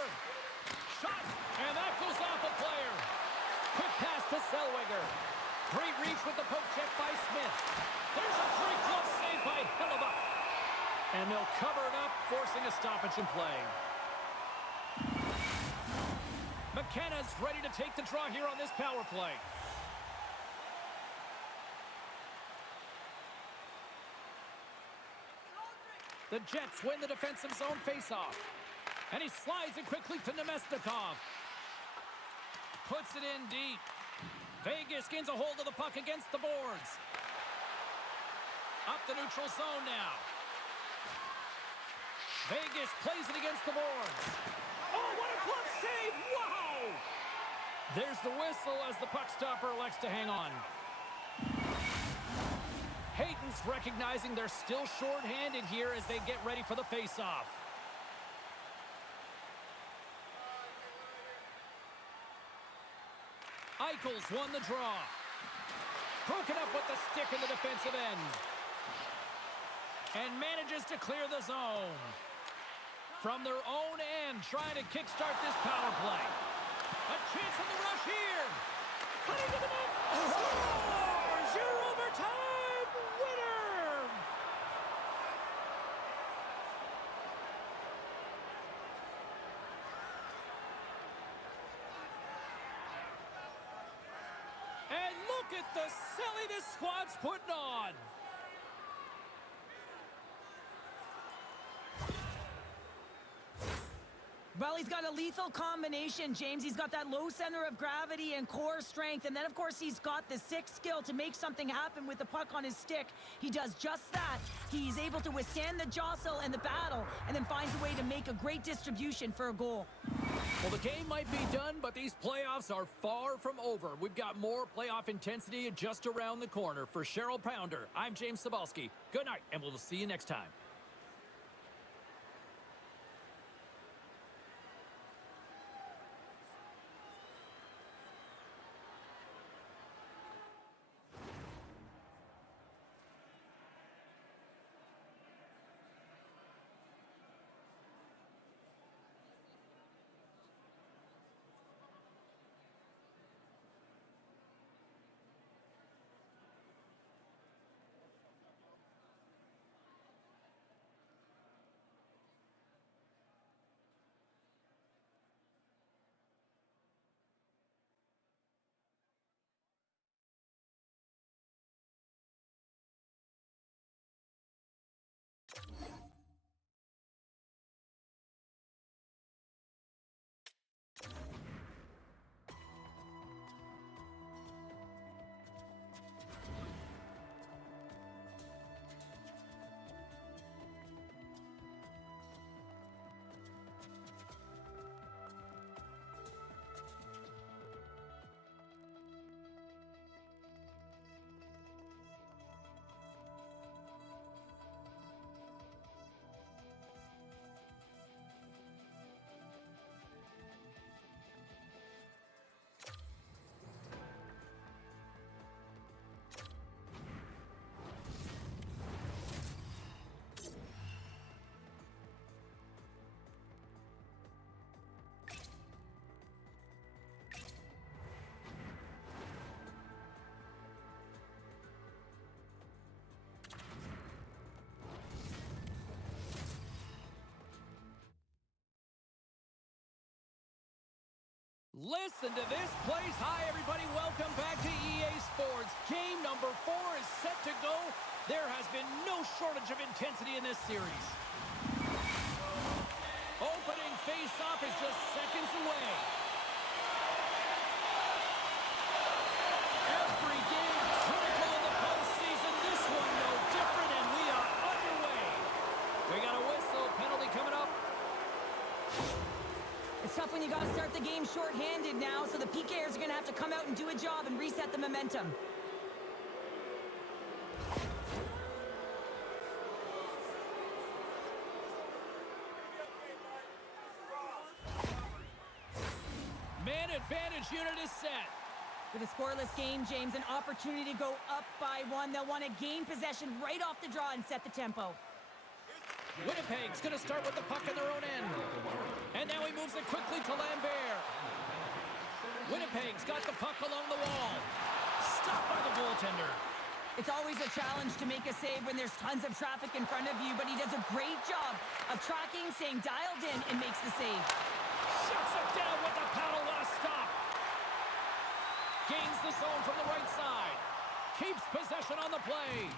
Shot, and that goes off a player. Quick pass to Zellweger. Great reach with the poke check by Smith. There's a great glove save by Hellebuck. And they'll cover it up, forcing a stoppage in play. McKenna's ready to take the draw here on this power play. The Jets win the defensive zone faceoff. And he slides it quickly to Nemesnikov. Puts it in deep. Vegas gains a hold of the puck against the boards. Up the neutral zone now. Vegas plays it against the boards. Oh, what a glove save! Wow! There's the whistle as the puck stopper elects to hang on. Hayton's recognizing they're still short-handed here as they get ready for the face-off. Eichels won the draw. Broken up with the stick in the defensive end. And manages to clear the zone. From their own end, trying to kickstart this power play. A chance on the rush here. Cutting to the net. Scores! Your overtime winner! And look at the silly this squad's putting on. Well, he's got a lethal combination, James. He's got that low center of gravity and core strength. And then, of course, he's got the sick skill to make something happen with the puck on his stick. He does just that. He's able to withstand the jostle and the battle and then finds a way to make a great distribution for a goal. Well, the game might be done, but these playoffs are far from over. We've got more playoff intensity just around the corner. For Cheryl Pounder, I'm James Cybulski. Good night, and we'll see you next time. Listen to this place. Hi, everybody. Welcome back to EA Sports. Game number 4 is set to go. There has been no shortage of intensity in this series. Opening face-off is just seconds away. Every game critical in the postseason. This one no different, and we are underway. We got a whistle. Penalty coming up. It's tough when you got to start the game short-handed now, so the PKers are going to have to come out and do a job and reset the momentum. Man advantage unit is set. With a scoreless game, James, an opportunity to go up by 1. They'll want to gain possession right off the draw and set the tempo. Winnipeg's going to start with the puck in their own end. And now he moves it quickly to Lambert. Winnipeg's got the puck along the wall. Stopped by the goaltender. It's always a challenge to make a save when there's tons of traffic in front of you, but he does a great job of tracking, staying dialed in, and makes the save. Shuts it down with the paddle. What a stop. Gains the zone from the right side. Keeps possession on the play.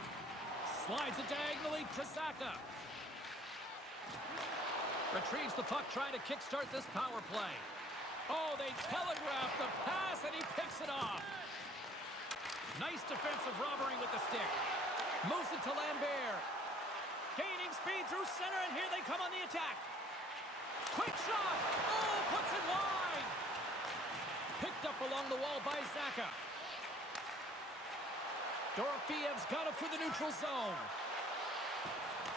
Slides it diagonally to Saka. Retrieves the puck, trying to kickstart this power play. Oh, they telegraph the pass, and he picks it off. Nice defensive robbery with the stick. Moves it to Lambert. Gaining speed through center, and here they come on the attack. Quick shot! Oh, puts it wide! Picked up along the wall by Saka. Dorofiev's got it through the neutral zone.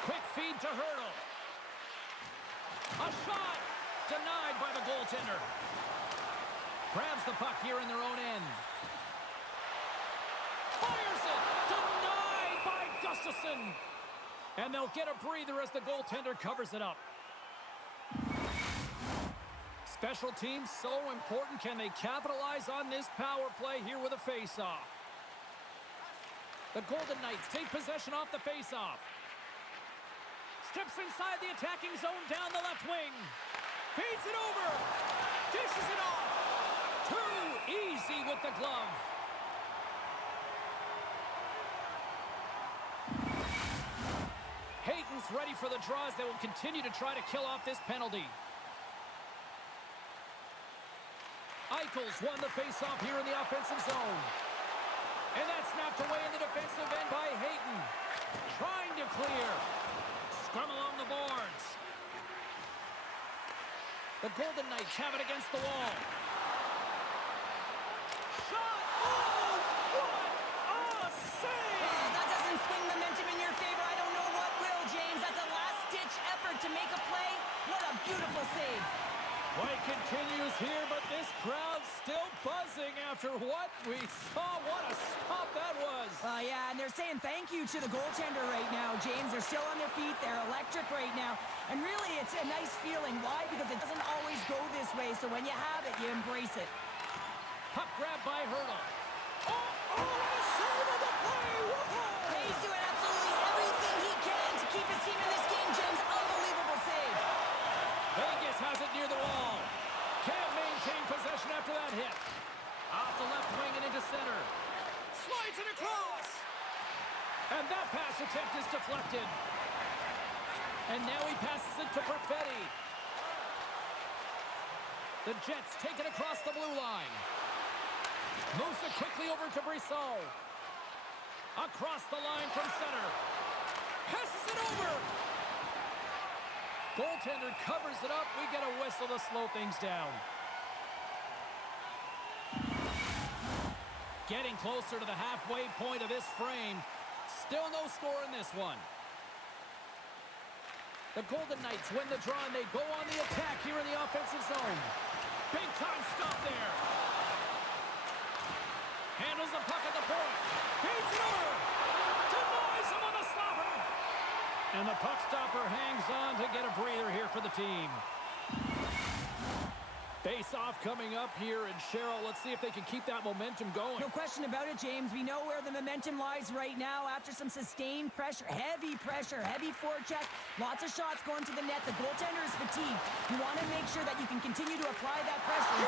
Quick feed to Hurdle. A shot! Denied by the goaltender. Grabs the puck here in their own end. Fires it! Denied by Gustafsson! And they'll get a breather as the goaltender covers it up. Special teams so important. Can they capitalize on this power play here with a face-off? The Golden Knights take possession off the face-off. Steps inside the attacking zone down the left wing. Feeds it over. Dishes it off. Too easy with the glove. Hayton's ready for the draws. They will continue to try to kill off this penalty. Eichels won the face-off here in the offensive zone. And that's snapped away in the defensive end by Hayton. Trying to clear. Scrum along the boards. The Golden Knights have it against the wall. Shot! Oh, what a save! That doesn't swing momentum in your favor. I don't know what will, James. That's a last-ditch effort to make a play. What a beautiful save. Play continues here, but this crowd's still buzzing after what we saw. What a stop that was. Yeah, and they're saying thank you to the goaltender right now, James. They're still on their feet. They're electric right now. And really, it's a nice feeling. Why? Because it doesn't always go this way, so when you have it, you embrace it. Puck grab by Hurdle. Oh, what a save of the play! Whoa! He's doing absolutely everything he can to keep his team in this game, James. Unbelievable save. Vegas has it near the wall. Can't maintain possession after that hit. Off the left wing and into center. Slides it across. And that pass attempt is deflected. And now he passes it to Perfetti. The Jets take it across the blue line. Moves it quickly over to Brisson. Across the line from center. Passes it over. Goaltender covers it up. We get a whistle to slow things down. Getting closer to the halfway point of this frame. Still no score in this one. The Golden Knights win the draw, and they go on the attack here in the offensive zone. Big time stop there. Handles the puck at the point. Feeds it over. Denies him on the slapper. And the puck stopper hangs on to get a breather here for the team. Face-off coming up here, and Cheryl, let's see if they can keep that momentum going. No question about it, James. We know where the momentum lies right now after some sustained pressure, heavy forecheck, lots of shots going to the net. The goaltender is fatigued. You want to make sure that you can continue to apply that pressure.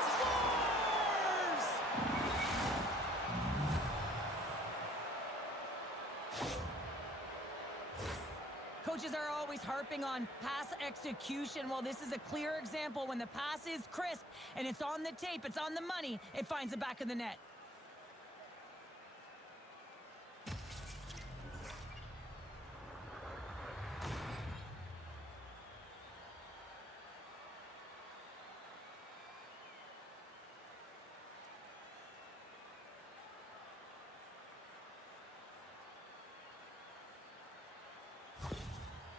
Coaches are always harping on pass execution. Well, this is a clear example. When the pass is crisp and it's on the tape, it's on the money, it finds the back of the net.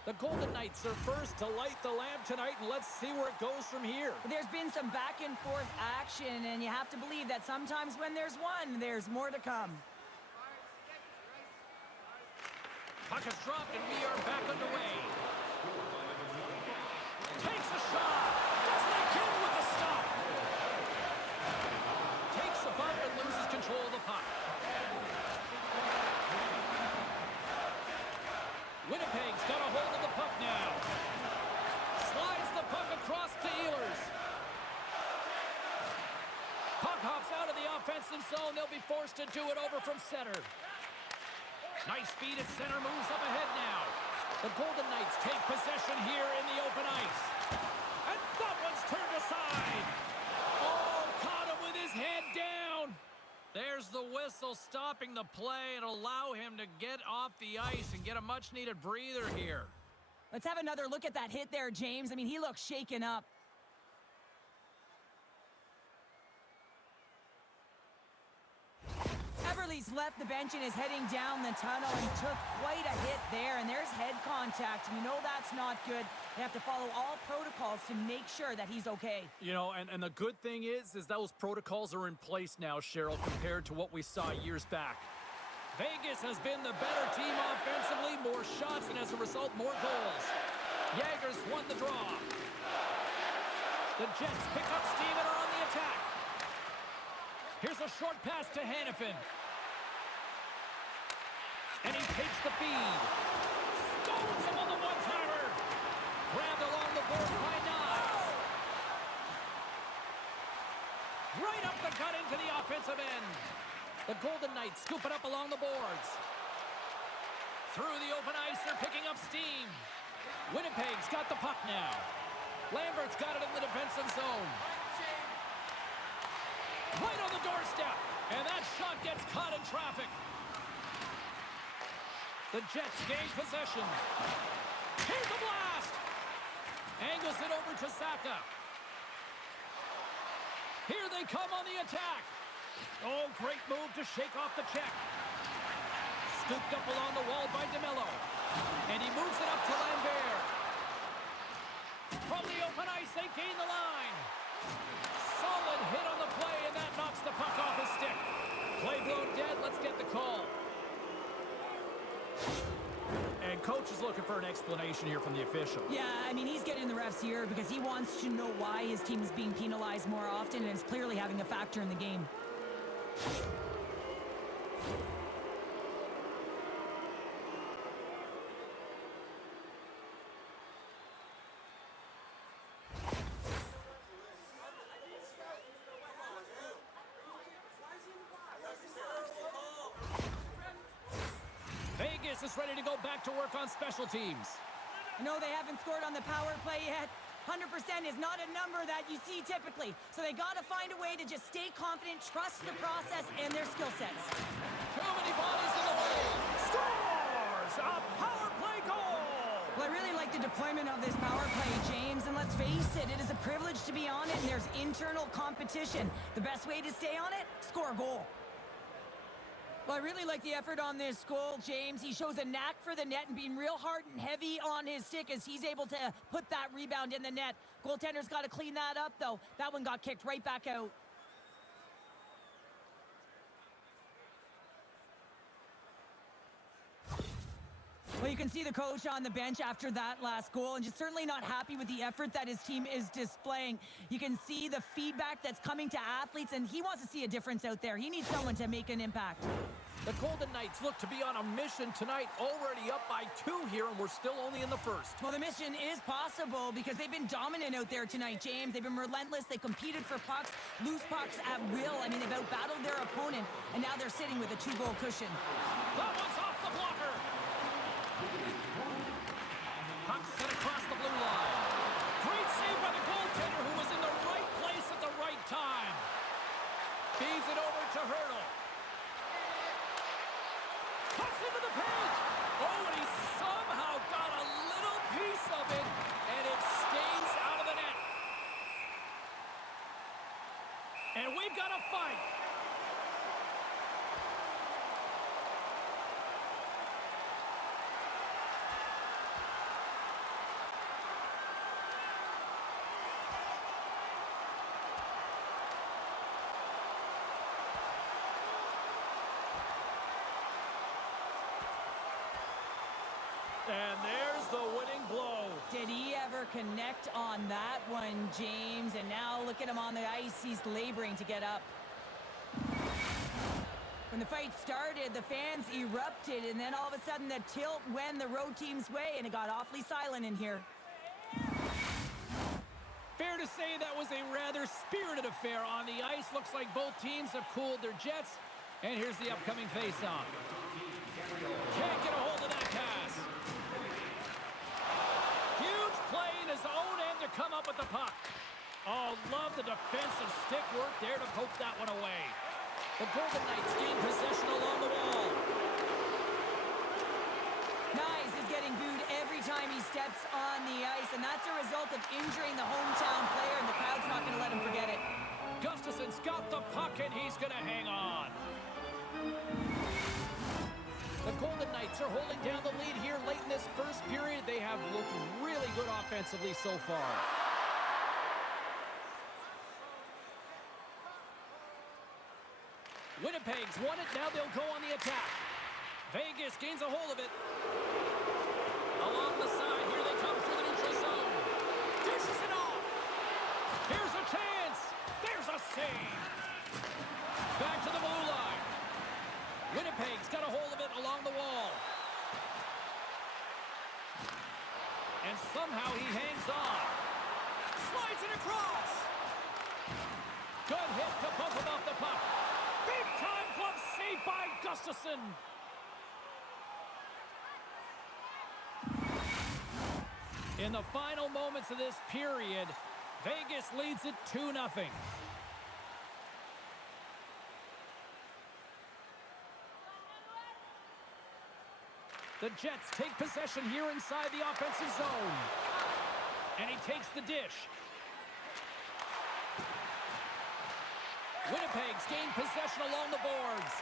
The Golden Knights are first to light the lamp tonight, and let's see where it goes from here. There's been some back and forth action, and you have to believe that sometimes when there's one, there's more to come. Puck is dropped, and we are back underway. Takes a shot. Does it again with the stop. Takes a bump and loses control of the puck. Winnipeg's got a hold of the puck now. Slides the puck across to Ehlers. Puck hops out of the offensive zone. They'll be forced to do it over from center. Nice feed at center, moves up ahead now. The Golden Knights take possession here in the open ice. And that one's turned aside. Oh, caught him with his head down. There's the whistle stopping the play and allow him to get off the ice and get a much-needed breather here. Let's have another look at that hit there, James. I mean, he looks shaken up. Everly's left the bench and is heading down the tunnel. He took quite a hit there, and there's head contact. You know that's not good. They have to follow all protocols to make sure that he's okay. You know, and the good thing is those protocols are in place now, Cheryl, compared to what we saw years back. Vegas has been the better team offensively, more shots, and as a result, more goals. Jagger's won the draw. The Jets pick up steam and are on the attack. Here's a short pass to Hannafin. And he takes the feed. Stones him on the one-timer. Grabbed along the board by Knives. Right up the gut into the offensive end. The Golden Knights scoop it up along the boards. Through the open ice, they're picking up steam. Winnipeg's got the puck now. Lambert's got it in the defensive zone. Right on the doorstep. And that shot gets caught in traffic. The Jets gain possession. Here's a blast. Angles it over to Saka. Here they come on the attack. Oh, great move to shake off the check. Scooped up along the wall by DeMello. And he moves it up to Lambert. From the open ice, they gain the line. Solid hit on the play, and that knocks the puck off his stick. Play blown dead. Let's get the call. And coach is looking for an explanation here from the official. Yeah, I mean, he's getting the refs here because he wants to know why his team is being penalized more often, and it's clearly having a factor in the game. Vegas is ready to go back to work on special teams. No, they haven't scored on the power play yet. 100% is not a number that you see typically. So they got to find a way to just stay confident, trust the process and their skill sets. Too many bodies in the way. Scores! A power play goal! Well, I really like the deployment of this power play, James. And let's face it, it is a privilege to be on it, and there's internal competition. The best way to stay on it, score a goal. Well, I really like the effort on this goal, James. He shows a knack for the net and being real hard and heavy on his stick as he's able to put that rebound in the net. Goaltender's got to clean that up, though. That one got kicked right back out. Well, You can see the coach on the bench after that last goal and just certainly not happy with the effort that his team is displaying. You can see the feedback that's coming to athletes, and he wants to see a difference out there. He needs someone to make an impact. The Golden Knights look to be on a mission tonight, already up by 2 here, and we're still only in the first. Well, the mission is possible because they've been dominant out there tonight, James. They've been relentless. They competed for pucks, loose pucks at will. I mean, they've outbattled their opponent, and now they're sitting with a 2-goal cushion. That one's off the blocker. Puck set across the blue line. Great save by the goaltender, who was in the right place at the right time. Feeds it over to Hurdle. Cuts into the paint. Oh, and he somehow got a little piece of it, and it stays out of the net. And we've got a fight. And there's the winning blow. Did he ever connect on that one, James? And now look at him on the ice. He's laboring to get up. When the fight started, the fans erupted, and then all of a sudden the tilt went the road team's way, and it got awfully silent in here. Fair to say that was a rather spirited affair on the ice. Looks like both teams have cooled their jets. And here's the upcoming face-off. Can't get a hold of that pass. Huge play in his own end to come up with the puck. Oh, love the defensive stick work there to poke that one away. The Golden Knights gain possession along the wall. Nyes is getting booed every time he steps on the ice, and that's a result of injuring the hometown player, and the crowd's not going to let him forget it. Gustafson's got the puck, and he's going to hang on. The Golden Knights are holding down the lead here late in this first period. They have looked really good offensively so far. Winnipeg's won it. Now they'll go on the attack. Vegas gains a hold of it. Along the side, here they come through the neutral zone. Dishes it off. Here's a chance. There's a save. Back to the blue line. Winnipeg's got a hold of it along the wall. And somehow he hangs on. Slides it across. Good hit to bump him off the puck. Big-time glove save by Gustafson. In the final moments of this period, Vegas leads it 2-0. The Jets take possession here inside the offensive zone. And he takes the dish. Winnipeg's gained possession along the boards.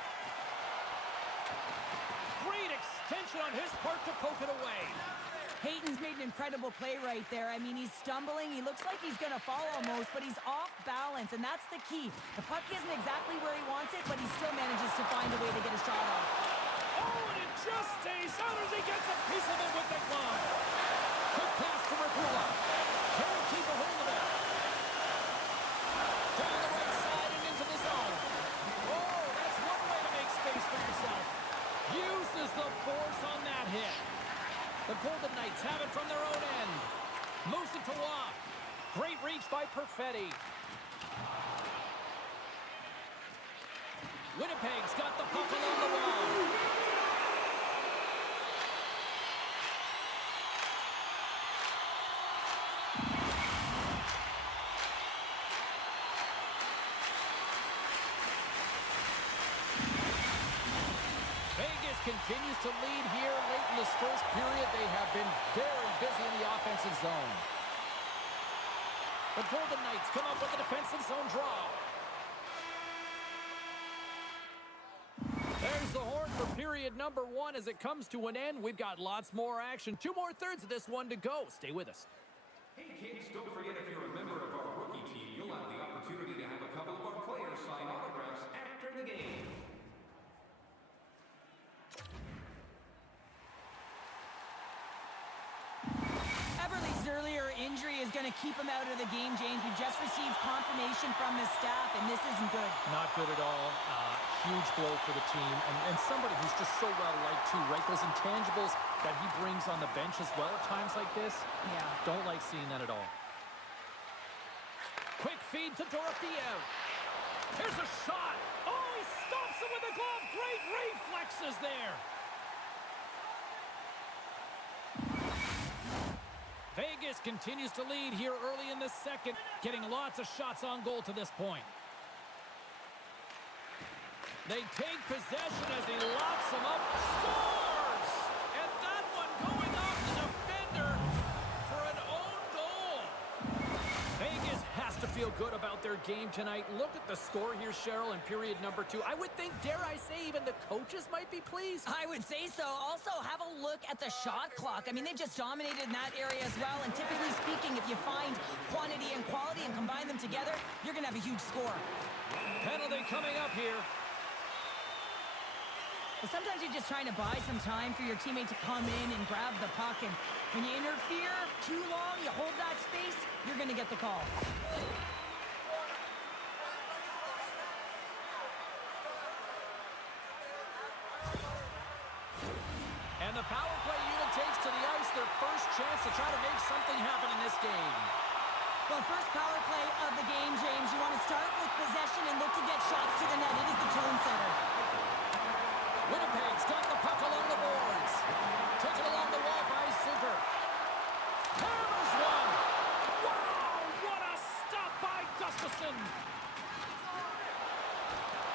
Great extension on his part to poke it away. Hayton's made an incredible play right there. I mean, he's stumbling. He looks like he's going to fall almost, but he's off balance, and that's the key. The puck isn't exactly where he wants it, but he still manages to find a way to get a shot off. Oh, and it just stays out as he gets a piece of it with the glove. Quick pass to Mercula. Can't keep a hold of it. Down the right side and into the zone. Oh, that's one way to make space for yourself. Uses the force on that hit. The Golden Knights have it from their own end. Moves it to Waugh. Great reach by Perfetti. Winnipeg's got the puck along the wall. Vegas continues to lead here late in this first period. They have been very busy in the offensive zone. The Golden Knights come up with a defensive zone draw. There's the horn for period number 1 as it comes to an end. We've got lots more action. 2 more thirds of this one to go. Stay with us. Hey kids, don't forget if you're a member of our rookie team, you'll have the opportunity to have a couple of our players sign autographs after the game. is going to keep him out of the game, James. We just received confirmation from the staff, and this isn't good. Not good at all. Huge blow for the team. And somebody who's just so well-liked, too, right? Those intangibles that he brings on the bench as well at times like this. Yeah. Don't like seeing that at all. Quick feed to Dorofeev. Here's a shot. Oh, he stops him with a glove. Great reflexes there. Vegas continues to lead here early in the second, getting lots of shots on goal to this point. They take possession as he locks him up. Scores! And that one going off the defender for an own goal. Vegas has to feel good about their game tonight. Look at the score here, Cheryl, in period number 2. I would think, dare I say, even the coaches might be pleased. I would say so. Also, have a look at the shot clock. I mean, they've just dominated in that area as well. And typically speaking, if you find quantity and quality and combine them together, you're going to have a huge score. Penalty coming up here. But sometimes you're just trying to buy some time for your teammate to come in and grab the puck. And when you interfere too long, you hold that space, you're going to get the call. And the power play unit takes to the ice their first chance to try to make something happen in this game. Well, first power play of the game, James. You want to start with possession and look to get shots to the net. It is the tone setter. Winnipeg's got the puck along the boards. Taken along the wall by Super. Hammers one. Wow, what a stop by Gustafsson.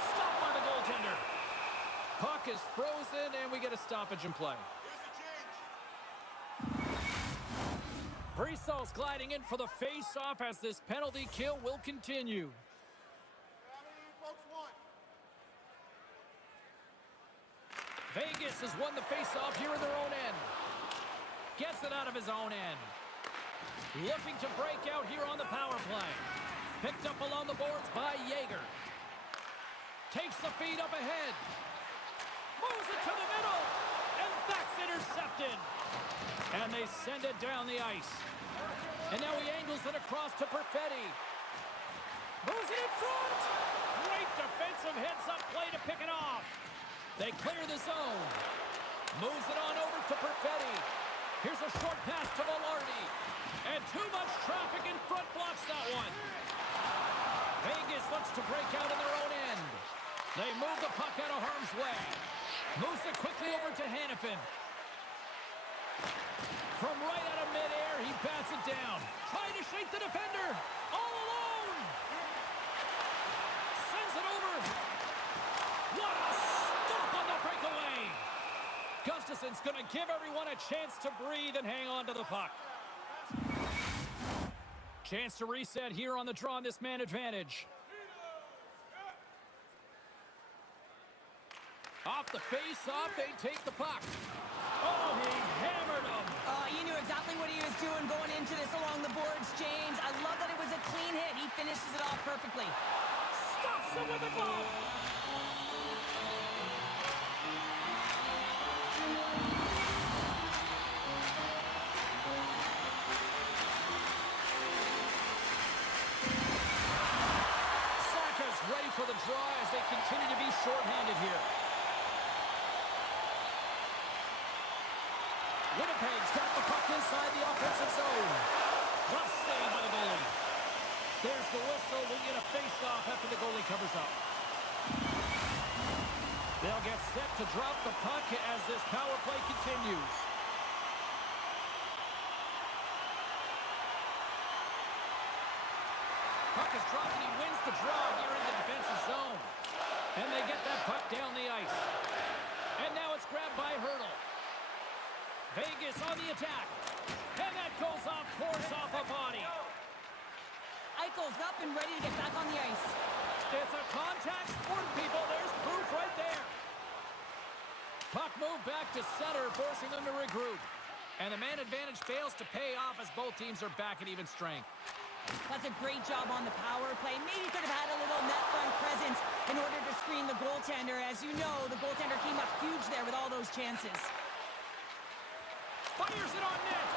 Stopped by the goaltender. Puck is frozen, and we get a stoppage in play. Brisov's gliding in for the face-off as this penalty kill will continue. Vegas has won the face-off here in their own end. Gets it out of his own end. Looking to break out here on the power play. Picked up along the boards by Yeager. Takes the feed up ahead. Moves it to the middle. And that's intercepted. And they send it down the ice. And now he angles it across to Perfetti. Moves it in front. Great defensive heads-up play to pick it off. They clear the zone. Moves it on over to Perfetti. Here's a short pass to Velarde. And too much traffic in front blocks that one. Vegas looks to break out in their own end. They move the puck out of harm's way. Moves it quickly over to Hanifin. From right out of midair, he bats it down. Trying to shake the defender. All alone. Sends it over. What a stop on the breakaway. Gustafsson's going to give everyone a chance to breathe and hang on to the puck. Chance to reset here on the draw on this man advantage. Off the face-off, they take the puck. Oh, he hammered him. You knew exactly what he was doing going into this along the boards, James. I love that it was a clean hit. He finishes it off perfectly. Stops him with a glove. Saka's ready for the draw as they continue to be shorthanded here. Winnipeg's got the puck inside the offensive zone. Tough save by the goalie. There's the whistle. We'll get a face-off after the goalie covers up. They'll get set to drop the puck as this power play continues. Puck is dropped and he wins the draw here in the defensive zone. And they get that puck down the ice. And now it's grabbed by Hurdle. Vegas on the attack. And that goes off course off a body. Eichel's up and ready to get back on the ice. It's a contact sport, people. There's proof right there. Puck moved back to center, forcing them to regroup. And the man advantage fails to pay off as both teams are back at even strength. That's a great job on the power play. Maybe could have had a little net front presence in order to screen the goaltender. As you know, the goaltender came up huge there with all those chances. Fires it on net,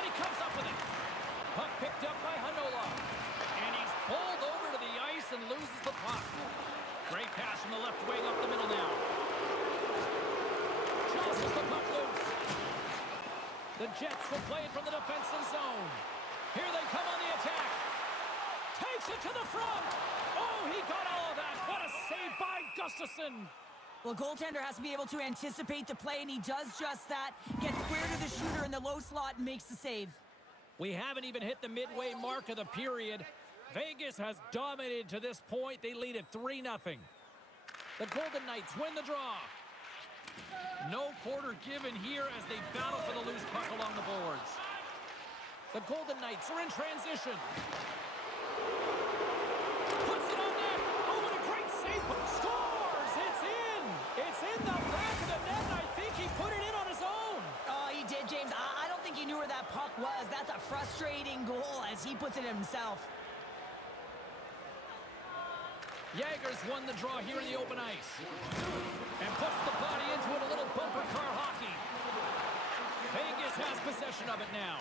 and he comes up with it. Puck picked up by Hanola. And he's pulled over to the ice and loses the puck. Great pass from the left wing up the middle now. Jostles the puck loose. The Jets will play it from the defensive zone. Here they come on the attack. Takes it to the front. Oh, he got all of that. What a save by Gustafsson. Well, goaltender has to be able to anticipate the play, and he does just that. Gets square to the shooter in the low slot and makes the save. We haven't even hit the midway mark of the period. Vegas has dominated to this point. They lead it 3-0. The Golden Knights win the draw. No quarter given here as they battle for the loose puck along the boards. The Golden Knights are in transition. Puts it on net. Oh, what a great save. Scores! It's in! It's in the back of the net, and I think he put it in on his own. Oh, he did, James. I don't think he knew where that puck was. That's a frustrating goal as he puts it in himself. Jagger's won the draw here in the open ice. And puts the body into it, a little bumper car hockey. Vegas has possession of it now.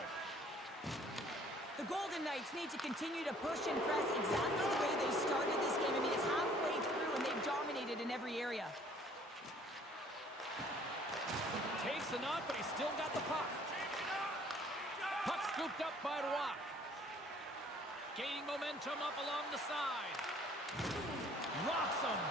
The Golden Knights need to continue to push and press exactly the way they started this game. I mean, it's halfway through and they've dominated in every area. Takes the knot, but he's still got the puck. Puck scooped up by Roy. Gaining momentum up along the side. Rocks him.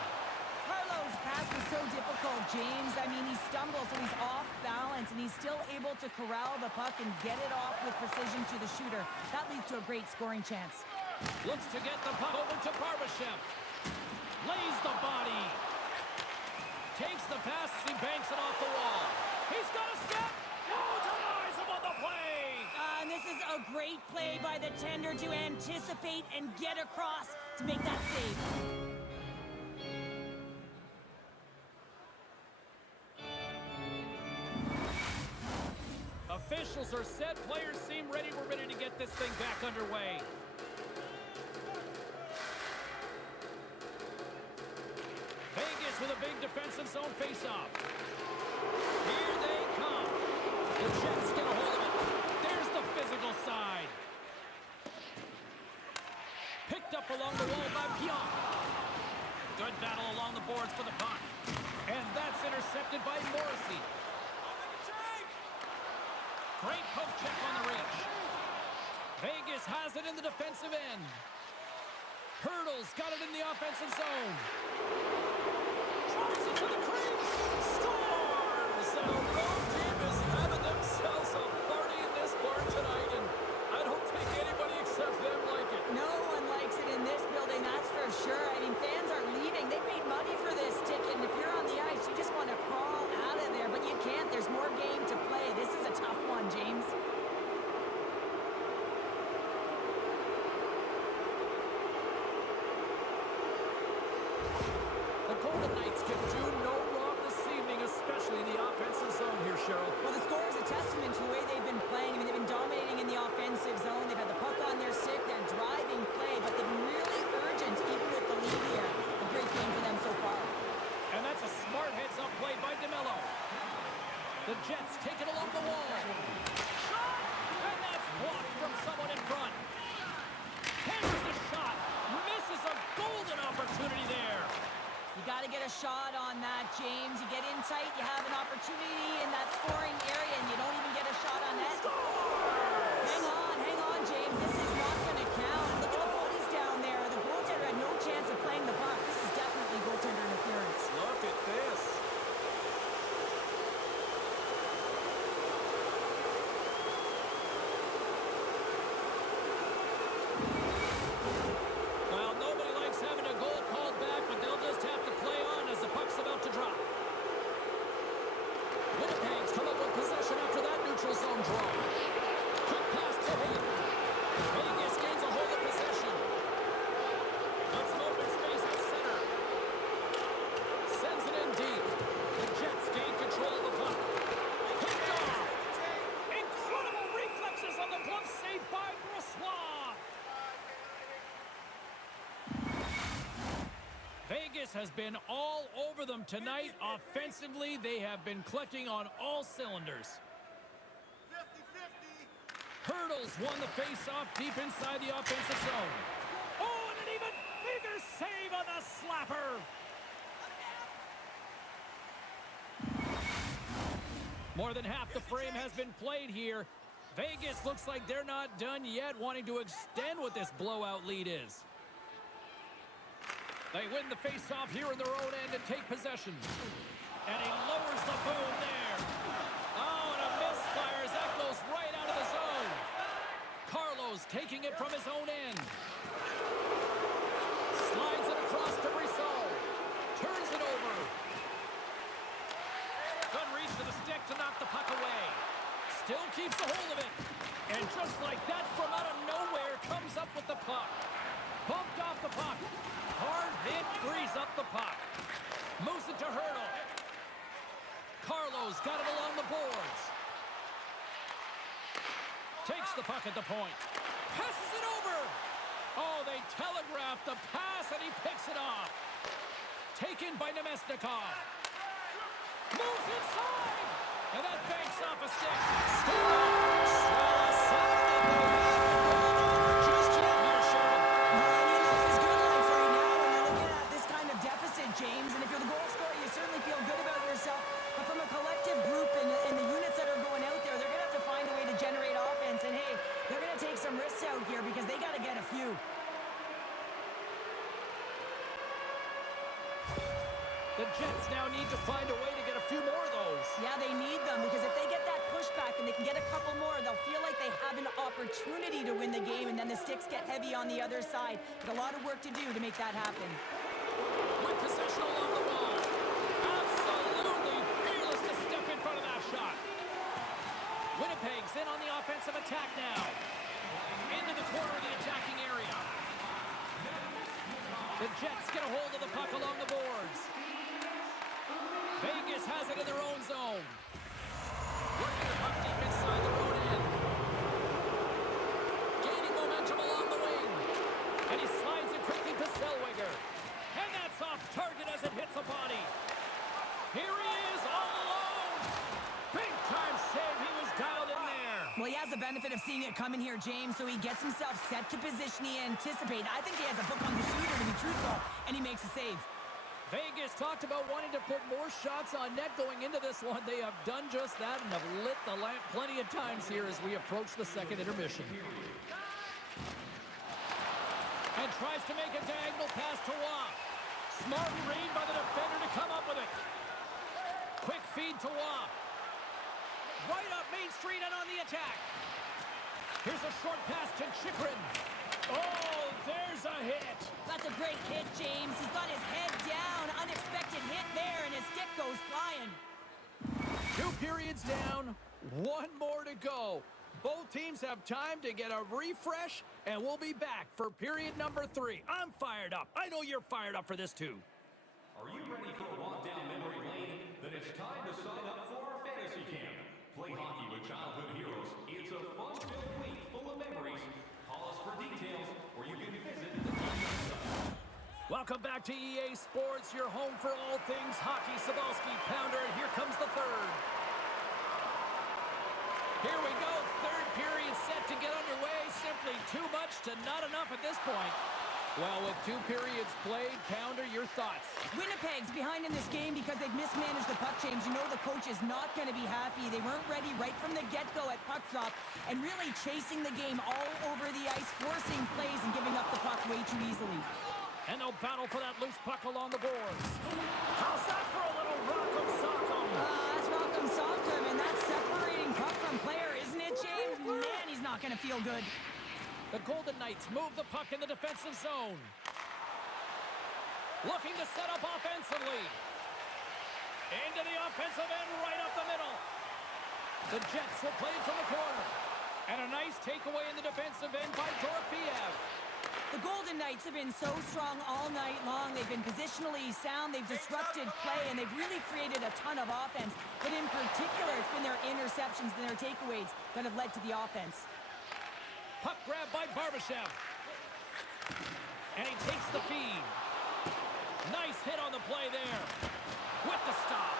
Carlo's pass was so difficult, James. I mean, he stumbles, so he's off balance, and he's still able to corral the puck and get it off with precision to the shooter. That leads to a great scoring chance. Looks to get the puck over to Barbashev. Lays the body. Takes the pass as he banks it off the wall. He's got a step. Oh, denies him on the play. And this is a great play by the tender to anticipate and get across to make that save. Officials are set. Players seem ready. We're ready to get this thing back underway. Vegas with a big defensive zone faceoff. Here they come. The Jets get a hold of it. There's the physical side. Picked up along the wall by Pionk. Good battle along the boards for the puck. And that's intercepted by Morrissey. Great poke check on the reach. Vegas has it in the defensive end. Hurdles got it in the offensive zone. Drives it to the crease. Scores! And the road team is having themselves a party in this bar tonight, and I don't think anybody except them like it. No one likes it in this building, that's for sure. I mean, fans are leaving. They paid money for this ticket, and if you're on the ice, you just want to crawl out of there, but you can't. There's more game to play. This is a tough one, James. The Golden Knights can do no wrong this evening, especially in the offensive zone here, Cheryl. Well, the score is a testament to the way they've been playing. I mean, they've been dominating in the offensive zone. They've had the puck on their stick. They're driving play, but they've been really urgent, even with the lead here. A great game for them so far. And that's a smart heads-up play by DeMello. The Jets take it along the wall. Shot! And that's blocked from someone in front. Hammers the shot. Misses a golden opportunity there. You got to get a shot on that, James. You get in tight, you have an opportunity in that scoring area, and you don't even get a shot on net. Hang on, James. This is not going to count. Look at the bodies down there. The goaltender had no chance of playing the puck. This is definitely goaltender interference. Look at this. Well, nobody likes having a goal called back, but they'll just have to play on as the puck's about to drop. Winnipeg's come up with possession after that neutral zone draw. Quick pass to him. Vegas gains a hold of possession. Got some open space at center. Sends it in deep. The Jets gain control of the puck. Picked off. Incredible reflexes on the glove save by Brossoit. Vegas has been all over them tonight. Offensively, they have been clicking on all cylinders. 50-50. Hurdle Turtles won the face-off deep inside the offensive zone. Oh, and an even bigger save on the slapper. More than half the frame has been played here. Vegas looks like they're not done yet, wanting to extend what this blowout lead is. They win the face-off here in their own end and take possession. And he lowers the boom there. Oh, and a misfire as that goes right out of the zone. Carlos taking it from his own end. Slides it across to Brissot. Turns it over. Good reach for the stick to knock the puck away. Still keeps a hold of it. And just like that, from out of nowhere, comes up with the puck. Bumped off the puck. Hard hit, frees up the puck. Moves it to Hurdle. Carlos got it along the boards. Takes the puck at the point. Passes it over. Oh, they telegraphed the pass, and he picks it off. Taken by Nemesnikov. Moves inside. And that banks off a stick. Just yet here, Cheryl. Life is good life right now when you're looking at this kind of deficit, James. And if you're the goal scorer, you certainly feel good about yourself. But from a collective group and the units that are going out there, they're going to have to find a way to generate offense. And, hey, they're going to take some risks out here because they got to get a few. The Jets now need to find a way to get a few more of those. Yeah, they need them because if they get that pushback and they can get a couple more, they'll feel like they have an opportunity to win the game, and then the sticks get heavy on the other side. But a lot of work to do to make that happen. With possession along the wall. Absolutely fearless to step in front of that shot. Winnipeg's in on the offensive attack now. Into the corner of the attacking area. The Jets get a hold of the puck along the boards. Vegas has it in their own zone. Working the puck deep inside their own end. Gaining momentum along the wing. And he slides it quickly to Zellweger. And that's off target as it hits a body. Here he is all alone. Big time save. He was dialed in there. Well, he has the benefit of seeing it coming here, James, so he gets himself set to position he anticipated. I think he has a book on the shooter, to be truthful, and he makes a save. Vegas talked about wanting to put more shots on net going into this one. They have done just that and have lit the lamp plenty of times here as we approach the second intermission. And tries to make a diagonal pass to Waugh. Smart read by the defender to come up with it. Quick feed to Waugh. Right up Main Street and on the attack. Here's a short pass to Chychrun. Oh, there's a hit. That's a great hit, James. He's got his head down. Unexpected hit there, and his stick goes flying. 2 periods down, 1 more to go. Both teams have time to get a refresh, and we'll be back for period number 3. I'm fired up. I know you're fired up for this too. Are you ready for a walk down memory lane? Then it's time to sign up for our fantasy camp. Play hockey with childhood heroes. It's a fun-filled week full of memories. Call us for details, or you can visit the team website. Welcome back to EA Sports, your home for all things hockey. Cybulski, Pounder, and here comes the third. Here we go, third period set to get underway. Simply too much to not enough at this point. Well, with 2 periods played, Pounder, your thoughts? Winnipeg's behind in this game because they've mismanaged the puck, James. You know the coach is not going to be happy. They weren't ready right from the get-go at puck drop and really chasing the game all over the ice, forcing plays and giving up the puck way too easily. And they'll battle for that loose puck along the boards. How's that for a little rock'em sock'em? That's rock'em sock'em, and that's separating puck from player, isn't it, James? Man, he's not going to feel good. The Golden Knights move the puck in the defensive zone. Looking to set up offensively. Into the offensive end, right up the middle. The Jets will play it from the corner. And a nice takeaway in the defensive end by Dorofeev. The Golden Knights have been so strong all night long. They've been positionally sound, they've disrupted play, and they've really created a ton of offense. But in particular, it's been their interceptions and their takeaways that have led to the offense. Puck grab by Barbashev. And he takes the feed. Nice hit on the play there. With the stop.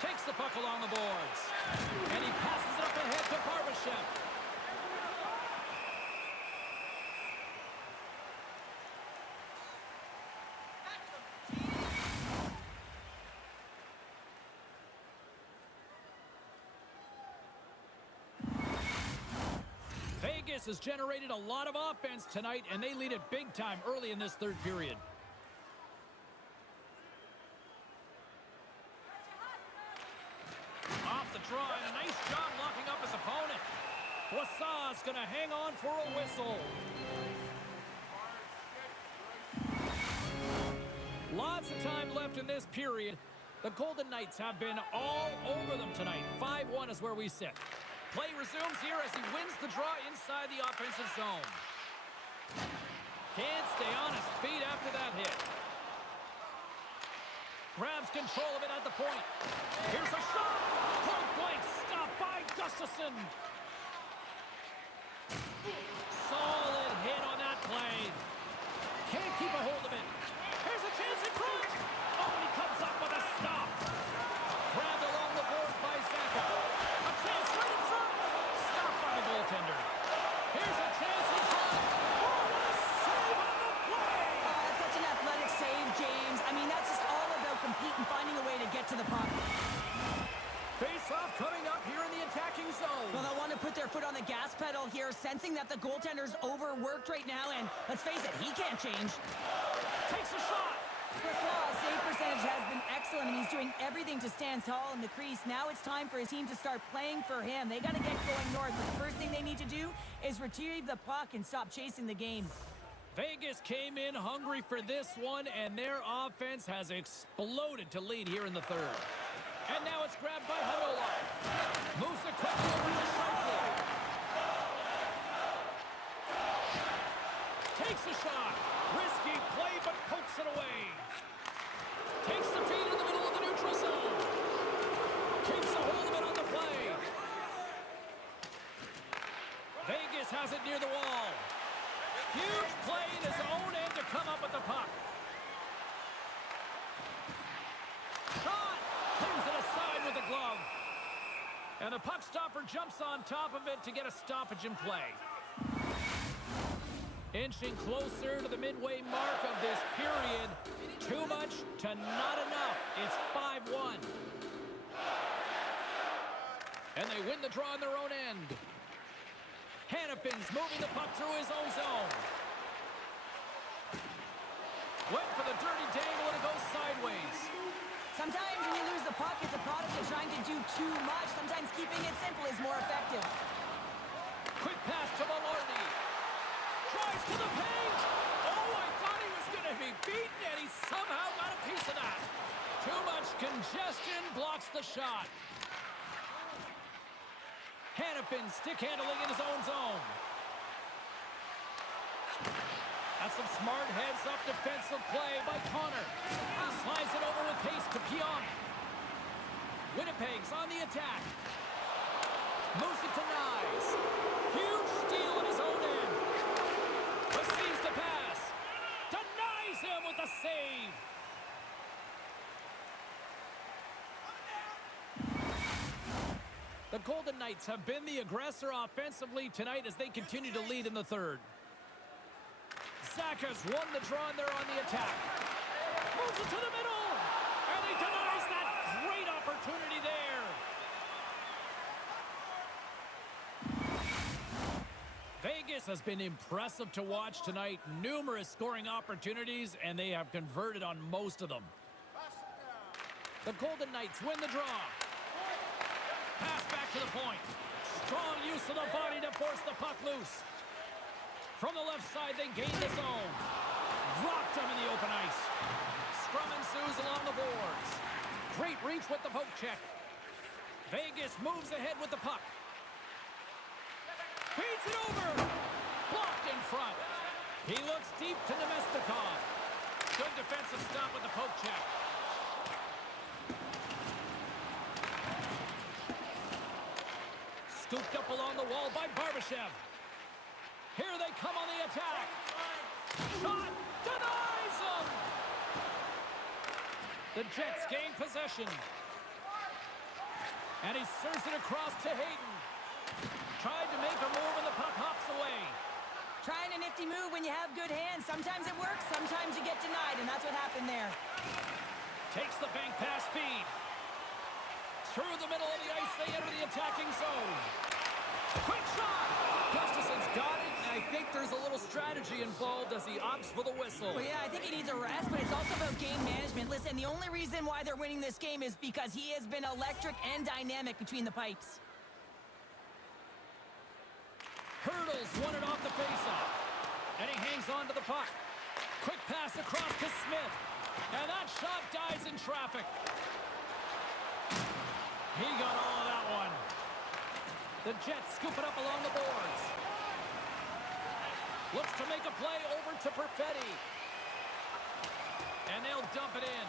Takes the puck along the boards. And he passes it up ahead to Barbashev. Vegas has generated a lot of offense tonight, and they lead it big time early in this third period. Off the draw, and a nice job locking up his opponent. Boissard's going to hang on for a whistle. Lots of time left in this period. The Golden Knights have been all over them tonight. 5-1 is where we sit. Play resumes here as he wins the draw inside the offensive zone. Can't stay on his feet after that hit. Grabs control of it at the point. Here's a shot. Point blank. Stopped by Gustafsson. Solid hit on that play. Can't keep a hold of it. Here's a chance in front. Oh, and he comes up with a stop. Grabbed along the boards by Zaka. A chance right in front. Stopped by the goaltender. Here's a chance in front. Oh, what a save on the play. Oh, that's such an athletic save, James. I mean, that's just all about competing, finding a way to get to the puck. Face-off coming up here in the attacking zone. Well, they'll want to put their foot on the gas pedal here, sensing that the goaltender's overworked right now, and let's face it, he can't change. Takes a shot. Francois' save percentage has been excellent, and he's doing everything to stand tall in the crease. Now it's time for his team to start playing for him. They got to get going north, but the first thing they need to do is retrieve the puck and stop chasing the game. Vegas came in hungry for this one, and their offense has exploded to lead here in the third. And now it's grabbed by Hanola. Moves it quickly over to Scheifele. Takes a shot. Risky play, but pokes it away. Takes the feed in the middle of the neutral zone. Keeps a hold of it on the play. Vegas has it near the wall. Huge play in his own end to come up with the puck. Shot! Clears it aside with the glove. And the puck stopper jumps on top of it to get a stoppage in play. Inching closer to the midway mark of this period. Too much to not enough. It's 5-1. And they win the draw on their own end. Hannafin's moving the puck through his own zone. Went for the dirty dangle and it goes sideways. Sometimes when you lose the puck, it's a product of trying to do too much. Sometimes keeping it simple is more effective. Quick pass to Maloney. Drives to the paint. Oh, I thought he was going to be beaten, and he somehow got a piece of that. Too much congestion blocks the shot. Hannafin stick handling in his own zone. That's some smart heads-up defensive play by Connor. Slides it over with pace to Pionk. Winnipeg's on the attack. Moves it to Nyes. Huge steal in his own end. Receives the pass. Denies him with the save. The Golden Knights have been the aggressor offensively tonight as they continue to lead in the third. Zaka's won the draw and they're on the attack. Moves it to the middle. And he denies that great opportunity there. Vegas has been impressive to watch tonight. Numerous scoring opportunities, and they have converted on most of them. The Golden Knights win the draw. Pass back to the point. Strong use of the body to force the puck loose. From the left side, they gain the zone. Rocked him in the open ice. Scrum ensues along the boards. Great reach with the poke check. Vegas moves ahead with the puck. Feeds it over. Blocked in front. He looks deep to Nemestikov. Good defensive stop with the poke check. Scooped up along the wall by Barbashev. Here they come on the attack. Shot denies them. The Jets gain possession. And he serves it across to Hayden. Tried to make a move and the puck hops away. Trying a nifty move when you have good hands. Sometimes it works, sometimes you get denied, and that's what happened there. Takes the bank pass feed. Through the middle of the ice, they enter the attacking zone. Quick shot. Gustafsson's got think there's a little strategy involved as he opts for the whistle. Well, yeah, I think he needs a rest, but it's also about game management. Listen, the only reason why they're winning this game is because he has been electric and dynamic between the pipes. Hurdles won it off the faceoff. And he hangs on to the puck. Quick pass across to Smith. And that shot dies in traffic. He got all of that one. The Jets scoop it up along the boards. Looks to make a play over to Perfetti. And they'll dump it in.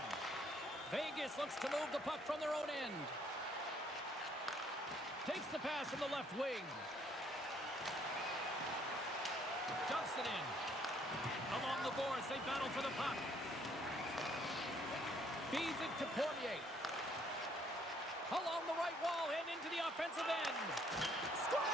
Vegas looks to move the puck from their own end. Takes the pass from the left wing. Dumps it in. Along the boards, they battle for the puck. Feeds it to Poirier. Along the right wall and into the offensive end. Scores!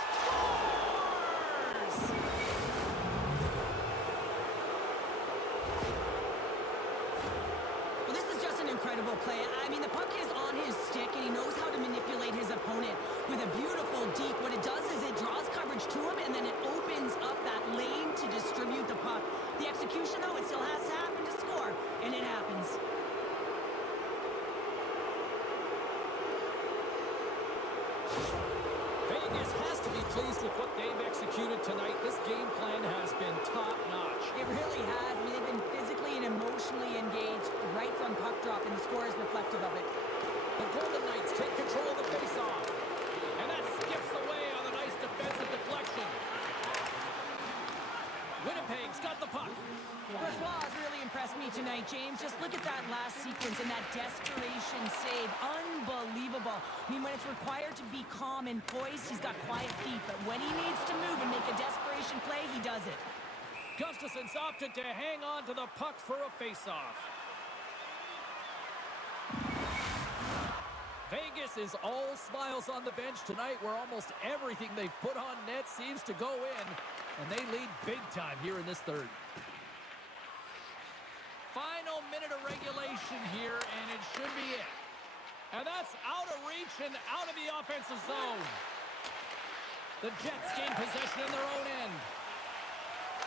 Well, this is just an incredible play. I mean, the puck is on his stick, and he knows how to manipulate his opponent with a beautiful deke. What it does is it draws coverage to him, and then it opens up that lane to distribute the puck. The execution, though, it still has to happen to score, and it happens. Vegas has to be pleased with what they've executed tonight. This game plan has been top-notch. It really has. I mean, they've been physically and emotionally engaged right from puck drop, and the score is reflective of it. The Golden Knights take control of the faceoff. And that skips away on a nice defensive deflection. Winnipeg's got the puck. Brossoit has really impressed me tonight, James. Just look at that last sequence and that desperation save. Unbelievable. I mean, when it's required to be calm and poised, he's got quiet feet. But when he needs to move and make a desperation play, he does it. Gustafson's opted to hang on to the puck for a faceoff. Vegas is all smiles on the bench tonight, where almost everything they've put on net seems to go in, and they lead big time here in this third. Final minute of regulation here, and it should be it. And that's out of reach and out of the offensive zone. The Jets gain possession in their own end.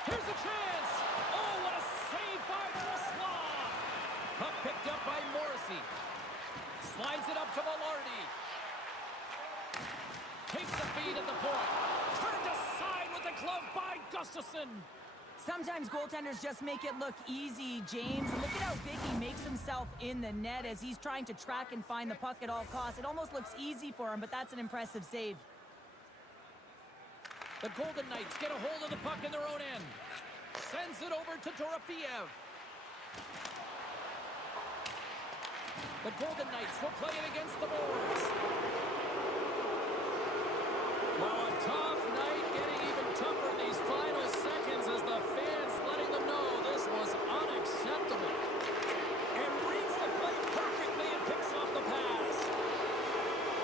Here's a chance. Oh, what a save by Brossoit. Puck picked up by Morrissey. Slides it up to Velarde. Takes the feed at the point. Turned aside with the glove by Gustafson. Sometimes goaltenders just make it look easy, James. Look at how big he makes himself in the net as he's trying to track and find the puck at all costs. It almost looks easy for him, but that's an impressive save. The Golden Knights get a hold of the puck in their own end. Sends it over to Dorofeev. The Golden Knights will play it against the boards. Well, a tough night, getting even tougher in these final seconds as the fans letting them know this was unacceptable. And reads the play perfectly and picks off the pass.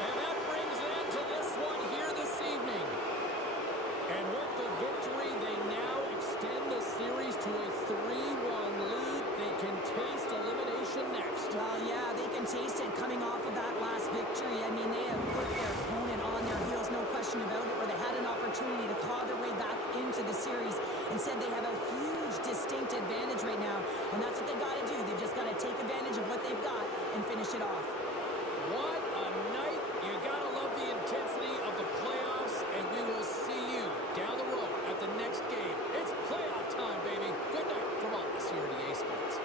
And that brings an end to this one here this evening. And with the victory, they now extend the series to a 3-1 lead. They can taste elimination next. Well, yeah, they can taste it coming off of that last victory. I mean, they have put their opponent on their heels, no question about it, where they had an opportunity to claw their way back into the series. Instead, they have a huge, distinct advantage right now, and that's what they've got to do. They've just got to take advantage of what they've got and finish it off. What a night. You gotta love the intensity of the playoffs, and we will see you down the road at the next game. It's playoff time, baby. Good night from all of us here at EA Sports.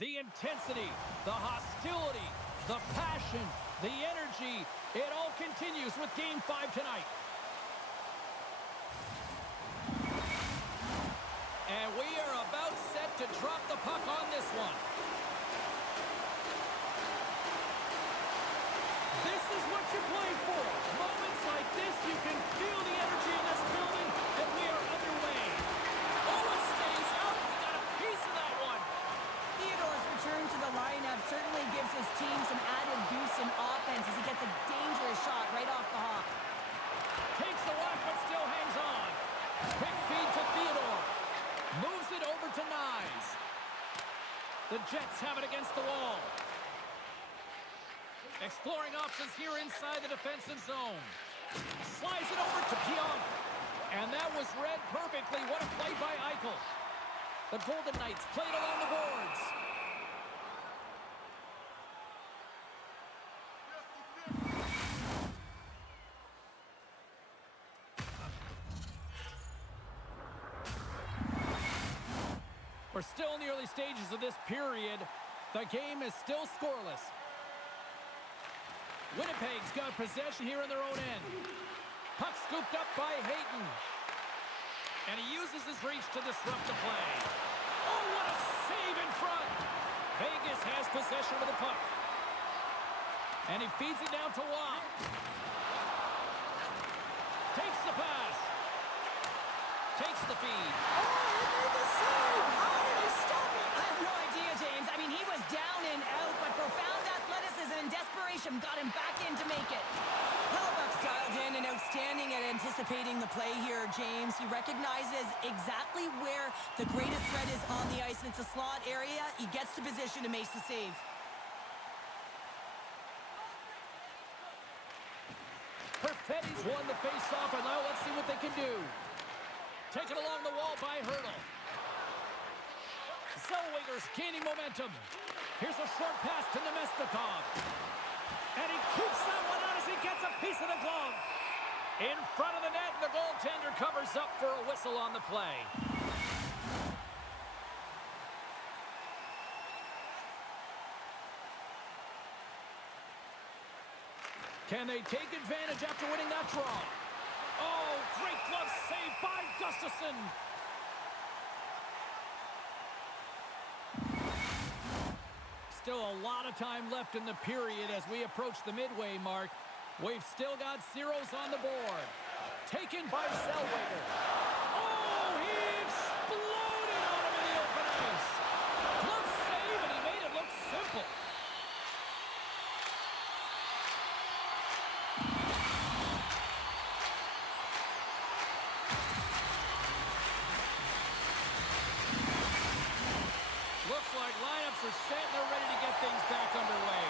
The intensity, the hostility, the passion, the energy, it all continues with Game 5 tonight. And we are about set to drop the puck on this one. This is what you play for. Moments like this, you can feel the energy in this building, and we are underway. Oh, it stays out. We got a piece of that one. Theodore's return to the lineup certainly gives his team some added boost in offense as he gets a dangerous shot right off the hop. Takes the whack, but still hangs on. Quick feed to Theodore. Moves it over to Nyes. The Jets have it against the wall. Exploring options here inside the defensive zone. Slides it over to Pionk. And that was read perfectly. What a play by Eichel. The Golden Knights played along the boards. We're still in the early stages of this period. The game is still scoreless. Winnipeg's got possession here in their own end. Puck scooped up by Hayton. And he uses his reach to disrupt the play. Oh, what a save in front! Vegas has possession of the puck. And he feeds it down to Watt. Takes the pass. Takes the feed. Oh, he made the save! How did he stop it? I have no idea, James. I mean, he was down and out, but profound athleticism and desperation got him back in to make it. Hellebuck's dialed in and outstanding at anticipating the play here, James. He recognizes exactly where the greatest threat is on the ice, and it's a slot area. He gets to position and makes the save. Perfetti's won the face-off, and now let's see what they can do. Taken along the wall by Hurdle. Zellweger's gaining momentum. Here's a short pass to Nemestikov. And he keeps that one out as he gets a piece of the glove. In front of the net, and the goaltender covers up for a whistle on the play. Can they take advantage after winning that draw? Oh, great glove save by Gustafsson. Still a lot of time left in the period as we approach the midway mark. We've still got zeros on the board. Taken by Zellweger. Oh, he exploded on him in the open ice. Glove save, and he made it look simple. Looks like lineups are set and they're ready to get things back underway.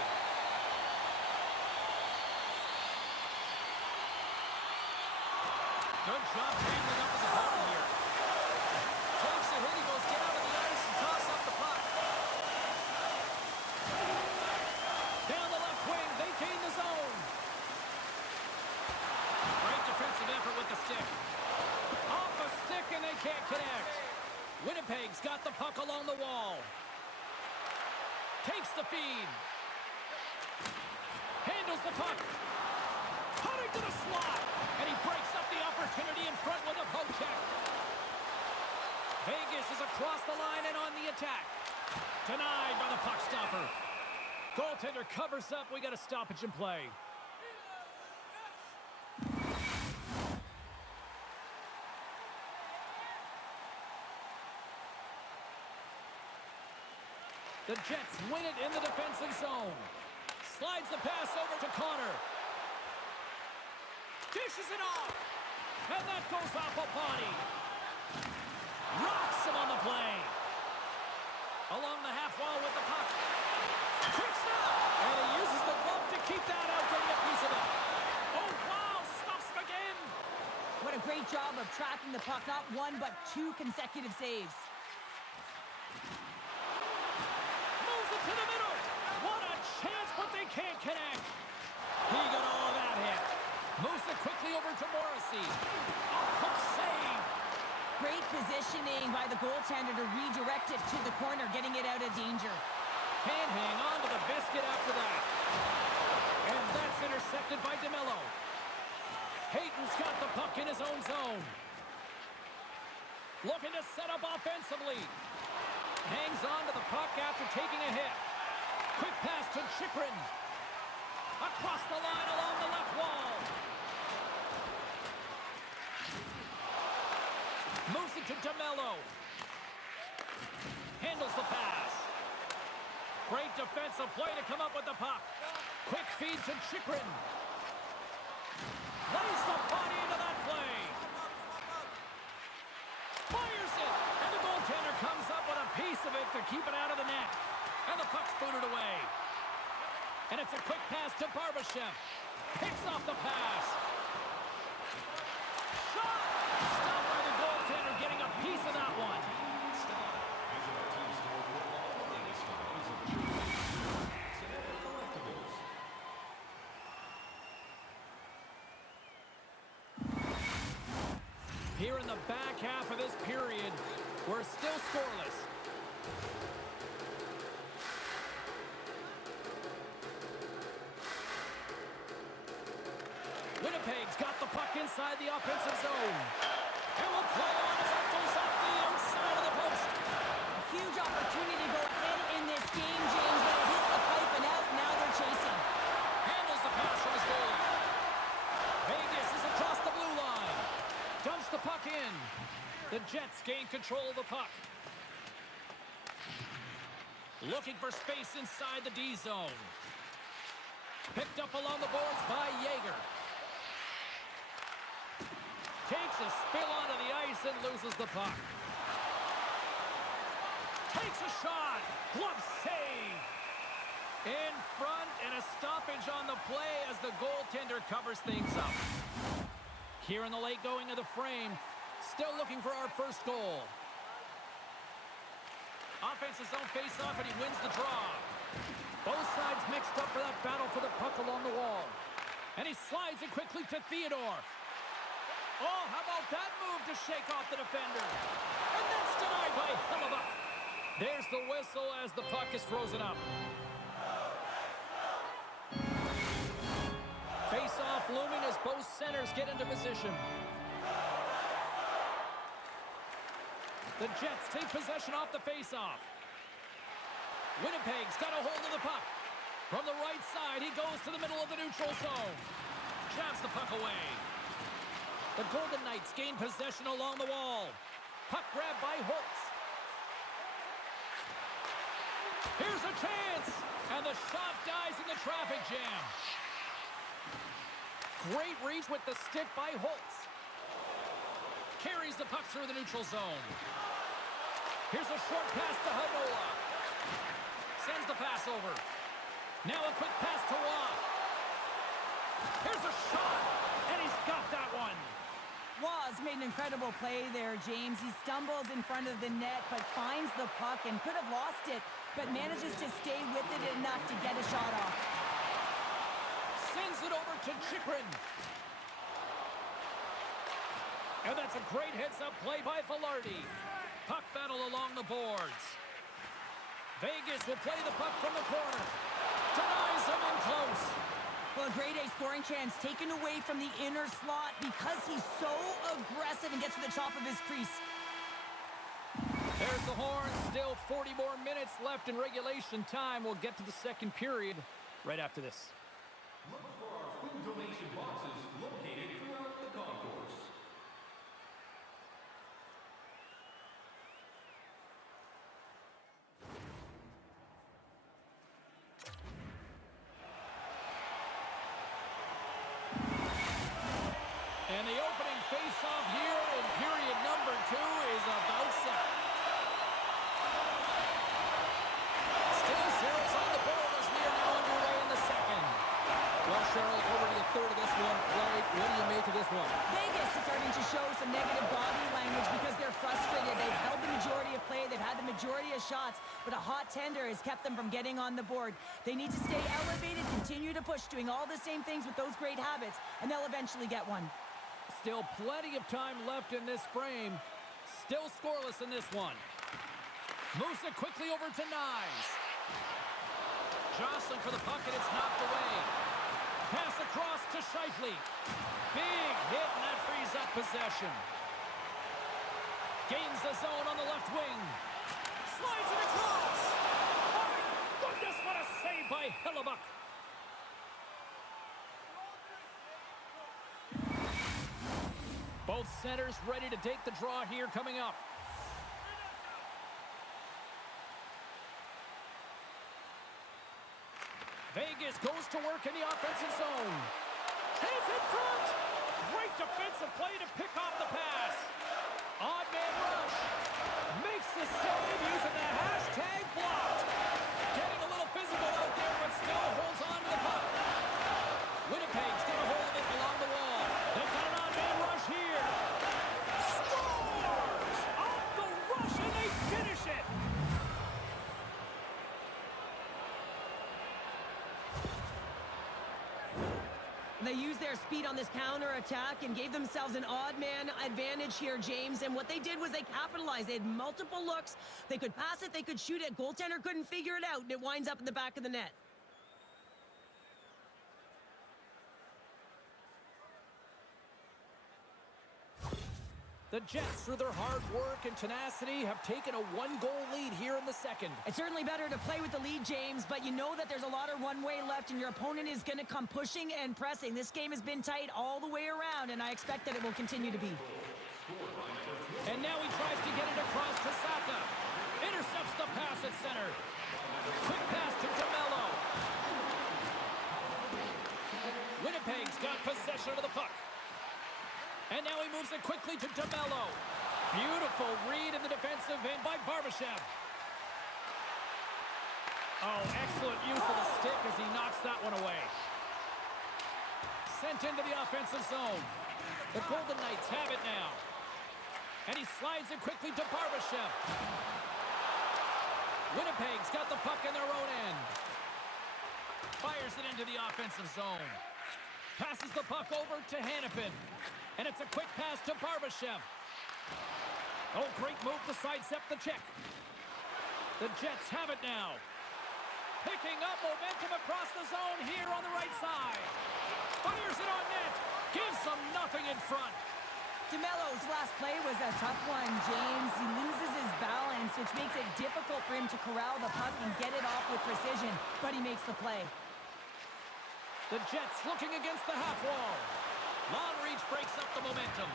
Good job handling up his opponent here. Takes a hit, he goes down to the ice and toss up the puck. Down the left wing, they gain the zone. Great defensive effort with the stick. Off a stick and they can't connect. Winnipeg's got the puck along the wall. Takes the feed. Handles the puck. Cutting to the slot. And he breaks up the opportunity in front with a poke check. Vegas is across the line and on the attack. Denied by the puck stopper. Goaltender covers up. We got a stoppage in play. The Jets win it in the defensive zone. Slides the pass over to Connor. Dishes it off. And that goes off a body. Rocks him on the play. Along the half wall with the puck. Quick snap. And he uses the glove to keep that out, getting a piece of it. Oh, wow. Stops him again. What a great job of tracking the puck. Not one, but two consecutive saves. To the middle. What a chance, but they can't connect. He got all of that hit. Moves it quickly over to Morrissey. A quick save. Great positioning by the goaltender to redirect it to the corner, getting it out of danger. Can't hang on to the biscuit after that. And that's intercepted by DeMello. Hayton's got the puck in his own zone. Looking to set up offensively. Hangs on to the puck after taking a hit. Quick pass to Chychrun. Across the line along the left wall. Moves it to DeMello. Handles the pass. Great defensive play to come up with the puck. Quick feed to Chychrun. Lays the body into that play. Fires it. And the goaltender comes up with a piece of it to keep it out of the net. And the puck's booted away. And it's a quick pass to Barbashev. Picks off the pass. Shot! Stopped by the goaltender, getting a piece of that one. Here in the back half of this period, we're still scoreless. Winnipeg's got the puck inside the offensive zone. And will play on as it goes off the outside of the post. A huge opportunity to go ahead in this game, James, but it hits the pipe and out. Now they're chasing. Handles the pass from his goalie. Vegas is across the blue line. Dumps the puck in. The Jets gain control of the puck. Looking for space inside the D zone. Picked up along the boards by Yeager. Takes a spill onto the ice and loses the puck. Takes a shot. Glove save. In front and a stoppage on the play as the goaltender covers things up. Here in the late going of the frame, still looking for our first goal. Offensive zone face-off and he wins the draw. Both sides mixed up for that battle for the puck along the wall. And he slides it quickly to Theodore. Oh, how about that move to shake off the defender? And that's denied by Hellebuyck. There's the whistle as the puck is frozen up. Face-off looming as both centers get into position. The Jets take possession off the face-off. Winnipeg's got a hold of the puck. From the right side, he goes to the middle of the neutral zone. Jabs the puck away. The Golden Knights gain possession along the wall. Puck grab by Holtz. Here's a chance. And the shot dies in the traffic jam. Great reach with the stick by Holtz. Carries the puck through the neutral zone. Here's a short pass to Hanola. Sends the pass over. Now a quick pass to Waugh. Here's a shot. And he's got that one. Waugh's made an incredible play there, James. He stumbles in front of the net, but finds the puck and could have lost it, but manages to stay with it enough to get a shot off. Sends it over to Chychrun. And that's a great heads-up play by Velarde. Puck battle along the boards. Vegas will play the puck from the corner. Denies him in close. Well, a grade A scoring chance taken away from the inner slot because he's so aggressive and gets to the top of his crease. There's the horn. Still 40 more minutes left in regulation time. We'll get to the second period right after this. Look for our food donation boxes located throughout the concourse. And the opening face-off here in period number 2 is about set. Still zeros on the board as we are now underway in the second. Well, Cheryl, already a third of this one played. What do you make of this one? Vegas is starting to show some negative body language because they're frustrated. They've held the majority of play. They've had the majority of shots, but a hot tender has kept them from getting on the board. They need to stay elevated, continue to push, doing all the same things with those great habits, and they'll eventually get one. Still plenty of time left in this frame. Still scoreless in this one. Moves it quickly over to Nyes. jostling for the puck, and it's knocked away. Pass across to Scheifele. Big hit, and that frees up possession. Gains the zone on the left wing. Slides it across. My goodness, what a save by Hellebuck. Both centers ready to take the draw here coming up. Vegas goes to work in the offensive zone. He's in front. Great defensive play to pick off the pass. Odd man rush. Makes the save using the hashtag blocked. Getting a little physical out there, but still holds on to the puck. Winnipeg's got a hold of it along the wall. They've got an odd man rush here. Scores! Off the rush, and they finish it. They used their speed on this counter-attack and gave themselves an odd man advantage here, James. And what they did was they capitalized. They had multiple looks. They could pass it, they could shoot it. Goaltender couldn't figure it out, and it winds up in the back of the net. The Jets, through their hard work and tenacity, have taken a one-goal lead here in the second. It's certainly better to play with the lead, James, but you know that there's a lot of runway left, and your opponent is going to come pushing and pressing. This game has been tight all the way around, and I expect that it will continue to be. And now he tries to get it across to Saka. Intercepts the pass at center. Quick pass to DeMello. Winnipeg's got possession of the puck. And now he moves it quickly to DeMello. Beautiful read in the defensive end by Barbashev. Oh, excellent use of the stick as he knocks that one away. Sent into the offensive zone. The Golden Knights have it now. And he slides it quickly to Barbashev. Winnipeg's got the puck in their own end. Fires it into the offensive zone. Passes the puck over to Hannafin. And it's a quick pass to Barbashev. Oh, great move to sidestep the check. The Jets have it now. Picking up momentum across the zone here on the right side. Fires it on net. Gives them nothing in front. DeMello's last play was a tough one, James. He loses his balance, which makes it difficult for him to corral the puck and get it off with precision, but he makes the play. The Jets looking against the half wall. Long reach breaks up the momentum.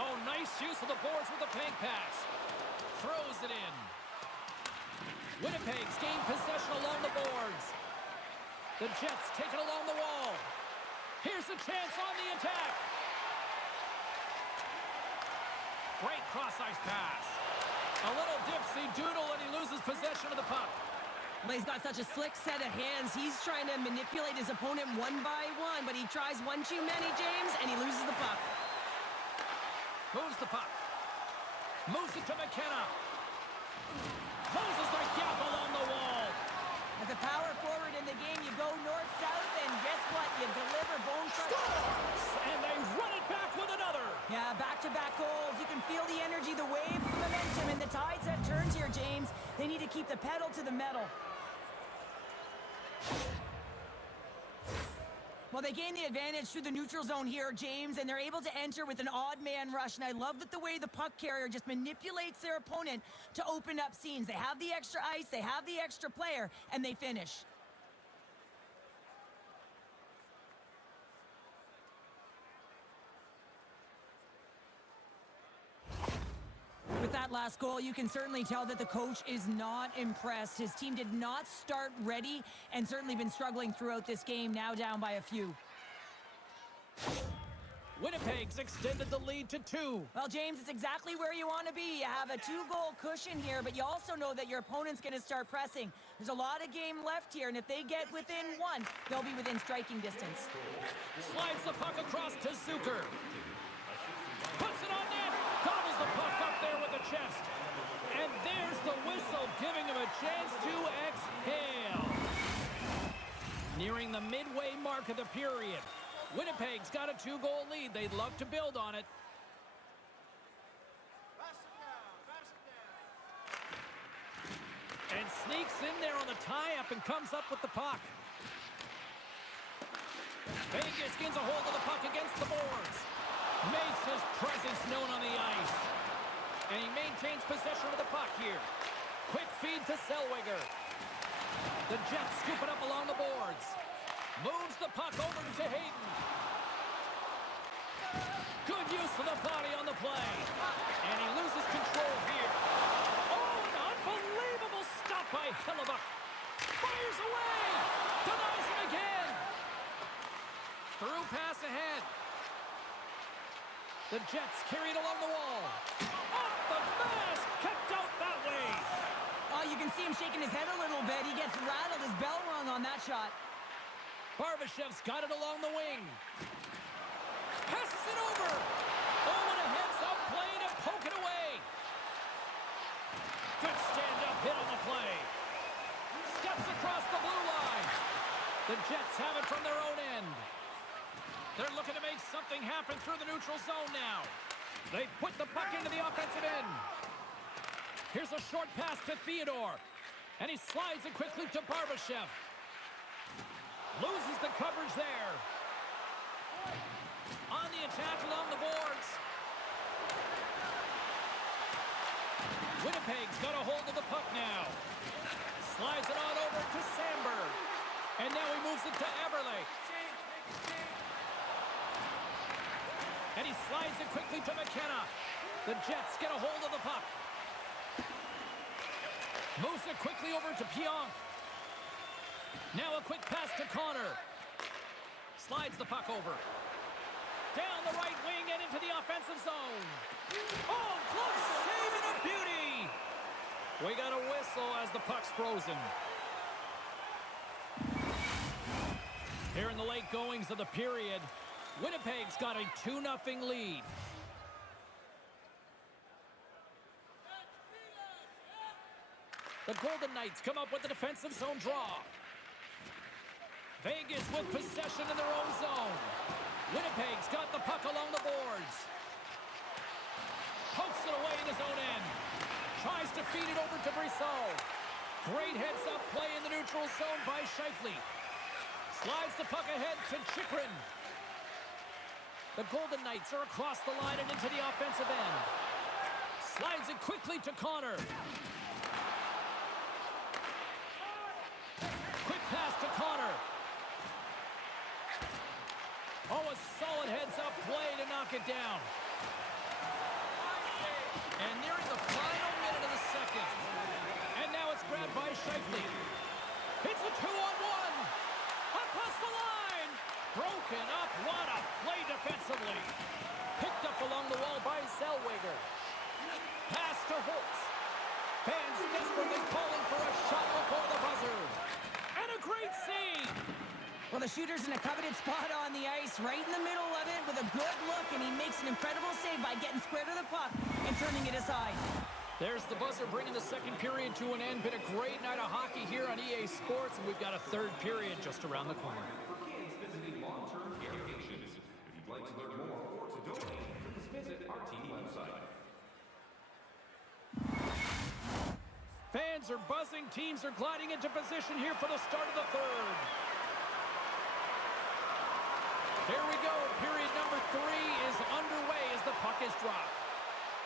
Oh, nice use of the boards with the bank pass. Throws it in. Winnipeg's gained possession along the boards. The Jets take it along the wall. Here's a chance on the attack. Great cross-ice pass. A little dipsy doodle, and he loses possession of the puck. But he's got such a slick set of hands. He's trying to manipulate his opponent one by one, but he tries one too many, James, and he loses the puck. Moves the puck. Moves it to McKenna. Closes the gap along the wall. As a power forward in the game, you go north-south, and guess what? You deliver bone crush. Scores! And they run it back with another. Yeah, back-to-back goals. You can feel the energy, the wave, the momentum, and the tides have turned here, James. They need to keep the pedal to the metal. Well, they gain the advantage through the neutral zone here, James, and they're able to enter with an odd man rush. And I love that the way the puck carrier just manipulates their opponent to open up scenes. They have the extra ice, they have the extra player, and they finish. With that last goal, you can certainly tell that the coach is not impressed. His team did not start ready and certainly been struggling throughout this game, now down by a few. Winnipeg's extended the lead to 2. Well, James, it's exactly where you want to be. You have a 2-goal cushion here, but you also know that your opponent's going to start pressing. There's a lot of game left here, and if they get within 1, they'll be within striking distance. Slides the puck across to Zucker. Puts it on net. Gobbles the puck up there with the chest. And there's the whistle, giving him a chance to exhale. Nearing the midway mark of the period. Winnipeg's got a 2-goal lead. They'd love to build on it. And And sneaks in there on the tie-up and comes up with the puck. Vegas gains a hold of the puck against the boards. Makes his presence known on the ice. And he maintains possession of the puck here. Quick feed to Zellweger. The Jets scoop it up along the boards. Moves the puck over to Hayden. Good use of the body on the play. And he loses control here. Oh, an unbelievable stop by Hellebuyck. Fires away. Denies him again. Through pass ahead. The Jets carry it along the wall. Off the mask. Kept out that way. Oh, you can see him shaking his head a little bit. He gets rattled. His bell rung on that shot. Barbashev's got it along the wing. Passes it over. Oh, and a heads-up play to poke it away. Good stand-up hit on the play. Steps across the blue line. The Jets have it from their own end. They're looking to make something happen through the neutral zone now. They put the puck into the offensive end. Here's a short pass to Theodore. And he slides it quickly to Barbashev. Loses the coverage there. On the attack along the boards. Winnipeg's got a hold of the puck now. Slides it on over to Sandberg. And now he moves it to Eberle. And he slides it quickly to McKenna. The Jets get a hold of the puck. Moves it quickly over to Pionk. Now a quick pass to Connor. Slides the puck over. Down the right wing and into the offensive zone. Oh, close save and a beauty. We got a whistle as the puck's frozen. Here in the late goings of the period, Winnipeg's got a 2-0 lead. The Golden Knights come up with the defensive zone draw. Vegas with possession in their own zone. Winnipeg's got the puck along the boards. Pokes it away in his own end. Tries to feed it over to Brissot. Great heads-up play in the neutral zone by Scheifele. Slides the puck ahead to Chychrun. The Golden Knights are across the line and into the offensive end. Slides it quickly to Connor. Quick pass to Connor. Oh, a solid heads-up play to knock it down. And nearing the final minute of the second. And now it's grabbed by Scheifele. It's a 2-on-1. Across the line. Broken up. What a play defensively. Picked up along the wall by Zellweger. Pass to Holtz. Fans desperately calling for a shot before the buzzer. And a great save. Well, the shooter's in a coveted spot on the ice, right in the middle of it with a good look, and he makes an incredible save by getting square to the puck and turning it aside. There's the buzzer bringing the second period to an end. Been a great night of hockey here on EA Sports, and we've got a third period just around the corner. For kids visiting long-term care locations. If you'd like to learn more or to donate, please visit our team website. Fans are buzzing. Teams are gliding into position here for the start of the third. Here we go. Period number 3 is underway as the puck is dropped.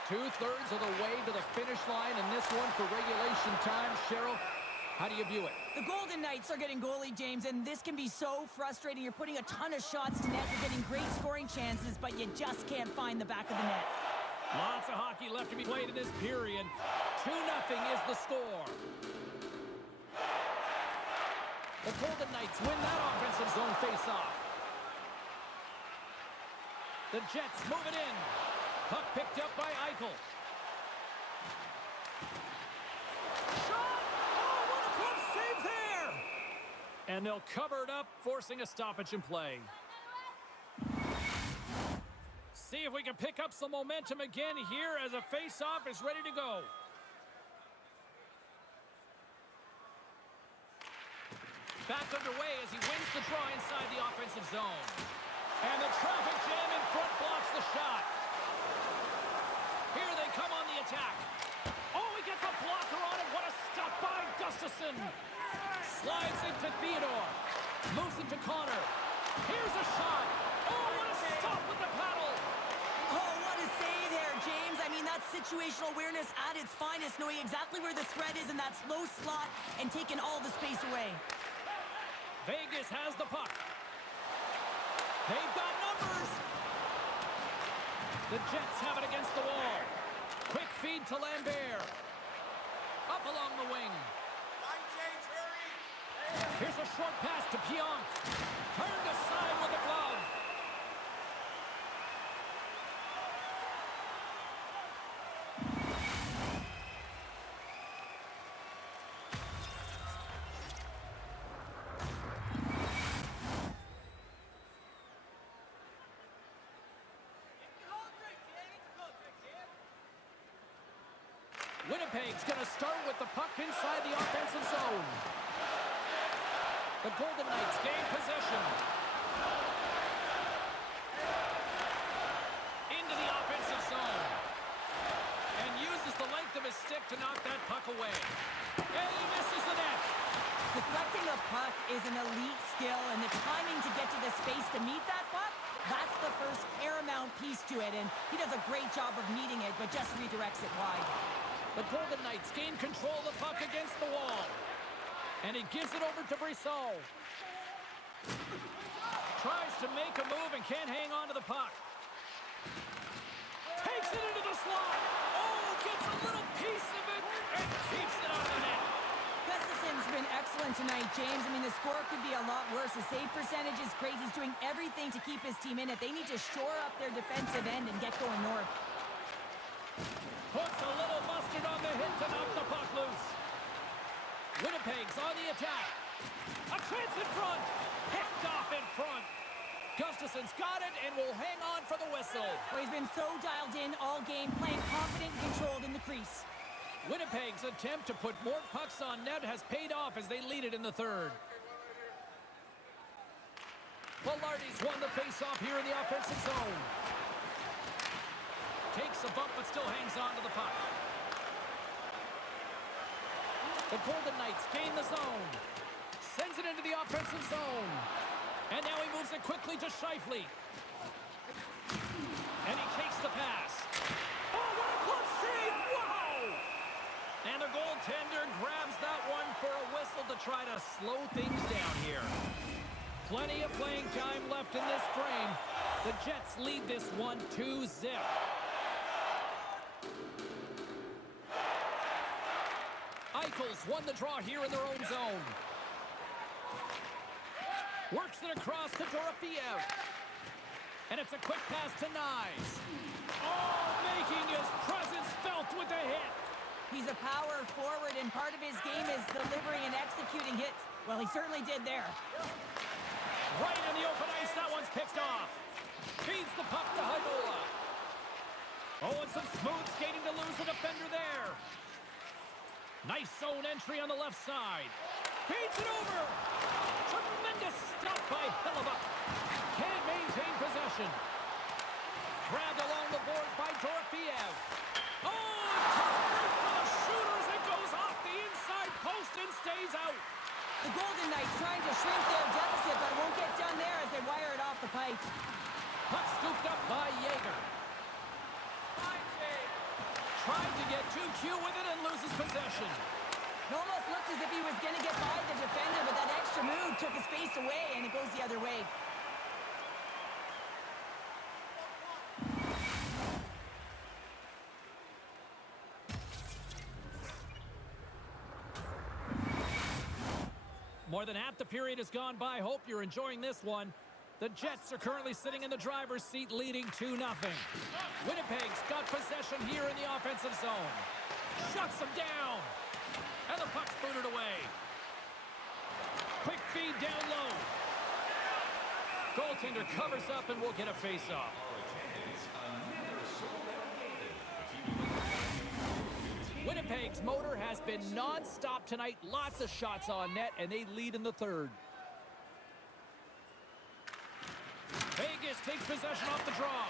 2/3 of the way to the finish line in this one for regulation time. Cheryl, how do you view it? The Golden Knights are getting goalie, James, and this can be so frustrating. You're putting a ton of shots to net. You're getting great scoring chances, but you just can't find the back of the net. Lots of hockey left to be played in this period. 2-0 is the score. The Golden Knights win that offensive zone face-off. The Jets move it in. Puck picked up by Eichel. Shot! Oh, what a close save there! And they'll cover it up, forcing a stoppage in play. See if we can pick up some momentum again here as a face-off is ready to go. Back underway as he wins the draw inside the offensive zone. And the traffic jam in front blocks the shot. Here they come on the attack. Oh, he gets a blocker on it. What a stop by Gustafson slides into Theodore. Moves it to Connor. Here's a shot. Oh, what a stop with the paddle. Oh, what a save there, James. I mean, that's situational awareness at its finest, knowing exactly where the threat is in that slow slot and taking all the space away. Vegas has the puck. They've got numbers. The Jets have it against the wall. Quick feed to Lambert. Up along the wing. Here's a short pass to Pionk. Turned aside with a glove. Winnipeg's going to start with the puck inside the offensive zone. The Golden Knights gain possession. Into the offensive zone. And uses the length of his stick to knock that puck away. And he misses the net. Deflecting a puck is an elite skill, and the timing to get to the space to meet that puck, that's the first paramount piece to it, and he does a great job of meeting it, but just redirects it wide. The Golden Knights gain control of the puck against the wall. And he gives it over to Brissot. Tries to make a move and can't hang on to the puck. Takes it into the slot. Oh, gets a little piece of it and keeps it out of the net. Gustafson's been excellent tonight, James. I mean, the score could be a lot worse. The save percentage is crazy. He's doing everything to keep his team in it. They need to shore up their defensive end and get going north. Puts a little mustard on the hit to knock the puck loose. Winnipeg's on the attack. A chance in front. Picked off in front. Gustafson's got it and will hang on for the whistle. Well, he's been so dialed in all game, playing confident and controlled in the crease. Winnipeg's attempt to put more pucks on net has paid off as they lead it in the third. Velarde's won the faceoff here in the offensive zone. Takes a bump but still hangs on to the puck. The Golden Knights gain the zone. Sends it into the offensive zone. And now he moves it quickly to Scheifele. And he takes the pass. Oh, what a close save! Wow! And the goaltender grabs that one for a whistle to try to slow things down here. Plenty of playing time left in this frame. The Jets lead this one 2-0. Eichel's won the draw here in their own zone. Works it across to Dorofeev. And it's a quick pass to Nyes. Oh, making his presence felt with the hit. He's a power forward, and part of his game is delivering and executing hits. Well, he certainly did there. Right in the open ice, that one's picked off. Feeds the puck to Heinola. Oh, and some smooth skating to lose the defender there. Nice zone entry on the left side. Feeds it over. Tremendous stop by Hellebuyck. Can't maintain possession. Grabbed along the boards by Dorofeev. Oh, right for the shooters. It goes off the inside post and stays out. The Golden Knights trying to shrink their deficit, but it won't get done there as they wire it off the pipe. Puck scooped up by Yeager. Tried to get too cute with it and loses possession. It almost looked as if he was going to get by the defender, but that extra move took his space away, and it goes the other way. More than half the period has gone by. Hope you're enjoying this one. The Jets are currently sitting in the driver's seat, leading 2-0. Winnipeg's got possession here in the offensive zone. Shuts them down. And the puck's booted away. Quick feed down low. Goaltender covers up and will get a face-off. Winnipeg's motor has been non-stop tonight. Lots of shots on net, and they lead in the third. Vegas takes possession off the draw.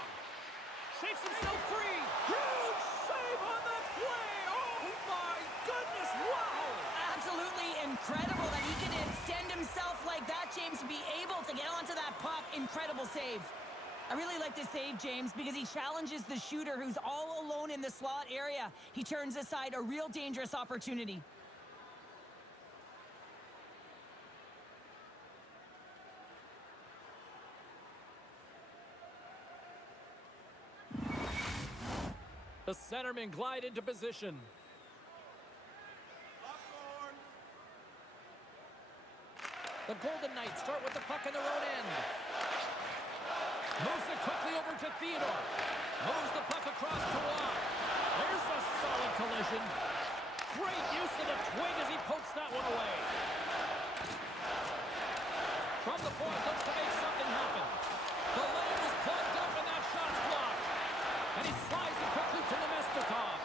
Shakes himself free. Huge save on the play. Oh, my goodness. Wow. Absolutely, incredible that he can extend himself like that, James, to be able to get onto that puck. Incredible save. I really like this save, James, because he challenges the shooter who's all alone in the slot area. He turns aside a real dangerous opportunity. The centermen glide into position. The Golden Knights start with the puck in their own end. Moves it quickly over to Theodore. Moves the puck across to Watt. There's a solid collision. Great use of the twig as he pokes that one away. From the point, looks to make something happen. The lane is plugged up and that shot's blocked. And he slides it quickly to Nemestikov.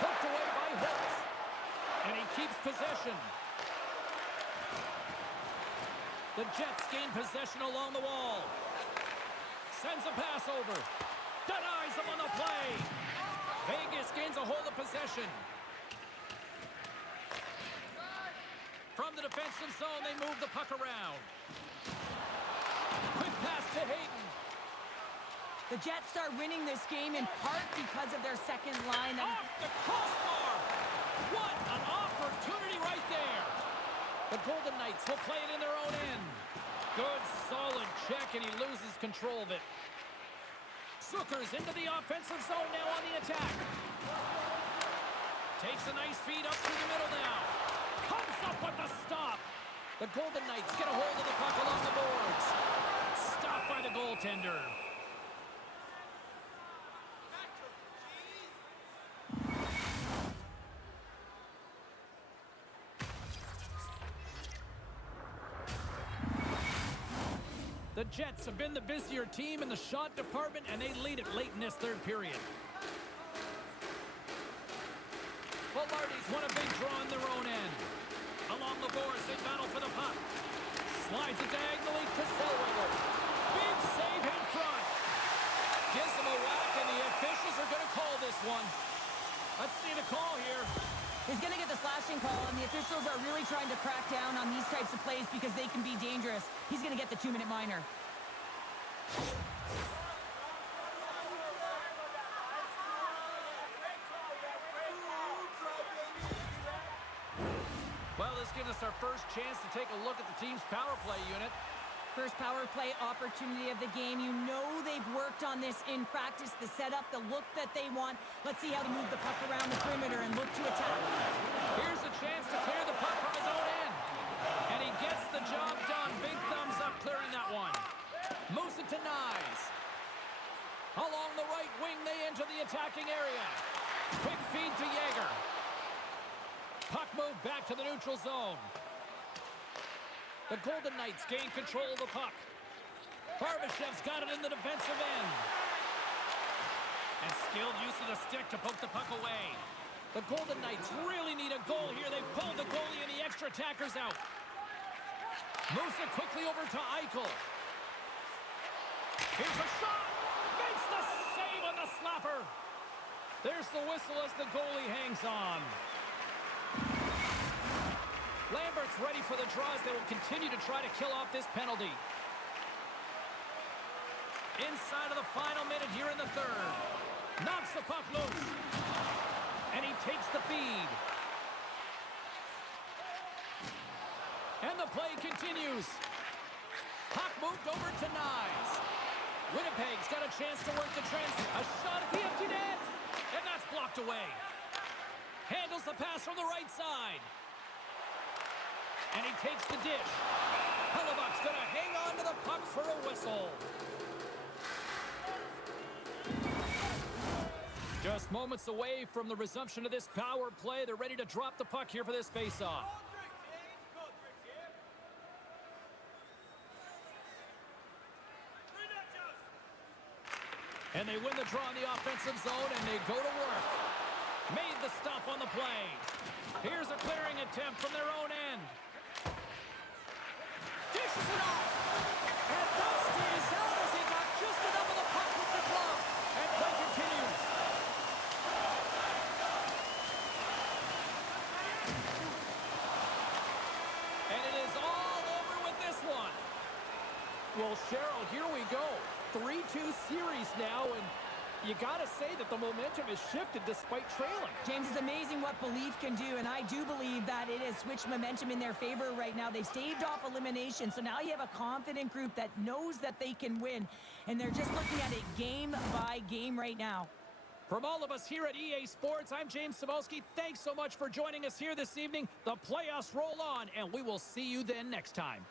Poked away by Hitz. And he keeps possession. The Jets gain possession along the wall. Sends a pass over. Denies him on the play. Vegas gains a hold of possession. From the defensive zone, they move the puck around. Quick pass to Hayden. The Jets start winning this game in part because of their second line. Off the crossbar. What an opportunity right there. The Golden Knights will play it in their own end. Good, solid check, and he loses control of it. Zucker's into the offensive zone now on the attack. Takes a nice feed up through the middle now. Comes up with the stop. The Golden Knights get a hold of the puck along the boards. Stopped by the goaltender. The Jets have been the busier team in the shot department, and they lead it late in this third period. Velarde's won a big draw in their own end. Along the boards, they battle for the puck. Slides it diagonally to Zellweger. Big save in front. Gives him a whack, and the officials are going to call this one. Let's see the call here. He's going to get the slashing call, and the officials are really trying to crack down on these types of plays because they can be dangerous. He's going to get the 2-minute minor. Well, this gives us our first chance to take a look at the team's power play unit. First power play opportunity of the game. You know they've worked on this in practice, the setup, the look that they want. Let's see how to move the puck around the perimeter and look to attack. Here's a chance to clear the puck from his own end. And he gets the job done. Big thumbs up clearing that one. Moves it to Nyes. Along the right wing, they enter the attacking area. Quick feed to Yeager. Puck moved back to the neutral zone. The Golden Knights gain control of the puck. Barbashev's got it in the defensive end. And skilled use of the stick to poke the puck away. The Golden Knights really need a goal here. They pulled the goalie and the extra attackers out. Moves it quickly over to Eichel. Here's a shot. Makes the save on the slapper. There's the whistle as the goalie hangs on. Lambert's ready for the draws. They will continue to try to kill off this penalty. Inside of the final minute here in the third. Knocks the puck loose. And he takes the feed. And the play continues. Puck moved over to Nyes. Winnipeg's got a chance to work the transit. A shot at the empty net. And that's blocked away. Handles the pass from the right side. And he takes the dish. Hellebuck's going to hang on to the puck for a whistle. Just moments away from the resumption of this power play. They're ready to drop the puck here for this face-off. And they win the draw in the offensive zone, and they go to work. Made the stop on the play. Here's a clearing attempt from their own end. Dishes it off. And Dusty is out as he got just enough of the puck with the glove. And play continues. Well, Cheryl, here we go. 3-2 series now, and you got to say that the momentum has shifted despite trailing. James, it's amazing what belief can do, and I do believe that it has switched momentum in their favor right now. They've staved off elimination, so now you have a confident group that knows that they can win, and they're just looking at it game by game right now. From all of us here at EA Sports, I'm James Cybulski. Thanks so much for joining us here this evening. The playoffs roll on, and we will see you then next time.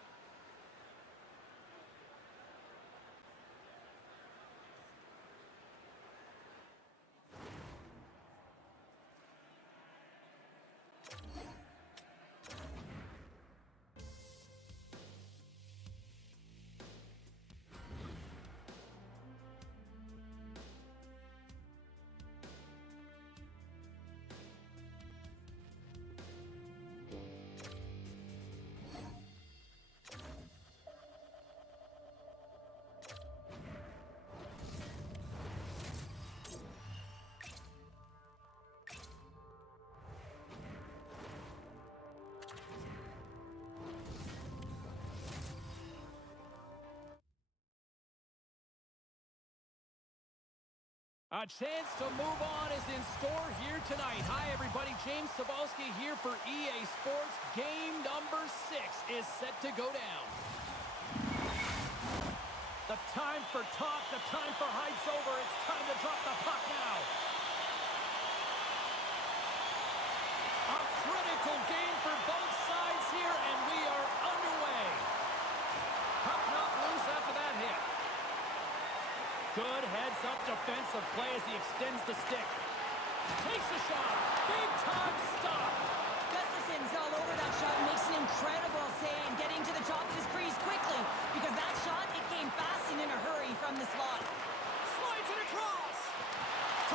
A chance to move on is in store here tonight. Hi, everybody. James Cybulski here for EA Sports. Game number 6 is set to go down. The time for talk, the time for hype's over. It's time to drop the puck now. A critical game for both sides here, and we are underway. Puck not loose after that hit. Good heads-up defensive play as he extends the stick. Takes a shot. Big-time stop. Gustafson's all over that shot, makes an incredible save, getting to the top of his crease quickly, because that shot, it came fast and in a hurry from the slot. Slides it across.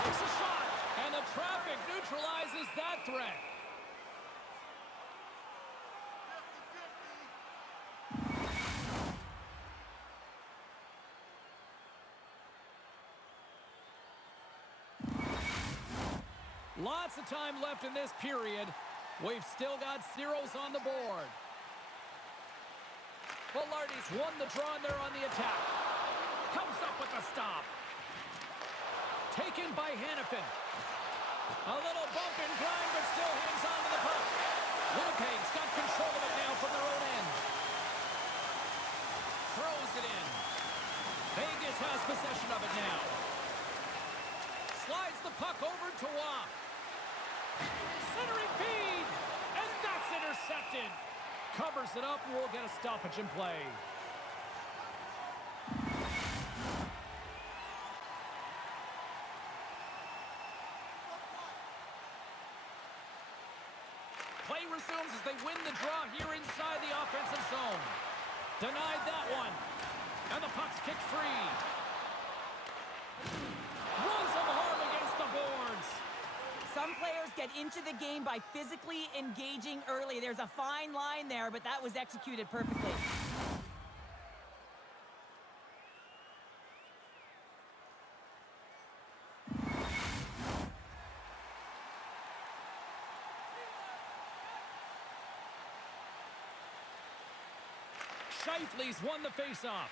Takes a shot. And the traffic neutralizes that threat. Lots of time left in this period. We've still got zeros on the board. Velarde's won the draw, and they're on the attack. Comes up with a stop. Taken by Hannafin. A little bump and grind, but still hangs on to the puck. Winnipeg's got control of it now from their own end. Throws it in. Vegas has possession of it now. Slides the puck over to Waugh. Centering feed, and that's intercepted. Covers it up, and we'll get a stoppage in play. Play resumes as they win the draw here inside the offensive zone. Denied that one, and the puck's kicked free. Runs them hard against the boards. Some players get into the game by physically engaging early. There's a fine line there, but that was executed perfectly. Shifley's won the faceoff.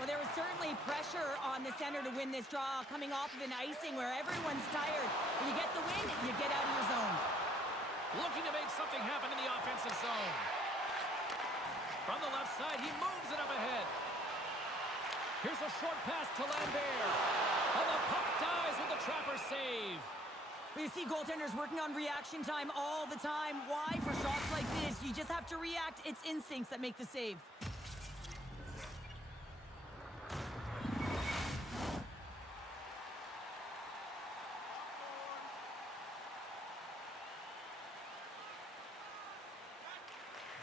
Well, there was certainly pressure on the center to win this draw, coming off of an icing where everyone's tired. When you get the win, you get out of your zone. Looking to make something happen in the offensive zone. From the left side, he moves it up ahead. Here's a short pass to Lambert. And the puck dies with the Trapper save. We see goaltenders working on reaction time all the time. Why? For shots like this, you just have to react. It's instincts that make the save.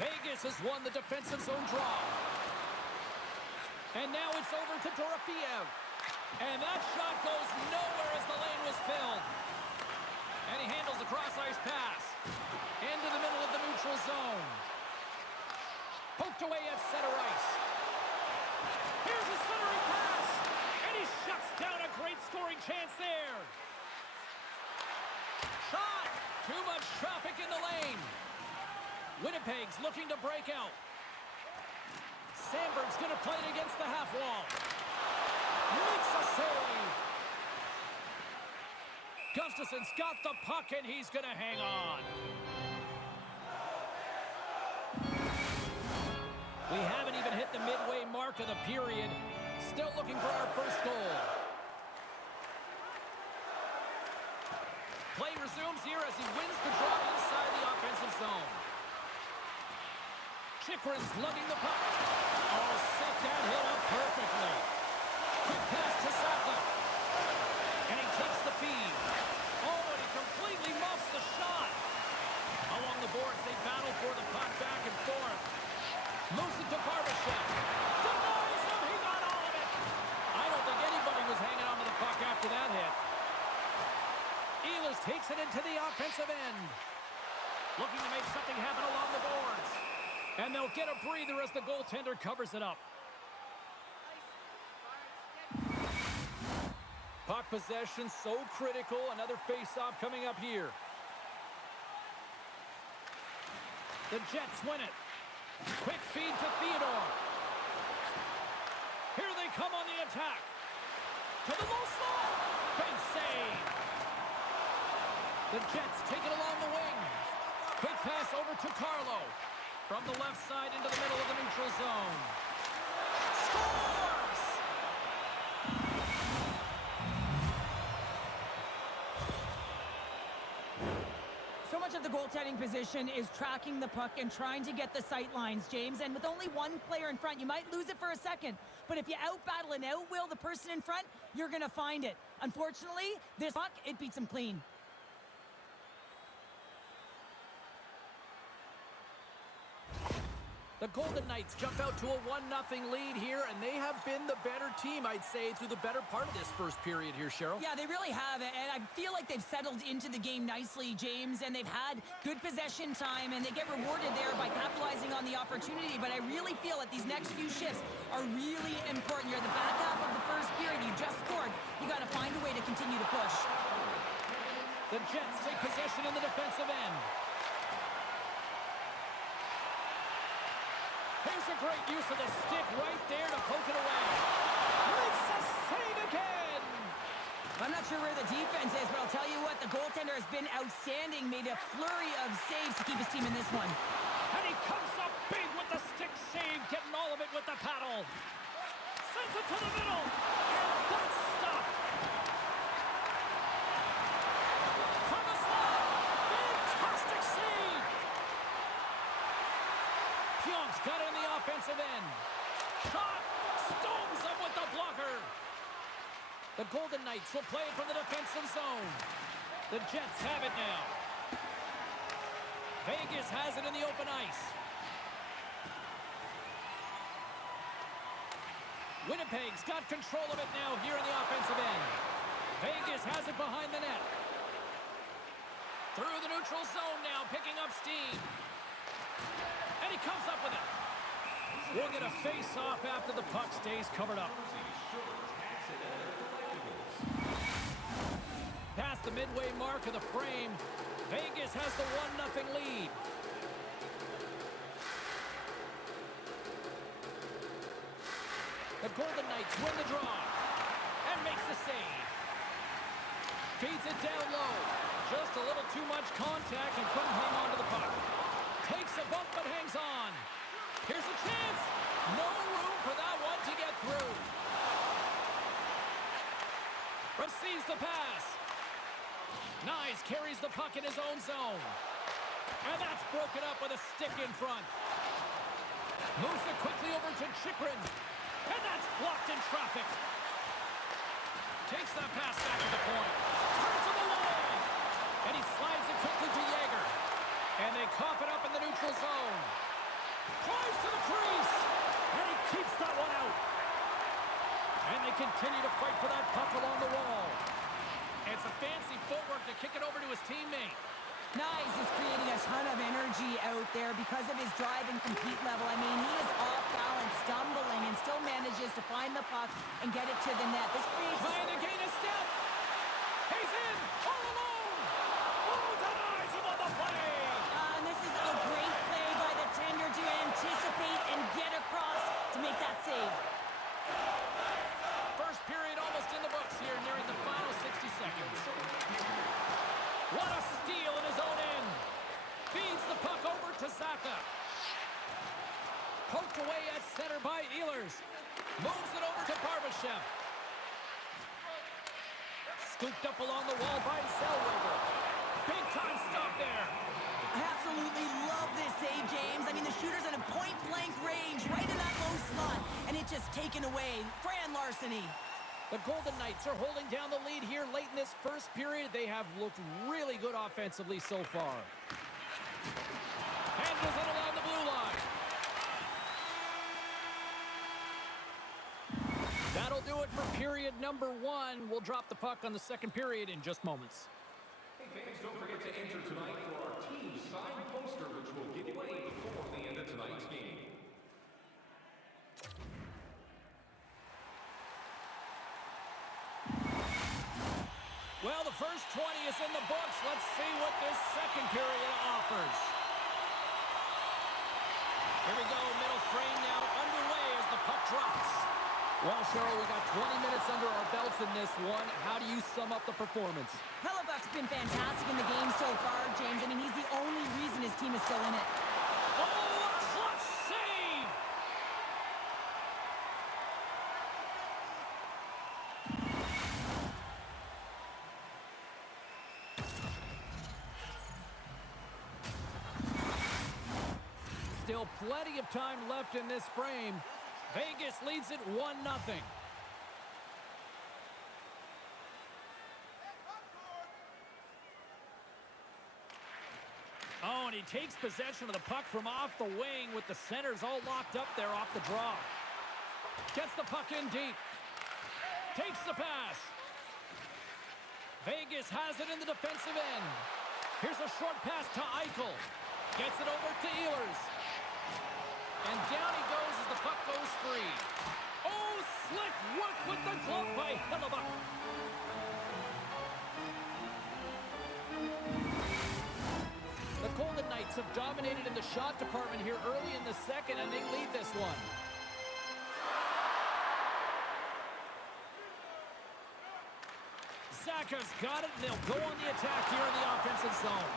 Vegas has won the defensive zone draw. And now it's over to Dorofeev. And that shot goes nowhere as the lane was filled. And he handles a cross-ice pass. Into the middle of the neutral zone. Poked away at center ice. Here's a centering pass. And he shuts down a great scoring chance there. Shot. Too much traffic in the lane. Winnipeg's looking to break out. Sandberg's going to play it against the half wall. Makes a save. Gustafson's got the puck, and he's going to hang on. We haven't even hit the midway mark of the period. Still looking for our first goal. Play resumes here as he wins the draw inside the offensive zone. Chikrin's lugging the puck. Oh, set that hit up perfectly. Quick pass to Saka. And he takes the feed. Oh, and he completely muffs the shot. Along the boards, they battle for the puck back and forth. Moves it to Barbashev. Denies him. He got all of it. I don't think anybody was hanging on to the puck after that hit. Ehlers takes it into the offensive end. Looking to make something happen along the boards. And they'll get a breather as the goaltender covers it up. Puck possession so critical. Another face-off coming up here. The Jets win it. Quick feed to Theodore. Here they come on the attack. To the low slot. Big save. The Jets take it along the wing. Quick pass over to Carlo. From the left side into the middle of the neutral zone. Scores! So much of the goaltending position is tracking the puck and trying to get the sight lines, James. And with only one player in front, you might lose it for a second. But if you out-battle and out-will the person in front, you're going to find it. Unfortunately, this puck, it beats him clean. The Golden Knights jump out to a 1-0 lead here, and they have been the better team, I'd say, through the better part of this first period here, Cheryl. Yeah, they really have, and I feel like they've settled into the game nicely, James, and they've had good possession time, and they get rewarded there by capitalizing on the opportunity, but I really feel that these next few shifts are really important. You're at the back half of the first period, you just scored, you got to find a way to continue to push. The Jets take possession in the defensive end. Here's a great use of the stick right there to poke it away. Makes a save again! I'm not sure where the defense is, but I'll tell you what, the goaltender has been outstanding, made a flurry of saves to keep his team in this one. And he comes up big with the stick save, getting all of it with the paddle. Sends it to the middle, and that's stopped. From the slot, fantastic save! Pionk's got it in the offensive end. Shot, stones him with the blocker. The Golden Knights will play it from the defensive zone. The Jets have it now. Vegas has it in the open ice. Winnipeg's got control of it now here in the offensive end. Vegas has it behind the net. Through the neutral zone now, picking up steam. And he comes up with it. We'll get a face-off after the puck stays covered up. Past the midway mark of the frame, Vegas has the 1-0 lead. The Golden Knights win the draw and makes the save. Feeds it down low. Just a little too much contact and couldn't hang on to the puck. Takes a bump but hangs on. Here's a chance. No room for that one to get through. Receives the pass. Nyes carries the puck in his own zone. And that's broken up with a stick in front. Moves it quickly over to Chikrin. And that's blocked in traffic. Takes that pass back to the point. Turns him away. And he slides it quickly to Yeager. And they cough it up in the neutral zone. Drives to the crease. And he keeps that one out. And they continue to fight for that puck along the wall. It's a fancy footwork to kick it over to his teammate. Nyes is creating a ton of energy out there because of his drive and compete level. I mean, he is off balance, stumbling, and still manages to find the puck and get it to the net. This creates... Trying to gain a step. He's in, all alone. Oh, denies him on the play. And this is a great play by the tender to anticipate and get across to make poked away at center by Ehlers. Moves it over to Barbashev. Scooped up along the wall by Zellweger. Big time stop there. I absolutely love this save, James. I mean, the shooter's in a point-blank range right in that low slot, and it's just taken away. Grand larceny. The Golden Knights are holding down the lead here late in this first period. They have looked really good offensively so far. Handles it along the blue line. That'll do it for period number 1. We'll drop the puck on the second period in just moments. Hey fans, don't forget to enter tonight for our team signed poster, which will give away before the end of tonight's game. Well, the first 20 is in the books. Let's see what this second period offers. Here we go, middle frame now underway as the puck drops. Well, Cheryl, we got 20 minutes under our belts in this one. How do you sum up the performance? Hellebuck's been fantastic in the game so far, James. I mean, he's the only reason his team is still in it. Oh, a clutch save! Still plenty of time left in this frame. Vegas leads it 1-0. Oh, and he takes possession of the puck from off the wing with the centers all locked up there off the draw. Gets the puck in deep. Takes the pass. Vegas has it in the defensive end. Here's a short pass to Eichel. Gets it over to Ehlers. And down he goes as the puck goes free. Oh, slick work with the glove by Hellebuck. The Golden Knights have dominated in the shot department here early in the second, and they lead this one. Zaka's got it, and they'll go on the attack here in the offensive zone.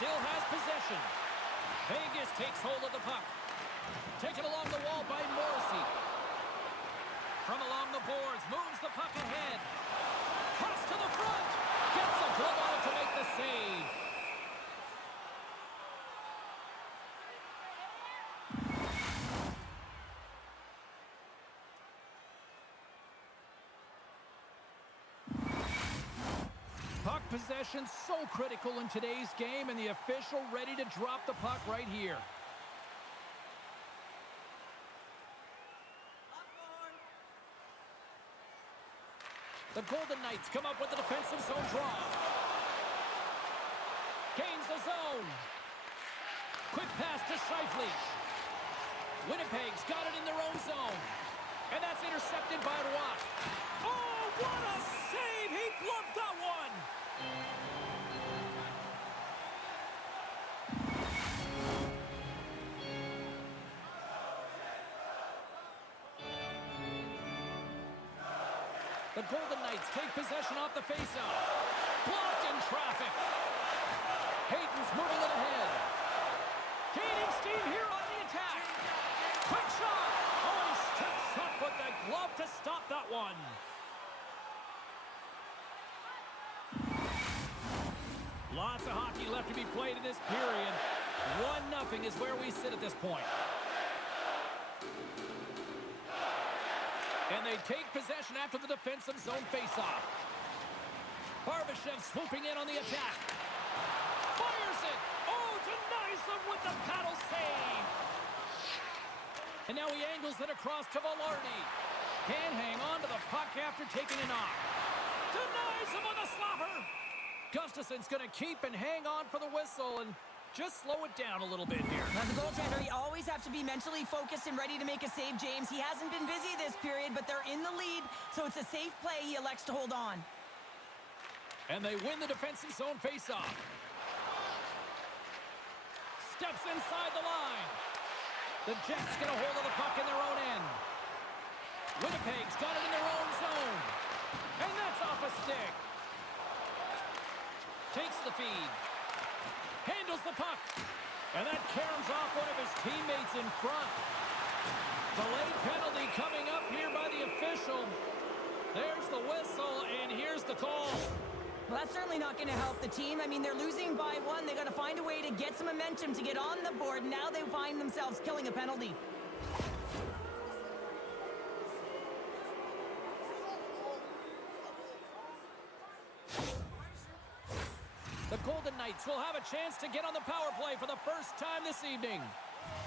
Still has possession. Vegas takes hold of the puck. Taken along the wall by Morrissey. From along the boards, moves the puck ahead. Toss to the front. Gets a glove on it to make the save. Puck possession so critical in today's game, and the official ready to drop the puck right here. The Golden Knights come up with the defensive zone draw. Gains the zone. Quick pass to Scheifele. Winnipeg's got it in their own zone. And that's intercepted by Roy. Oh, what a save! He gloved that one! The Golden Knights take possession off the faceoff. Blocked in traffic. Hayden's moving it ahead. Gaining steam here on the attack. Quick shot. Oh, he steps up with the glove to stop that one. Lots of hockey left to be played in this period. 1-0 is where we sit at this point. And they take possession after the defensive zone faceoff. Barbashev swooping in on the attack. Fires it. Oh, denies them with the paddle save. And now he angles it across to Velarde. Can't hang on to the puck after taking a knock. Denies him with a slapper. Gustafson's going to keep and hang on for the whistle and just slow it down a little bit here. As a goaltender, you always have to be mentally focused and ready to make a save, James. He hasn't been busy this period, but they're in the lead, so it's a safe play. He elects to hold on. And they win the defensive zone faceoff. Steps inside the line. The Jets get a hold of the puck in their own end. Winnipeg's got it in their own zone. And that's off a stick. Takes the feed. Handles the puck. And that caroms off one of his teammates in front. Delayed penalty coming up here by the official. There's the whistle, and here's the call. Well, that's certainly not going to help the team. I mean, they're losing by one. They got to find a way to get some momentum to get on the board. Now they find themselves killing a penalty. The Golden Knights will have a chance to get on the power play for the first time this evening.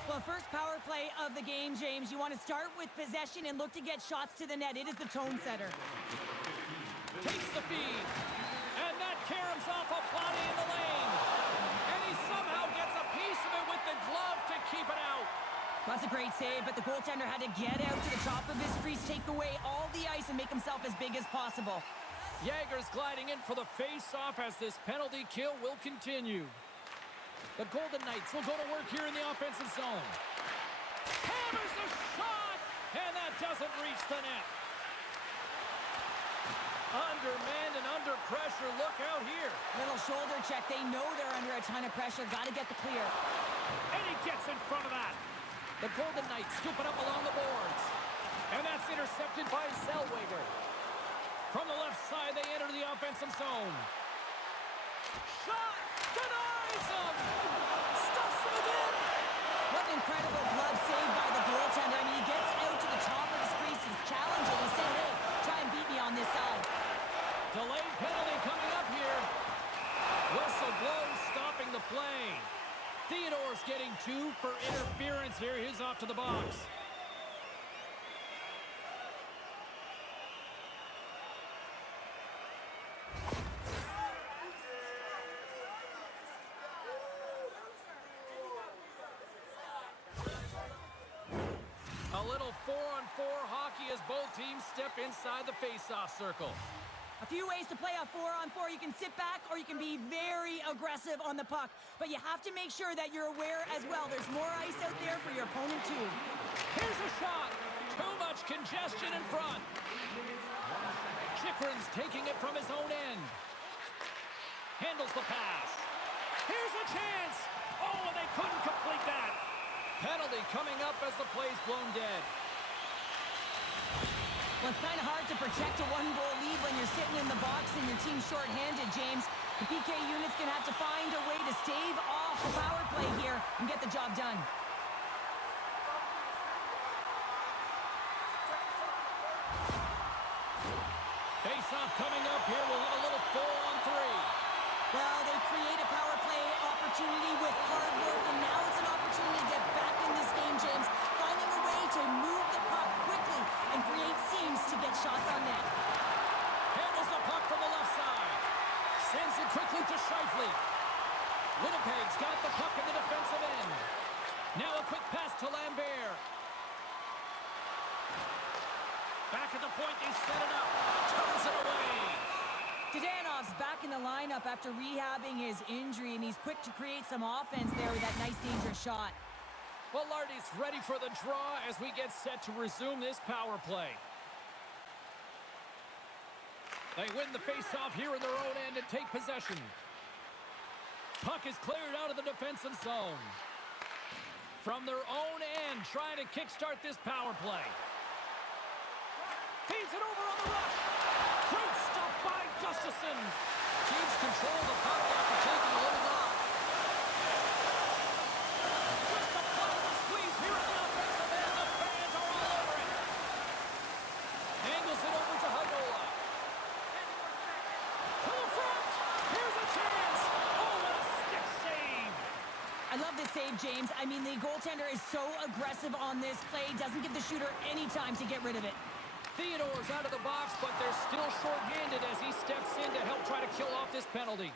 Well, first power play of the game, James. You want to start with possession and look to get shots to the net. It is the tone setter. Takes the feed. And that caroms off a body in the lane. And he somehow gets a piece of it with the glove to keep it out. That's a great save, but the goaltender had to get out to the top of his crease, take away all the ice, and make himself as big as possible. Yager's gliding in for the face-off as this penalty kill will continue. The Golden Knights will go to work here in the offensive zone. Hammers the shot, and that doesn't reach the net. Undermanned and under pressure. Look out here. Little shoulder check. They know they're under a ton of pressure. Got to get the clear. And he gets in front of that. The Golden Knights scoop it up along the boards. And that's intercepted by Zellweger. From the left side, they enter the offensive zone. Shot! Denies him! Stuffs him again! What an incredible glove save by the goaltender. I mean, he gets out to the top of his crease. He's challenging. He's saying, hey, try and beat me on this side. Delayed penalty coming up here. Whistle blows, stopping the play. Theodore's getting 2 for interference here. He's off to the box. A little 4-on-4 hockey as both teams step inside the face-off circle. A few ways to play a 4-on-4. You can sit back or you can be very aggressive on the puck. But you have to make sure that you're aware as well. There's more ice out there for your opponent too. Here's a shot. Too much congestion in front. Chikrin's taking it from his own end. Handles the pass. Here's a chance. Oh, and they couldn't complete that. Penalty coming up as the play's blown dead. Well, it's kind of hard to protect a one-goal lead when you're sitting in the box and your team's short-handed, James. The PK unit's going to have to find a way to stave off the power play here and get the job done. Face-off coming up here. We'll have a little 4-on-3. Well, they create a power play opportunity with hard work, and now it's an opportunity to get back in this game, James. Finding a way to move the puck quickly and create seams to get shots on net. Handles the puck from the left side. Sends it quickly to Scheifele. Winnipeg's got the puck in the defensive end. Now a quick pass to Lambert. Back at the point, they set it up. Turns it away. Zdanov's back in the lineup after rehabbing his injury, and he's quick to create some offense there with that nice, dangerous shot. Well, Lardy's ready for the draw as we get set to resume this power play. They win the face-off here in their own end and take possession. Puck is cleared out of the defensive zone. From their own end, trying to kickstart this power play. Feeds it over on the rush. Great stop by Gustafson. Keeps control of the puck after taking a little off. Just a final squeeze here in the offensive end. The fans are all over it. Angles it over to Hagola. To the front. Here's a chance. Oh, what a stick save. I love this save, James. I mean, the goaltender is so aggressive on this play. Doesn't give the shooter any time to get rid of it. Theodore's out of the box, but they're still short-handed as he steps in to help try to kill off this penalty.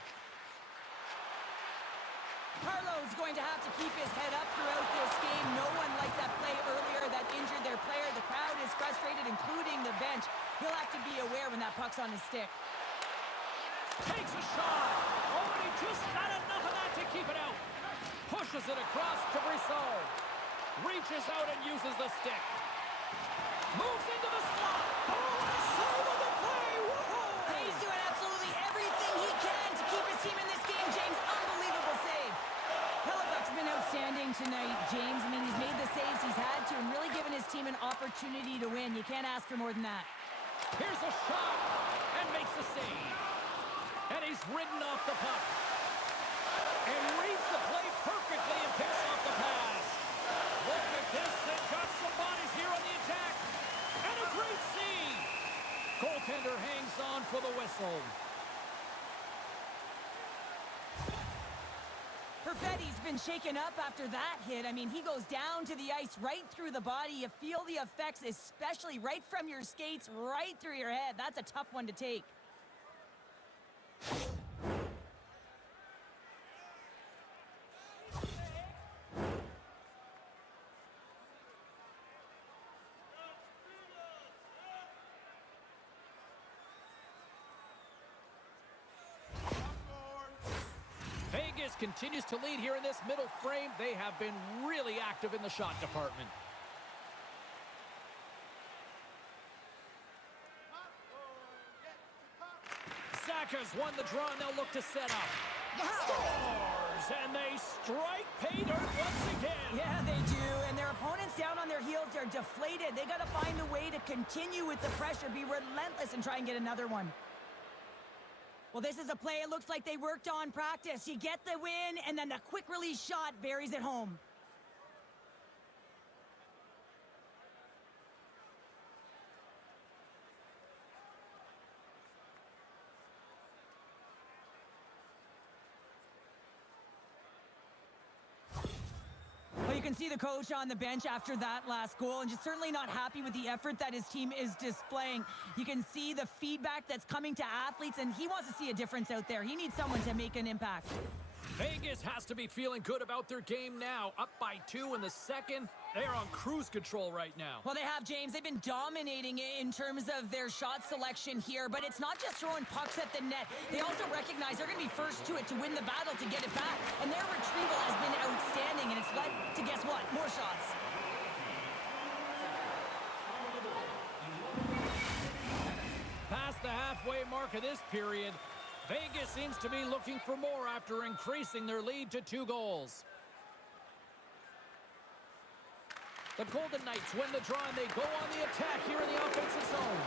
Carlo's going to have to keep his head up throughout this game. No one liked that play earlier that injured their player. The crowd is frustrated, including the bench. He'll have to be aware when that puck's on his stick. Takes a shot. Oh, and he just got enough of that to keep it out. Pushes it across to Brissot. Reaches out and uses the stick. Moves into the slot. Oh, what a save of the play. Whoa. He's doing absolutely everything he can to keep his team in this game, James. Unbelievable save. Hellebuck's been outstanding outstanding tonight, James. I mean, he's made the saves he's had to and really given his team an opportunity to win. You can't ask for more than that. Here's a shot, and makes the save. And he's ridden off the puck. And reads the play perfectly and picks off the pass. Look at this, they've got some bodies here on the attack. And a great save. Goaltender hangs on for the whistle. Perfetti's been shaken up after that hit. I mean, he goes down to the ice right through the body. You feel the effects, especially right from your skates, right through your head. That's a tough one to take. Vegas continues to lead here in this middle frame. They have been really active in the shot department. Zaka's won the draw, and they'll look to set up. Scores! And they strike pay dirt once again. Yeah, they do. And their opponents down on their heels, they're deflated. They got to find a way to continue with the pressure, be relentless, and try and get another one. Well, this is a play it looks like they worked on practice. You get the win, and then a quick release shot buries it home. Well, you can see the coach on the bench after that last goal and just certainly not happy with the effort that his team is displaying. You can see the feedback that's coming to athletes, and he wants to see a difference out there. He needs someone to make an impact. Vegas has to be feeling good about their game now. Up by 2 in the second. They're on cruise control right now. Well, they have, James. They've been dominating in terms of their shot selection here, but it's not just throwing pucks at the net. They also recognize they're going to be first to it to win the battle, to get it back. And their retrieval has been outstanding, and it's led to, guess what, more shots. Past the halfway mark of this period, Vegas seems to be looking for more after increasing their lead to 2 goals. The Golden Knights win the draw, and they go on the attack here in the offensive zone.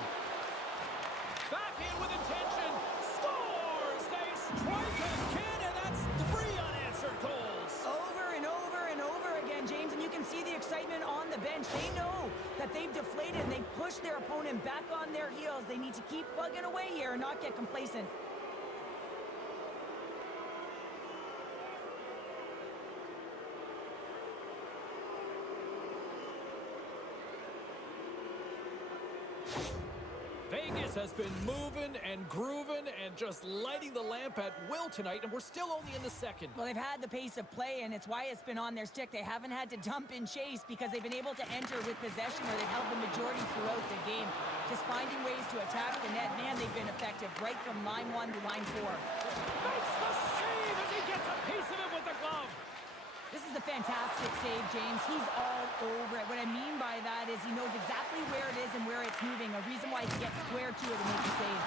Back in with intention. Scores! They strike again, and that's 3 unanswered goals. Over and over and over again, James, and you can see the excitement on the bench. They know that they've deflated, and they push their opponent back on their heels. They need to keep plugging away here and not get complacent. Vegas has been moving and grooving and just lighting the lamp at will tonight, and we're still only in the second. Well, they've had the pace of play, and it's why it's been on their stick. They haven't had to dump and chase because they've been able to enter with possession where they've held the majority throughout the game. Just finding ways to attack the net. Man, they've been effective right from line 1 to line 4. Makes the save as he gets a piece of it with the glove. This is a fantastic save, James. He's all over it. What I mean by that is he knows exactly where it is and where it's moving. A reason why he can get square to it and make the save.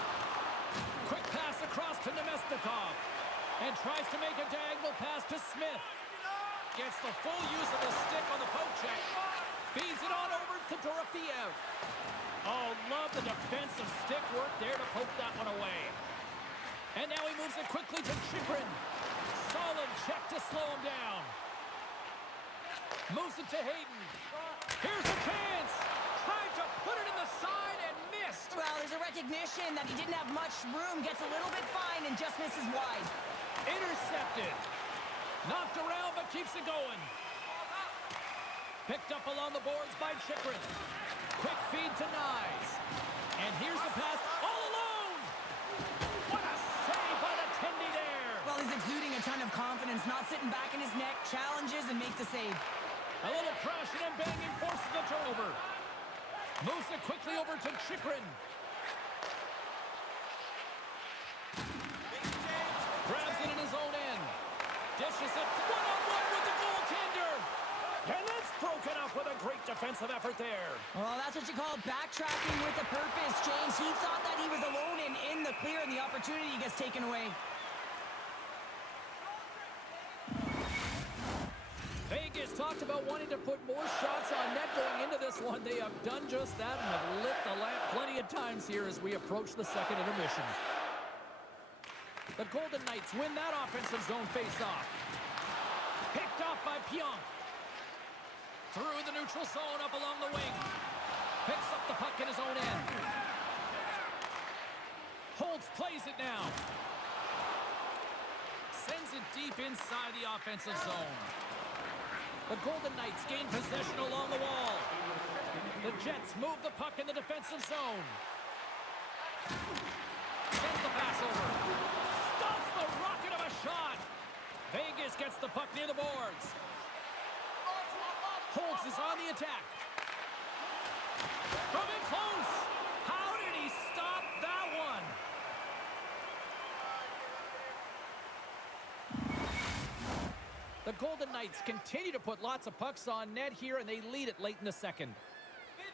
Quick pass across to Nemestikov. And tries to make a diagonal pass to Smith. Gets the full use of the stick on the poke check. Feeds it on over to Dorofeev. Oh, love the defensive stick work there to poke that one away. And now he moves it quickly to Chychrun. Solid check to slow him down. Moves it to Hayden. Here's a chance. Tried to put it in the side and missed. Well, there's a recognition that he didn't have much room. Gets a little bit fine and just misses wide. Intercepted. Knocked around but keeps it going. Picked up along the boards by Chychrun. Quick feed to Nyes. And here's the pass all alone. What a save by the Tendy there. Well, he's exuding a ton of confidence, not sitting back in his neck, challenges and makes the save. A little crashing and banging forces the turnover. Moves it quickly over to Chychrun. Grabs it in his own end. Dishes it one-on-one with the goaltender. And that's broken up with a great defensive effort there. Well, that's what you call backtracking with a purpose, James. He thought that he was alone and in the clear, and the opportunity gets taken away. talked about wanting to put more shots on net going into this one. They have done just that and have lit the lamp plenty of times here as we approach the second intermission. The Golden Knights win that offensive zone face-off. Picked off by Pionk. Through the neutral zone, up along the wing. Picks up the puck in his own end. Holtz plays it now. Sends it deep inside the offensive zone. The Golden Knights gain possession along the wall. The Jets move the puck in the defensive zone. Sends the pass over. Stops the rocket of a shot. Vegas gets the puck near the boards. Holtz is on the attack. From in close. How did he stop that one? The Golden Knights continue to put lots of pucks on net here, and they lead it late in the second.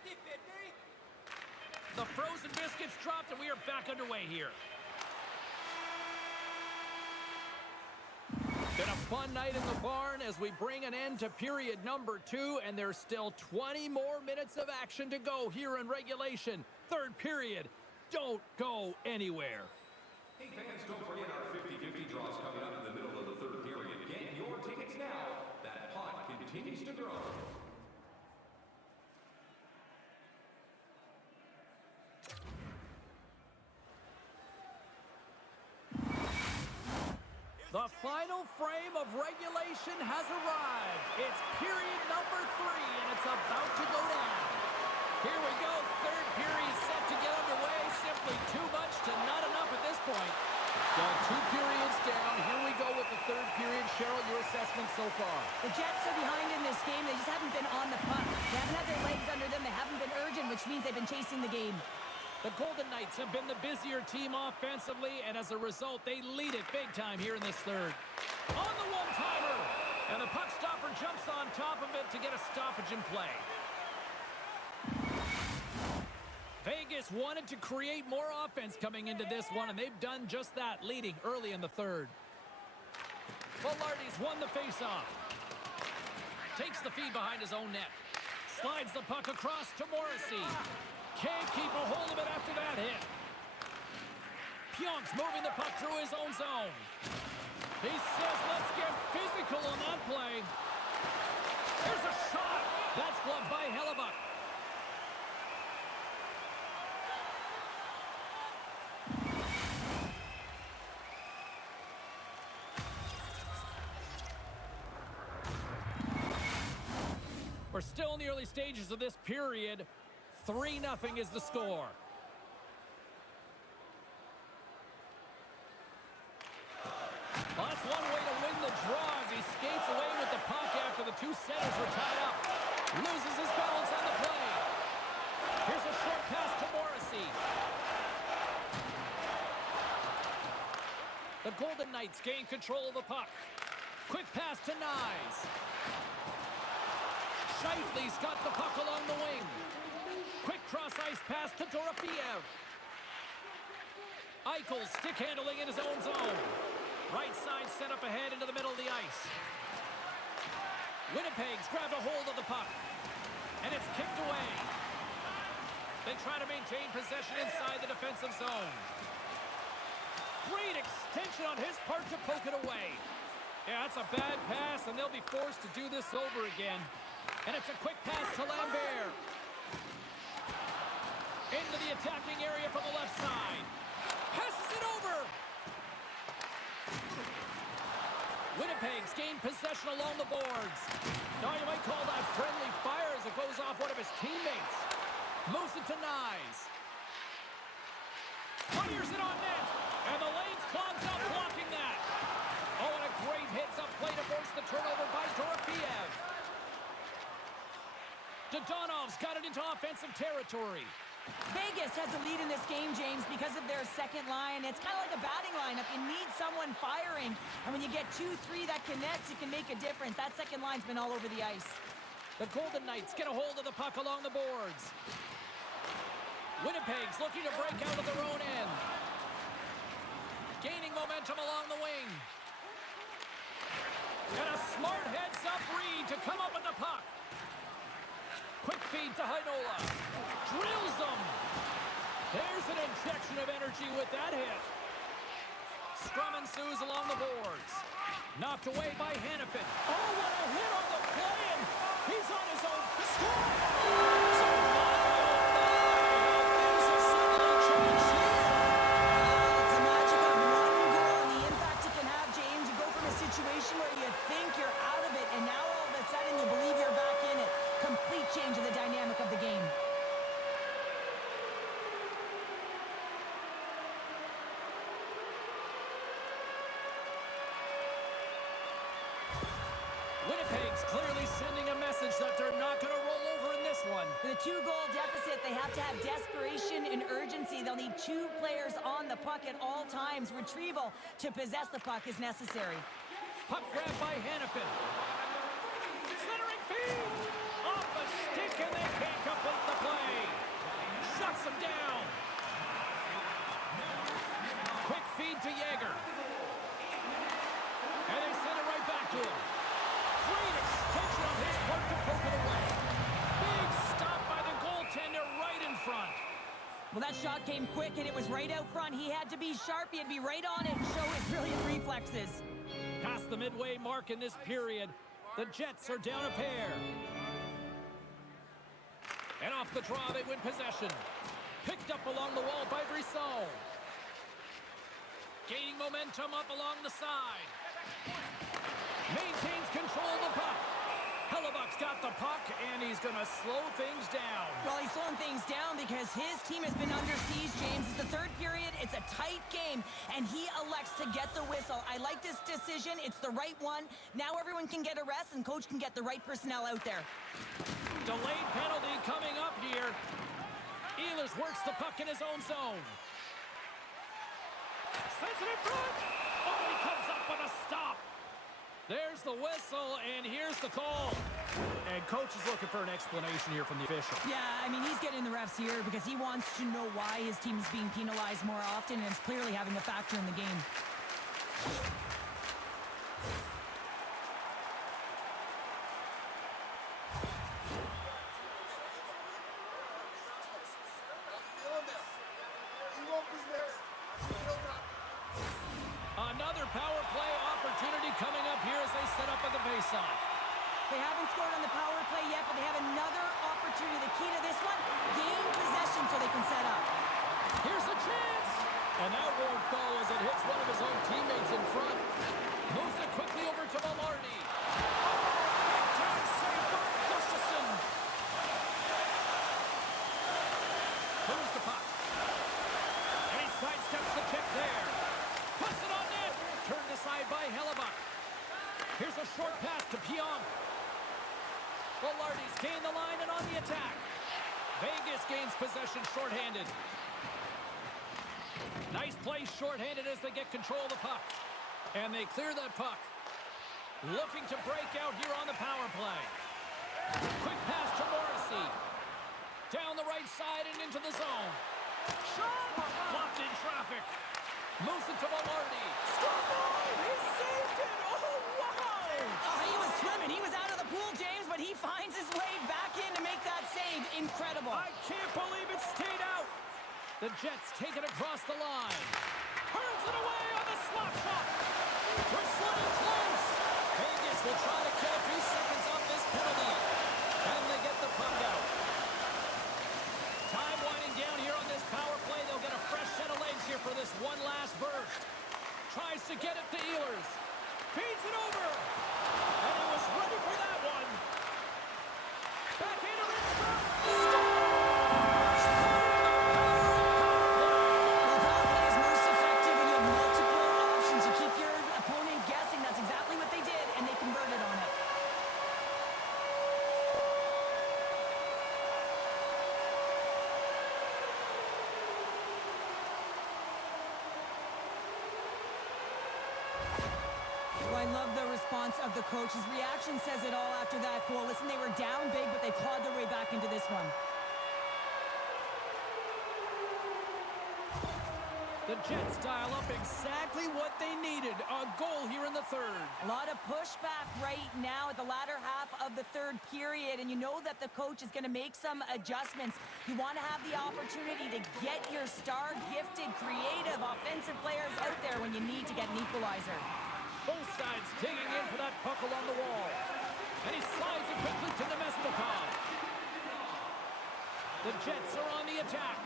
50-50. The frozen biscuits dropped, and we are back underway here. Been a fun night in the barn as we bring an end to period number 2, and there's still 20 more minutes of action to go here in regulation. Third period. Don't go anywhere. Hey fans, don't forget our 50-50 draws coming up in the middle of the third period. Get your tickets now. That pot continues to grow. The final frame of regulation has arrived. It's period number 3, and it's about to go down. Here we go. Third period set to get underway. Simply too much to not enough at this point. Got 2 periods down. Here we go with the third period. Cheryl, your assessment so far? The Jets are behind in this game. They just haven't been on the puck. They haven't had their legs under them. They haven't been urgent, which means they've been chasing the game. The Golden Knights have been the busier team offensively, and as a result, they lead it big time here in this third. On the one-timer, and the puck stopper jumps on top of it to get a stoppage in play. Vegas wanted to create more offense coming into this one, and they've done just that, leading early in the third. Velarde's won the faceoff. Takes the feed behind his own net. Slides the puck across to Morrissey. Can't keep a hold of it after that hit. Pionk's moving the puck through his own zone. He says, let's get physical on that play. Here's a shot. That's gloved by Hellebuck. We're still in the early stages of this period. 3-0 is the score. Well, that's one way to win the draw as he skates away with the puck after the 2 centers were tied up. Loses his balance on the play. Here's a short pass to Morrissey. The Golden Knights gain control of the puck. Quick pass to Nyes. Shifley's got the puck along the wing. Quick cross-ice pass to Dorofeev. Eichel's stick handling in his own zone. Right side set up ahead into the middle of the ice. Winnipeg's grabbed a hold of the puck. And it's kicked away. They try to maintain possession inside the defensive zone. Great extension on his part to poke it away. Yeah, that's a bad pass, and they'll be forced to do this over again. And it's a quick pass to Lambert. Into the attacking area from the left side. Passes it over. Winnipeg's gained possession along the boards. Now you might call that friendly fire as it goes off one of his teammates. Moves it to Nyes. Fires it on net. And the lane's clogged up blocking that. Oh, and a great hits-up play to force the turnover by Dorofeev. Dodonov's got it into offensive territory. Vegas has the lead in this game, James, because of their second line. It's kind of like a batting lineup. You need someone firing. And when you get 2-3 that connects, it can make a difference. That second line's been all over the ice. The Golden Knights get a hold of the puck along the boards. Winnipeg's looking to break out of their own end. Gaining momentum along the wing. And a smart heads-up read to come up with the puck. Quick feed to Heinola. Drills them. There's an injection of energy with that hit. Scrum ensues along the boards. Knocked away by Hannafin. Oh, what a hit on the play, and he's on his own. Score! So things have suddenly changed here. It's a magic of one goal and the impact it can have, James. You go from a situation where you think you're out of it, and now all of a sudden you believe you're back in it. Complete change of the dynamic of the game. Winnipeg's clearly sending a message that they're not going to roll over in this one. With a 2-goal deficit, they have to have desperation and urgency. They'll need 2 players on the puck at all times. Retrieval to possess the puck is necessary. Puck grab by Hannafin. Centering feed. Off a stick, and they can't complete the play. Shuts him down. Quick feed to Yeager. And they send it right back to him. Great extension of his part to poke it away. Big stop by the goaltender right in front. Well, that shot came quick, and it was right out front. He had to be sharp. He had to be right on it and show his brilliant reflexes. Past the midway mark in this period, the Jets are down a pair. And off the draw, they win possession. Picked up along the wall by Brisson. Gaining momentum up along the side. Maintains control of the puck. Hellebuck's got the puck, and he's going to slow things down. Well, he's slowing things down because his team has been under siege, James. It's the third period. It's a tight game, and he elects to get the whistle. I like this decision. It's the right one. Now everyone can get a rest, and coach can get the right personnel out there. Delayed penalty coming up here. Ehlers works the puck in his own zone. Sends it in front. Oh, he comes up with a stop. There's the whistle, and here's the call. And coach is looking for an explanation here from the official. Yeah, I mean, he's getting the refs here because he wants to know why his team is being penalized more often, and it's clearly having a factor in the game. Another power play opportunity coming up here as they set up at the faceoff. They haven't scored on the power play yet, but they have another opportunity. The key to this one, gain possession so they can set up. Here's a chance. And that won't go as it hits one of his own teammates in front. Moves it quickly over to Velarde. Big-time save by Gustafsson. Moves the puck. And he sidesteps the kick there. Puts it on net. Turned aside by Hellebuck. Here's a short pass to Pionk. Velarde's gained the line and on the attack. Vegas gains possession shorthanded. Nice play shorthanded as they get control of the puck. And they clear that puck. Looking to break out here on the power play. Quick pass to Morrissey. Down the right side and into the zone. Shot! Blocked in traffic. Moves it to Velarde. He saved it! Oh, wow! He was swimming. He was out of the pool, James, but he finds his way back in to make that save. Incredible. I can't believe it stayed out. The Jets take it across the line. Turns it away on the slap shot. We're sliding close. Vegas will try to get a few seconds off this penalty. And they get the puck out. Time winding down here on this power play. They'll get a fresh set of legs here for this one last burst. Tries to get it to Ehlers. Feeds it over. And he was ready for that one. Back into Rinstrom. The power play is most effective when you have multiple options. You keep your opponent guessing. That's exactly what they did, and they converted on it. Oh, I love the response of the coach. His reaction says it all after that goal. Listen, they were down big, but they clawed their way back into this one. The Jets dial up exactly what they needed. A goal here in the third. A lot of pushback right now at the latter half of the third period, and you know that the coach is going to make some adjustments. You want to have the opportunity to get your star, gifted, creative, offensive players out there when you need to get an equalizer. Both sides digging in for that puck along the wall. And he slides it quickly to Nemesnikov. The Jets are on the attack.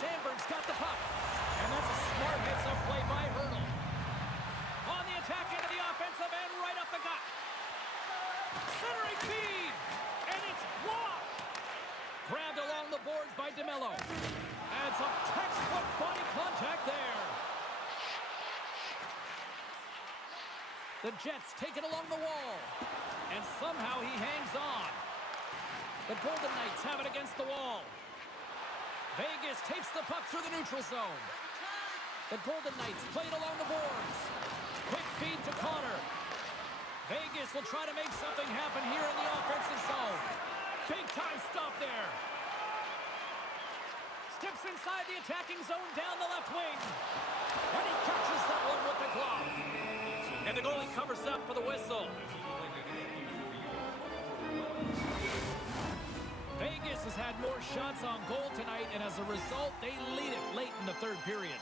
Sandberg's got the puck. And that's a smart heads-up play by Hurdle. On the attack into the offensive end, right up the gut. Centering feed. And it's blocked. Grabbed along the boards by DeMello. And some textbook body contact there. The Jets take it along the wall. And somehow he hangs on. The Golden Knights have it against the wall. Vegas takes the puck through the neutral zone. The Golden Knights play it along the boards. Quick feed to Connor. Vegas will try to make something happen here in the offensive zone. Big time stop there. Steps inside the attacking zone down the left wing. And he catches that one with the glove. And the goalie covers up for the whistle. Vegas has had more shots on goal tonight, and as a result, they lead it late in the third period.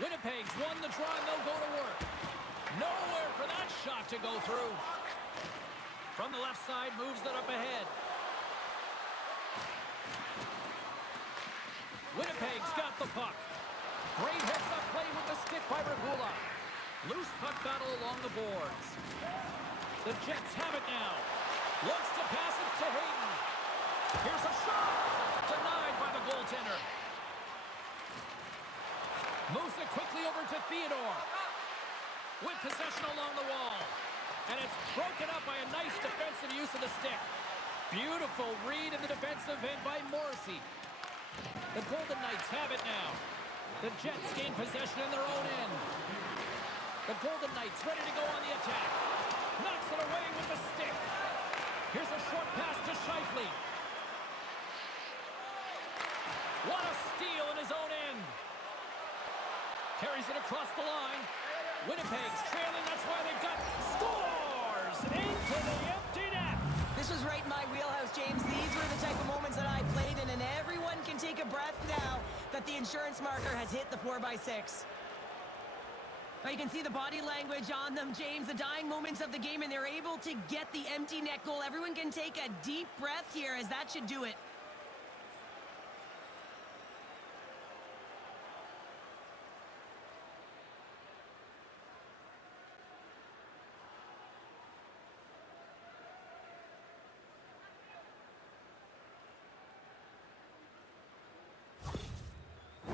Winnipeg's won the draw, and they'll go to work. Nowhere for that shot to go through. From the left side, moves it up ahead. Winnipeg's got the puck. Great heads-up play with the stick by Regula. Loose puck battle along the boards. The Jets have it now. Looks to pass it to Hayden. Here's a shot. Denied by the goaltender. Moves it quickly over to Theodore. With possession along the wall. And it's broken up by a nice defensive use of the stick. Beautiful read in the defensive end by Morrissey. The Golden Knights have it now. The Jets gain possession in their own end. The Golden Knights ready to go on the attack. Knocks it away with the stick. Here's a short pass to Scheifele. What a steal in his own end. Carries it across the line. Winnipeg's trailing. That's why they've got scores into the empty net. This was right in my wheelhouse, James. These were the type of moments that I played in, and everyone can take a breath now that the insurance marker has hit the 4x6. Now you can see the body language on them, James, the dying moments of the game, and they're able to get the empty net goal. Everyone can take a deep breath here, as that should do it.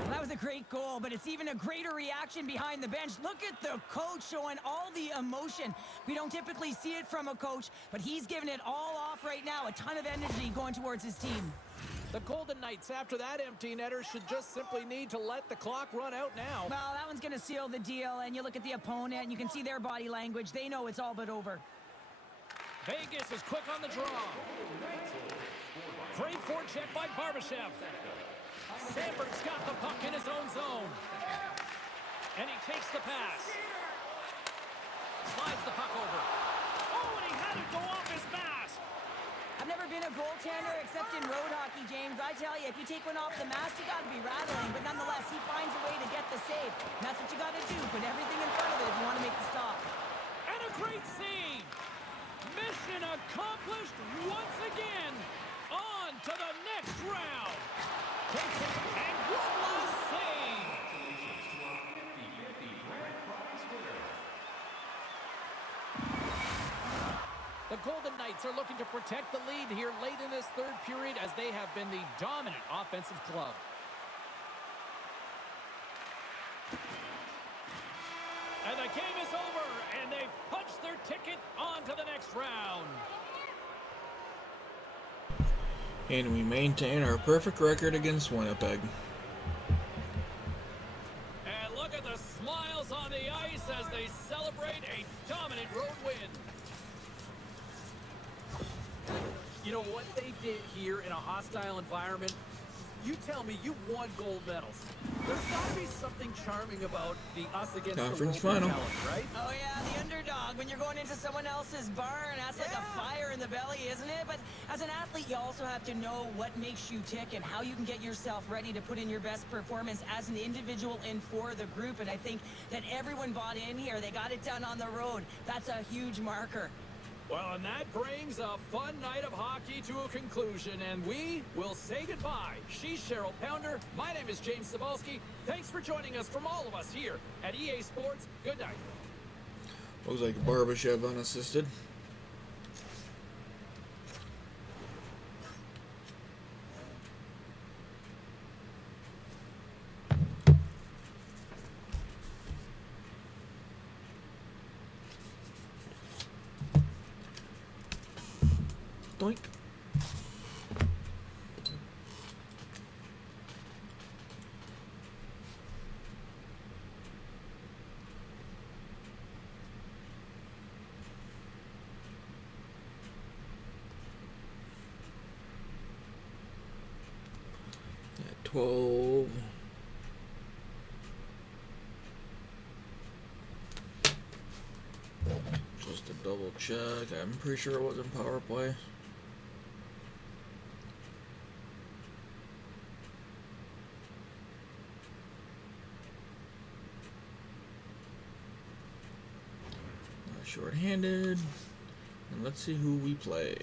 That was a great goal, but it's even a greater reaction behind the bench. Look at the coach showing all the emotion. We don't typically see it from a coach, but he's giving it all off right now. A ton of energy going towards his team. The Golden Knights, after that empty netter, should just simply need to let the clock run out now. Well, that one's going to seal the deal, and you look at the opponent, and you can see their body language. They know it's all but over. Vegas is quick on the draw. Great forecheck by Barbashev. Sandberg's got the puck in his own zone. And he takes the pass. Slides the puck over. Oh, and he had it go off his mask. I've never been a goaltender except in road hockey, James. I tell you, if you take one off the mask, you got to be rattling. But nonetheless, he finds a way to get the save. And that's what you got to do. Put everything in front of it if you want to make the stop. And a great save. Mission accomplished once again. On to the next round. Takes it, and one last save. The Golden Knights are looking to protect the lead here late in this third period, as they have been the dominant offensive club. And the game is over, and they've punched their ticket on to the next round. And we maintain our perfect record against Winnipeg. And look at the smiles on the ice as they celebrate a dominant road win. You know what they did here in a hostile environment? You tell me you won gold medals. There's got to be something charming about the us against Conference the world final. mentality, right? Oh yeah, the underdog. When you're going into someone else's barn, that's like a fire in the belly, isn't it? But as an athlete, you also have to know what makes you tick and how you can get yourself ready to put in your best performance as an individual and for the group. And I think that everyone bought in here. They got it done on the road. That's a huge marker. Well, and that brings a fun night of hockey to a conclusion, and we will say goodbye. She's Cheryl Pounder. My name is James Cebulski. Thanks for joining us from all of us here at EA Sports. Good night. Looks like Barbashev unassisted. Doink. At 12. Just a double check. I'm pretty sure it wasn't power play. Short-handed, and let's see who we play.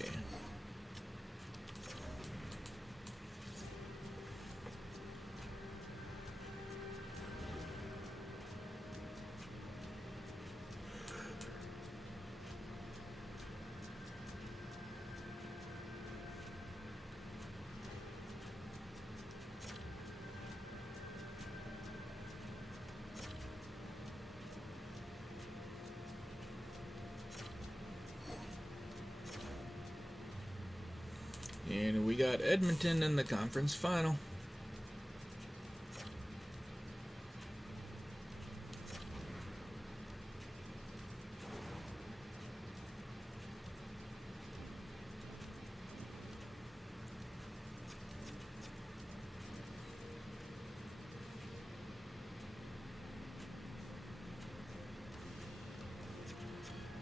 And we got Edmonton in the conference final.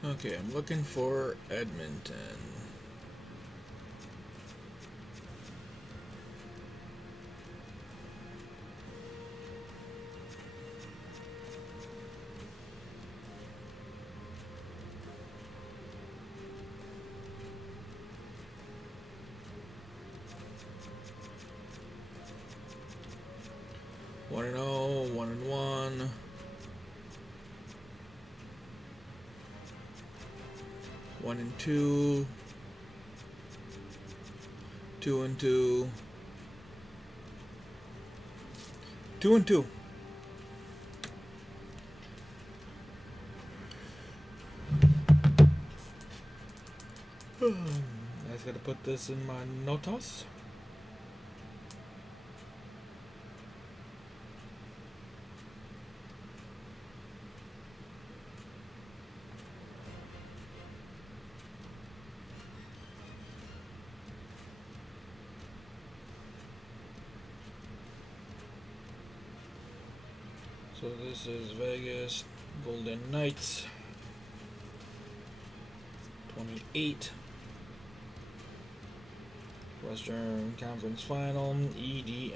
Okay, I'm looking for Edmonton. One and 0, 1 and 1. 1 and 2. 2 and 2. 2 and 2. I just gotta put this in my notas. So this is Vegas Golden Knights 28 Western Conference Final EDM.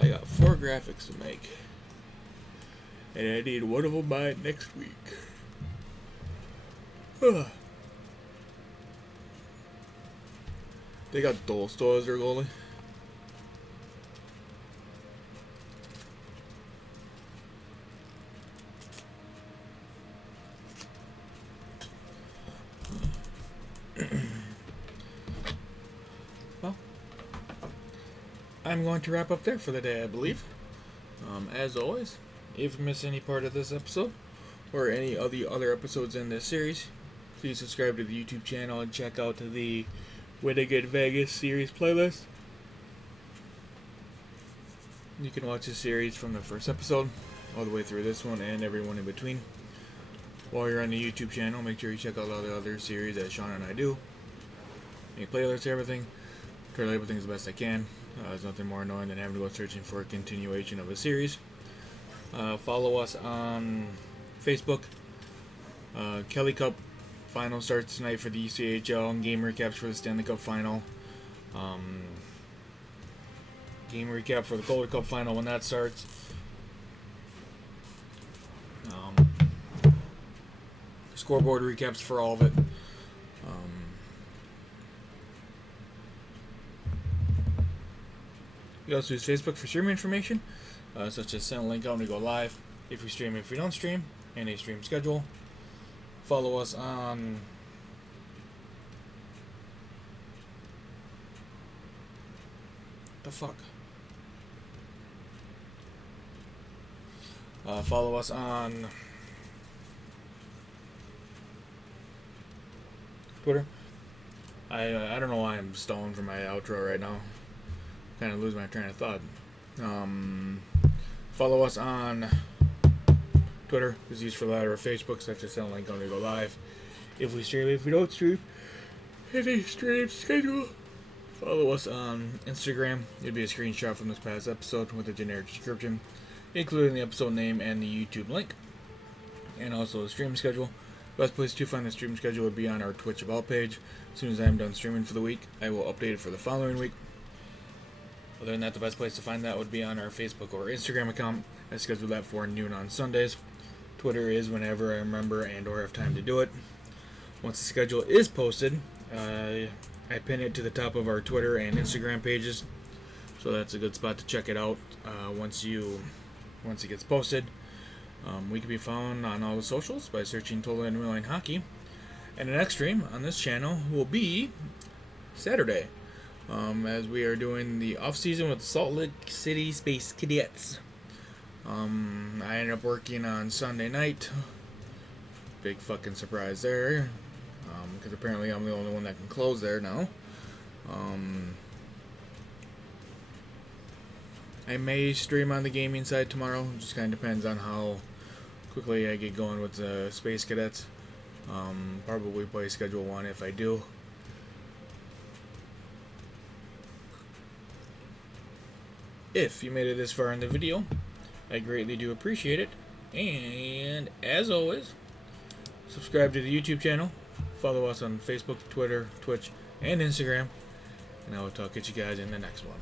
I got 4 graphics to make, and I need one of them by next week. They got Dolsto as their goalie. Well, I'm going to wrap up there for the day, I believe. As always, if you miss any part of this episode or any of the other episodes in this series, please subscribe to the YouTube channel and check out the Winnipeg Vegas series playlist. You can watch the series from the first episode all the way through this one and everyone in between. While you're on the YouTube channel, make sure you check out all the other series that Sean and I do. Make playlists, everything. Try to label things the best I can. There's nothing more annoying than having to go searching for a continuation of a series. Follow us on Facebook. Kelly Cup final starts tonight for the ECHL, and game recaps for the Stanley Cup final. Game recap for the Calder Cup final when that starts. Scoreboard recaps for all of it. We also use Facebook for streaming information, such as send a link out when we go live, if we stream, if we don't stream, and a stream schedule. Follow us on follow us on Twitter. I don't know why I'm stalling for my outro right now. Kind of lose my train of thought. Follow us on Twitter. Is used for the latter of Facebook, such as send a link when we go live. If we stream, if we don't stream, any stream schedule. Follow us on Instagram. It'd be a screenshot from this past episode with a generic description, including the episode name and the YouTube link, and also a stream schedule. Best place to find the stream schedule would be on our Twitch About page. As soon as I'm done streaming for the week, I will update it for the following week. Other than that, the best place to find that would be on our Facebook or Instagram account. I schedule that for noon on Sundays. Twitter is whenever I remember and or have time to do it. Once the schedule is posted, I pin it to the top of our Twitter and Instagram pages, so that's a good spot to check it out once it gets posted. We can be found on all the socials by searching Total and Real Hockey. And the next stream on this channel will be Saturday, as we are doing the off-season with the Salt Lake City Space Cadets. I ended up working on Sunday night. Big fucking surprise there, because apparently I'm the only one that can close there now. I may stream on the gaming side tomorrow. It just kind of depends on how quickly I get going with the Space Cadets. Probably play Schedule 1 if I do. If you made it this far in the video, I greatly do appreciate it. And as always, subscribe to the YouTube channel. Follow us on Facebook, Twitter, Twitch, and Instagram. And I will talk to you guys in the next one.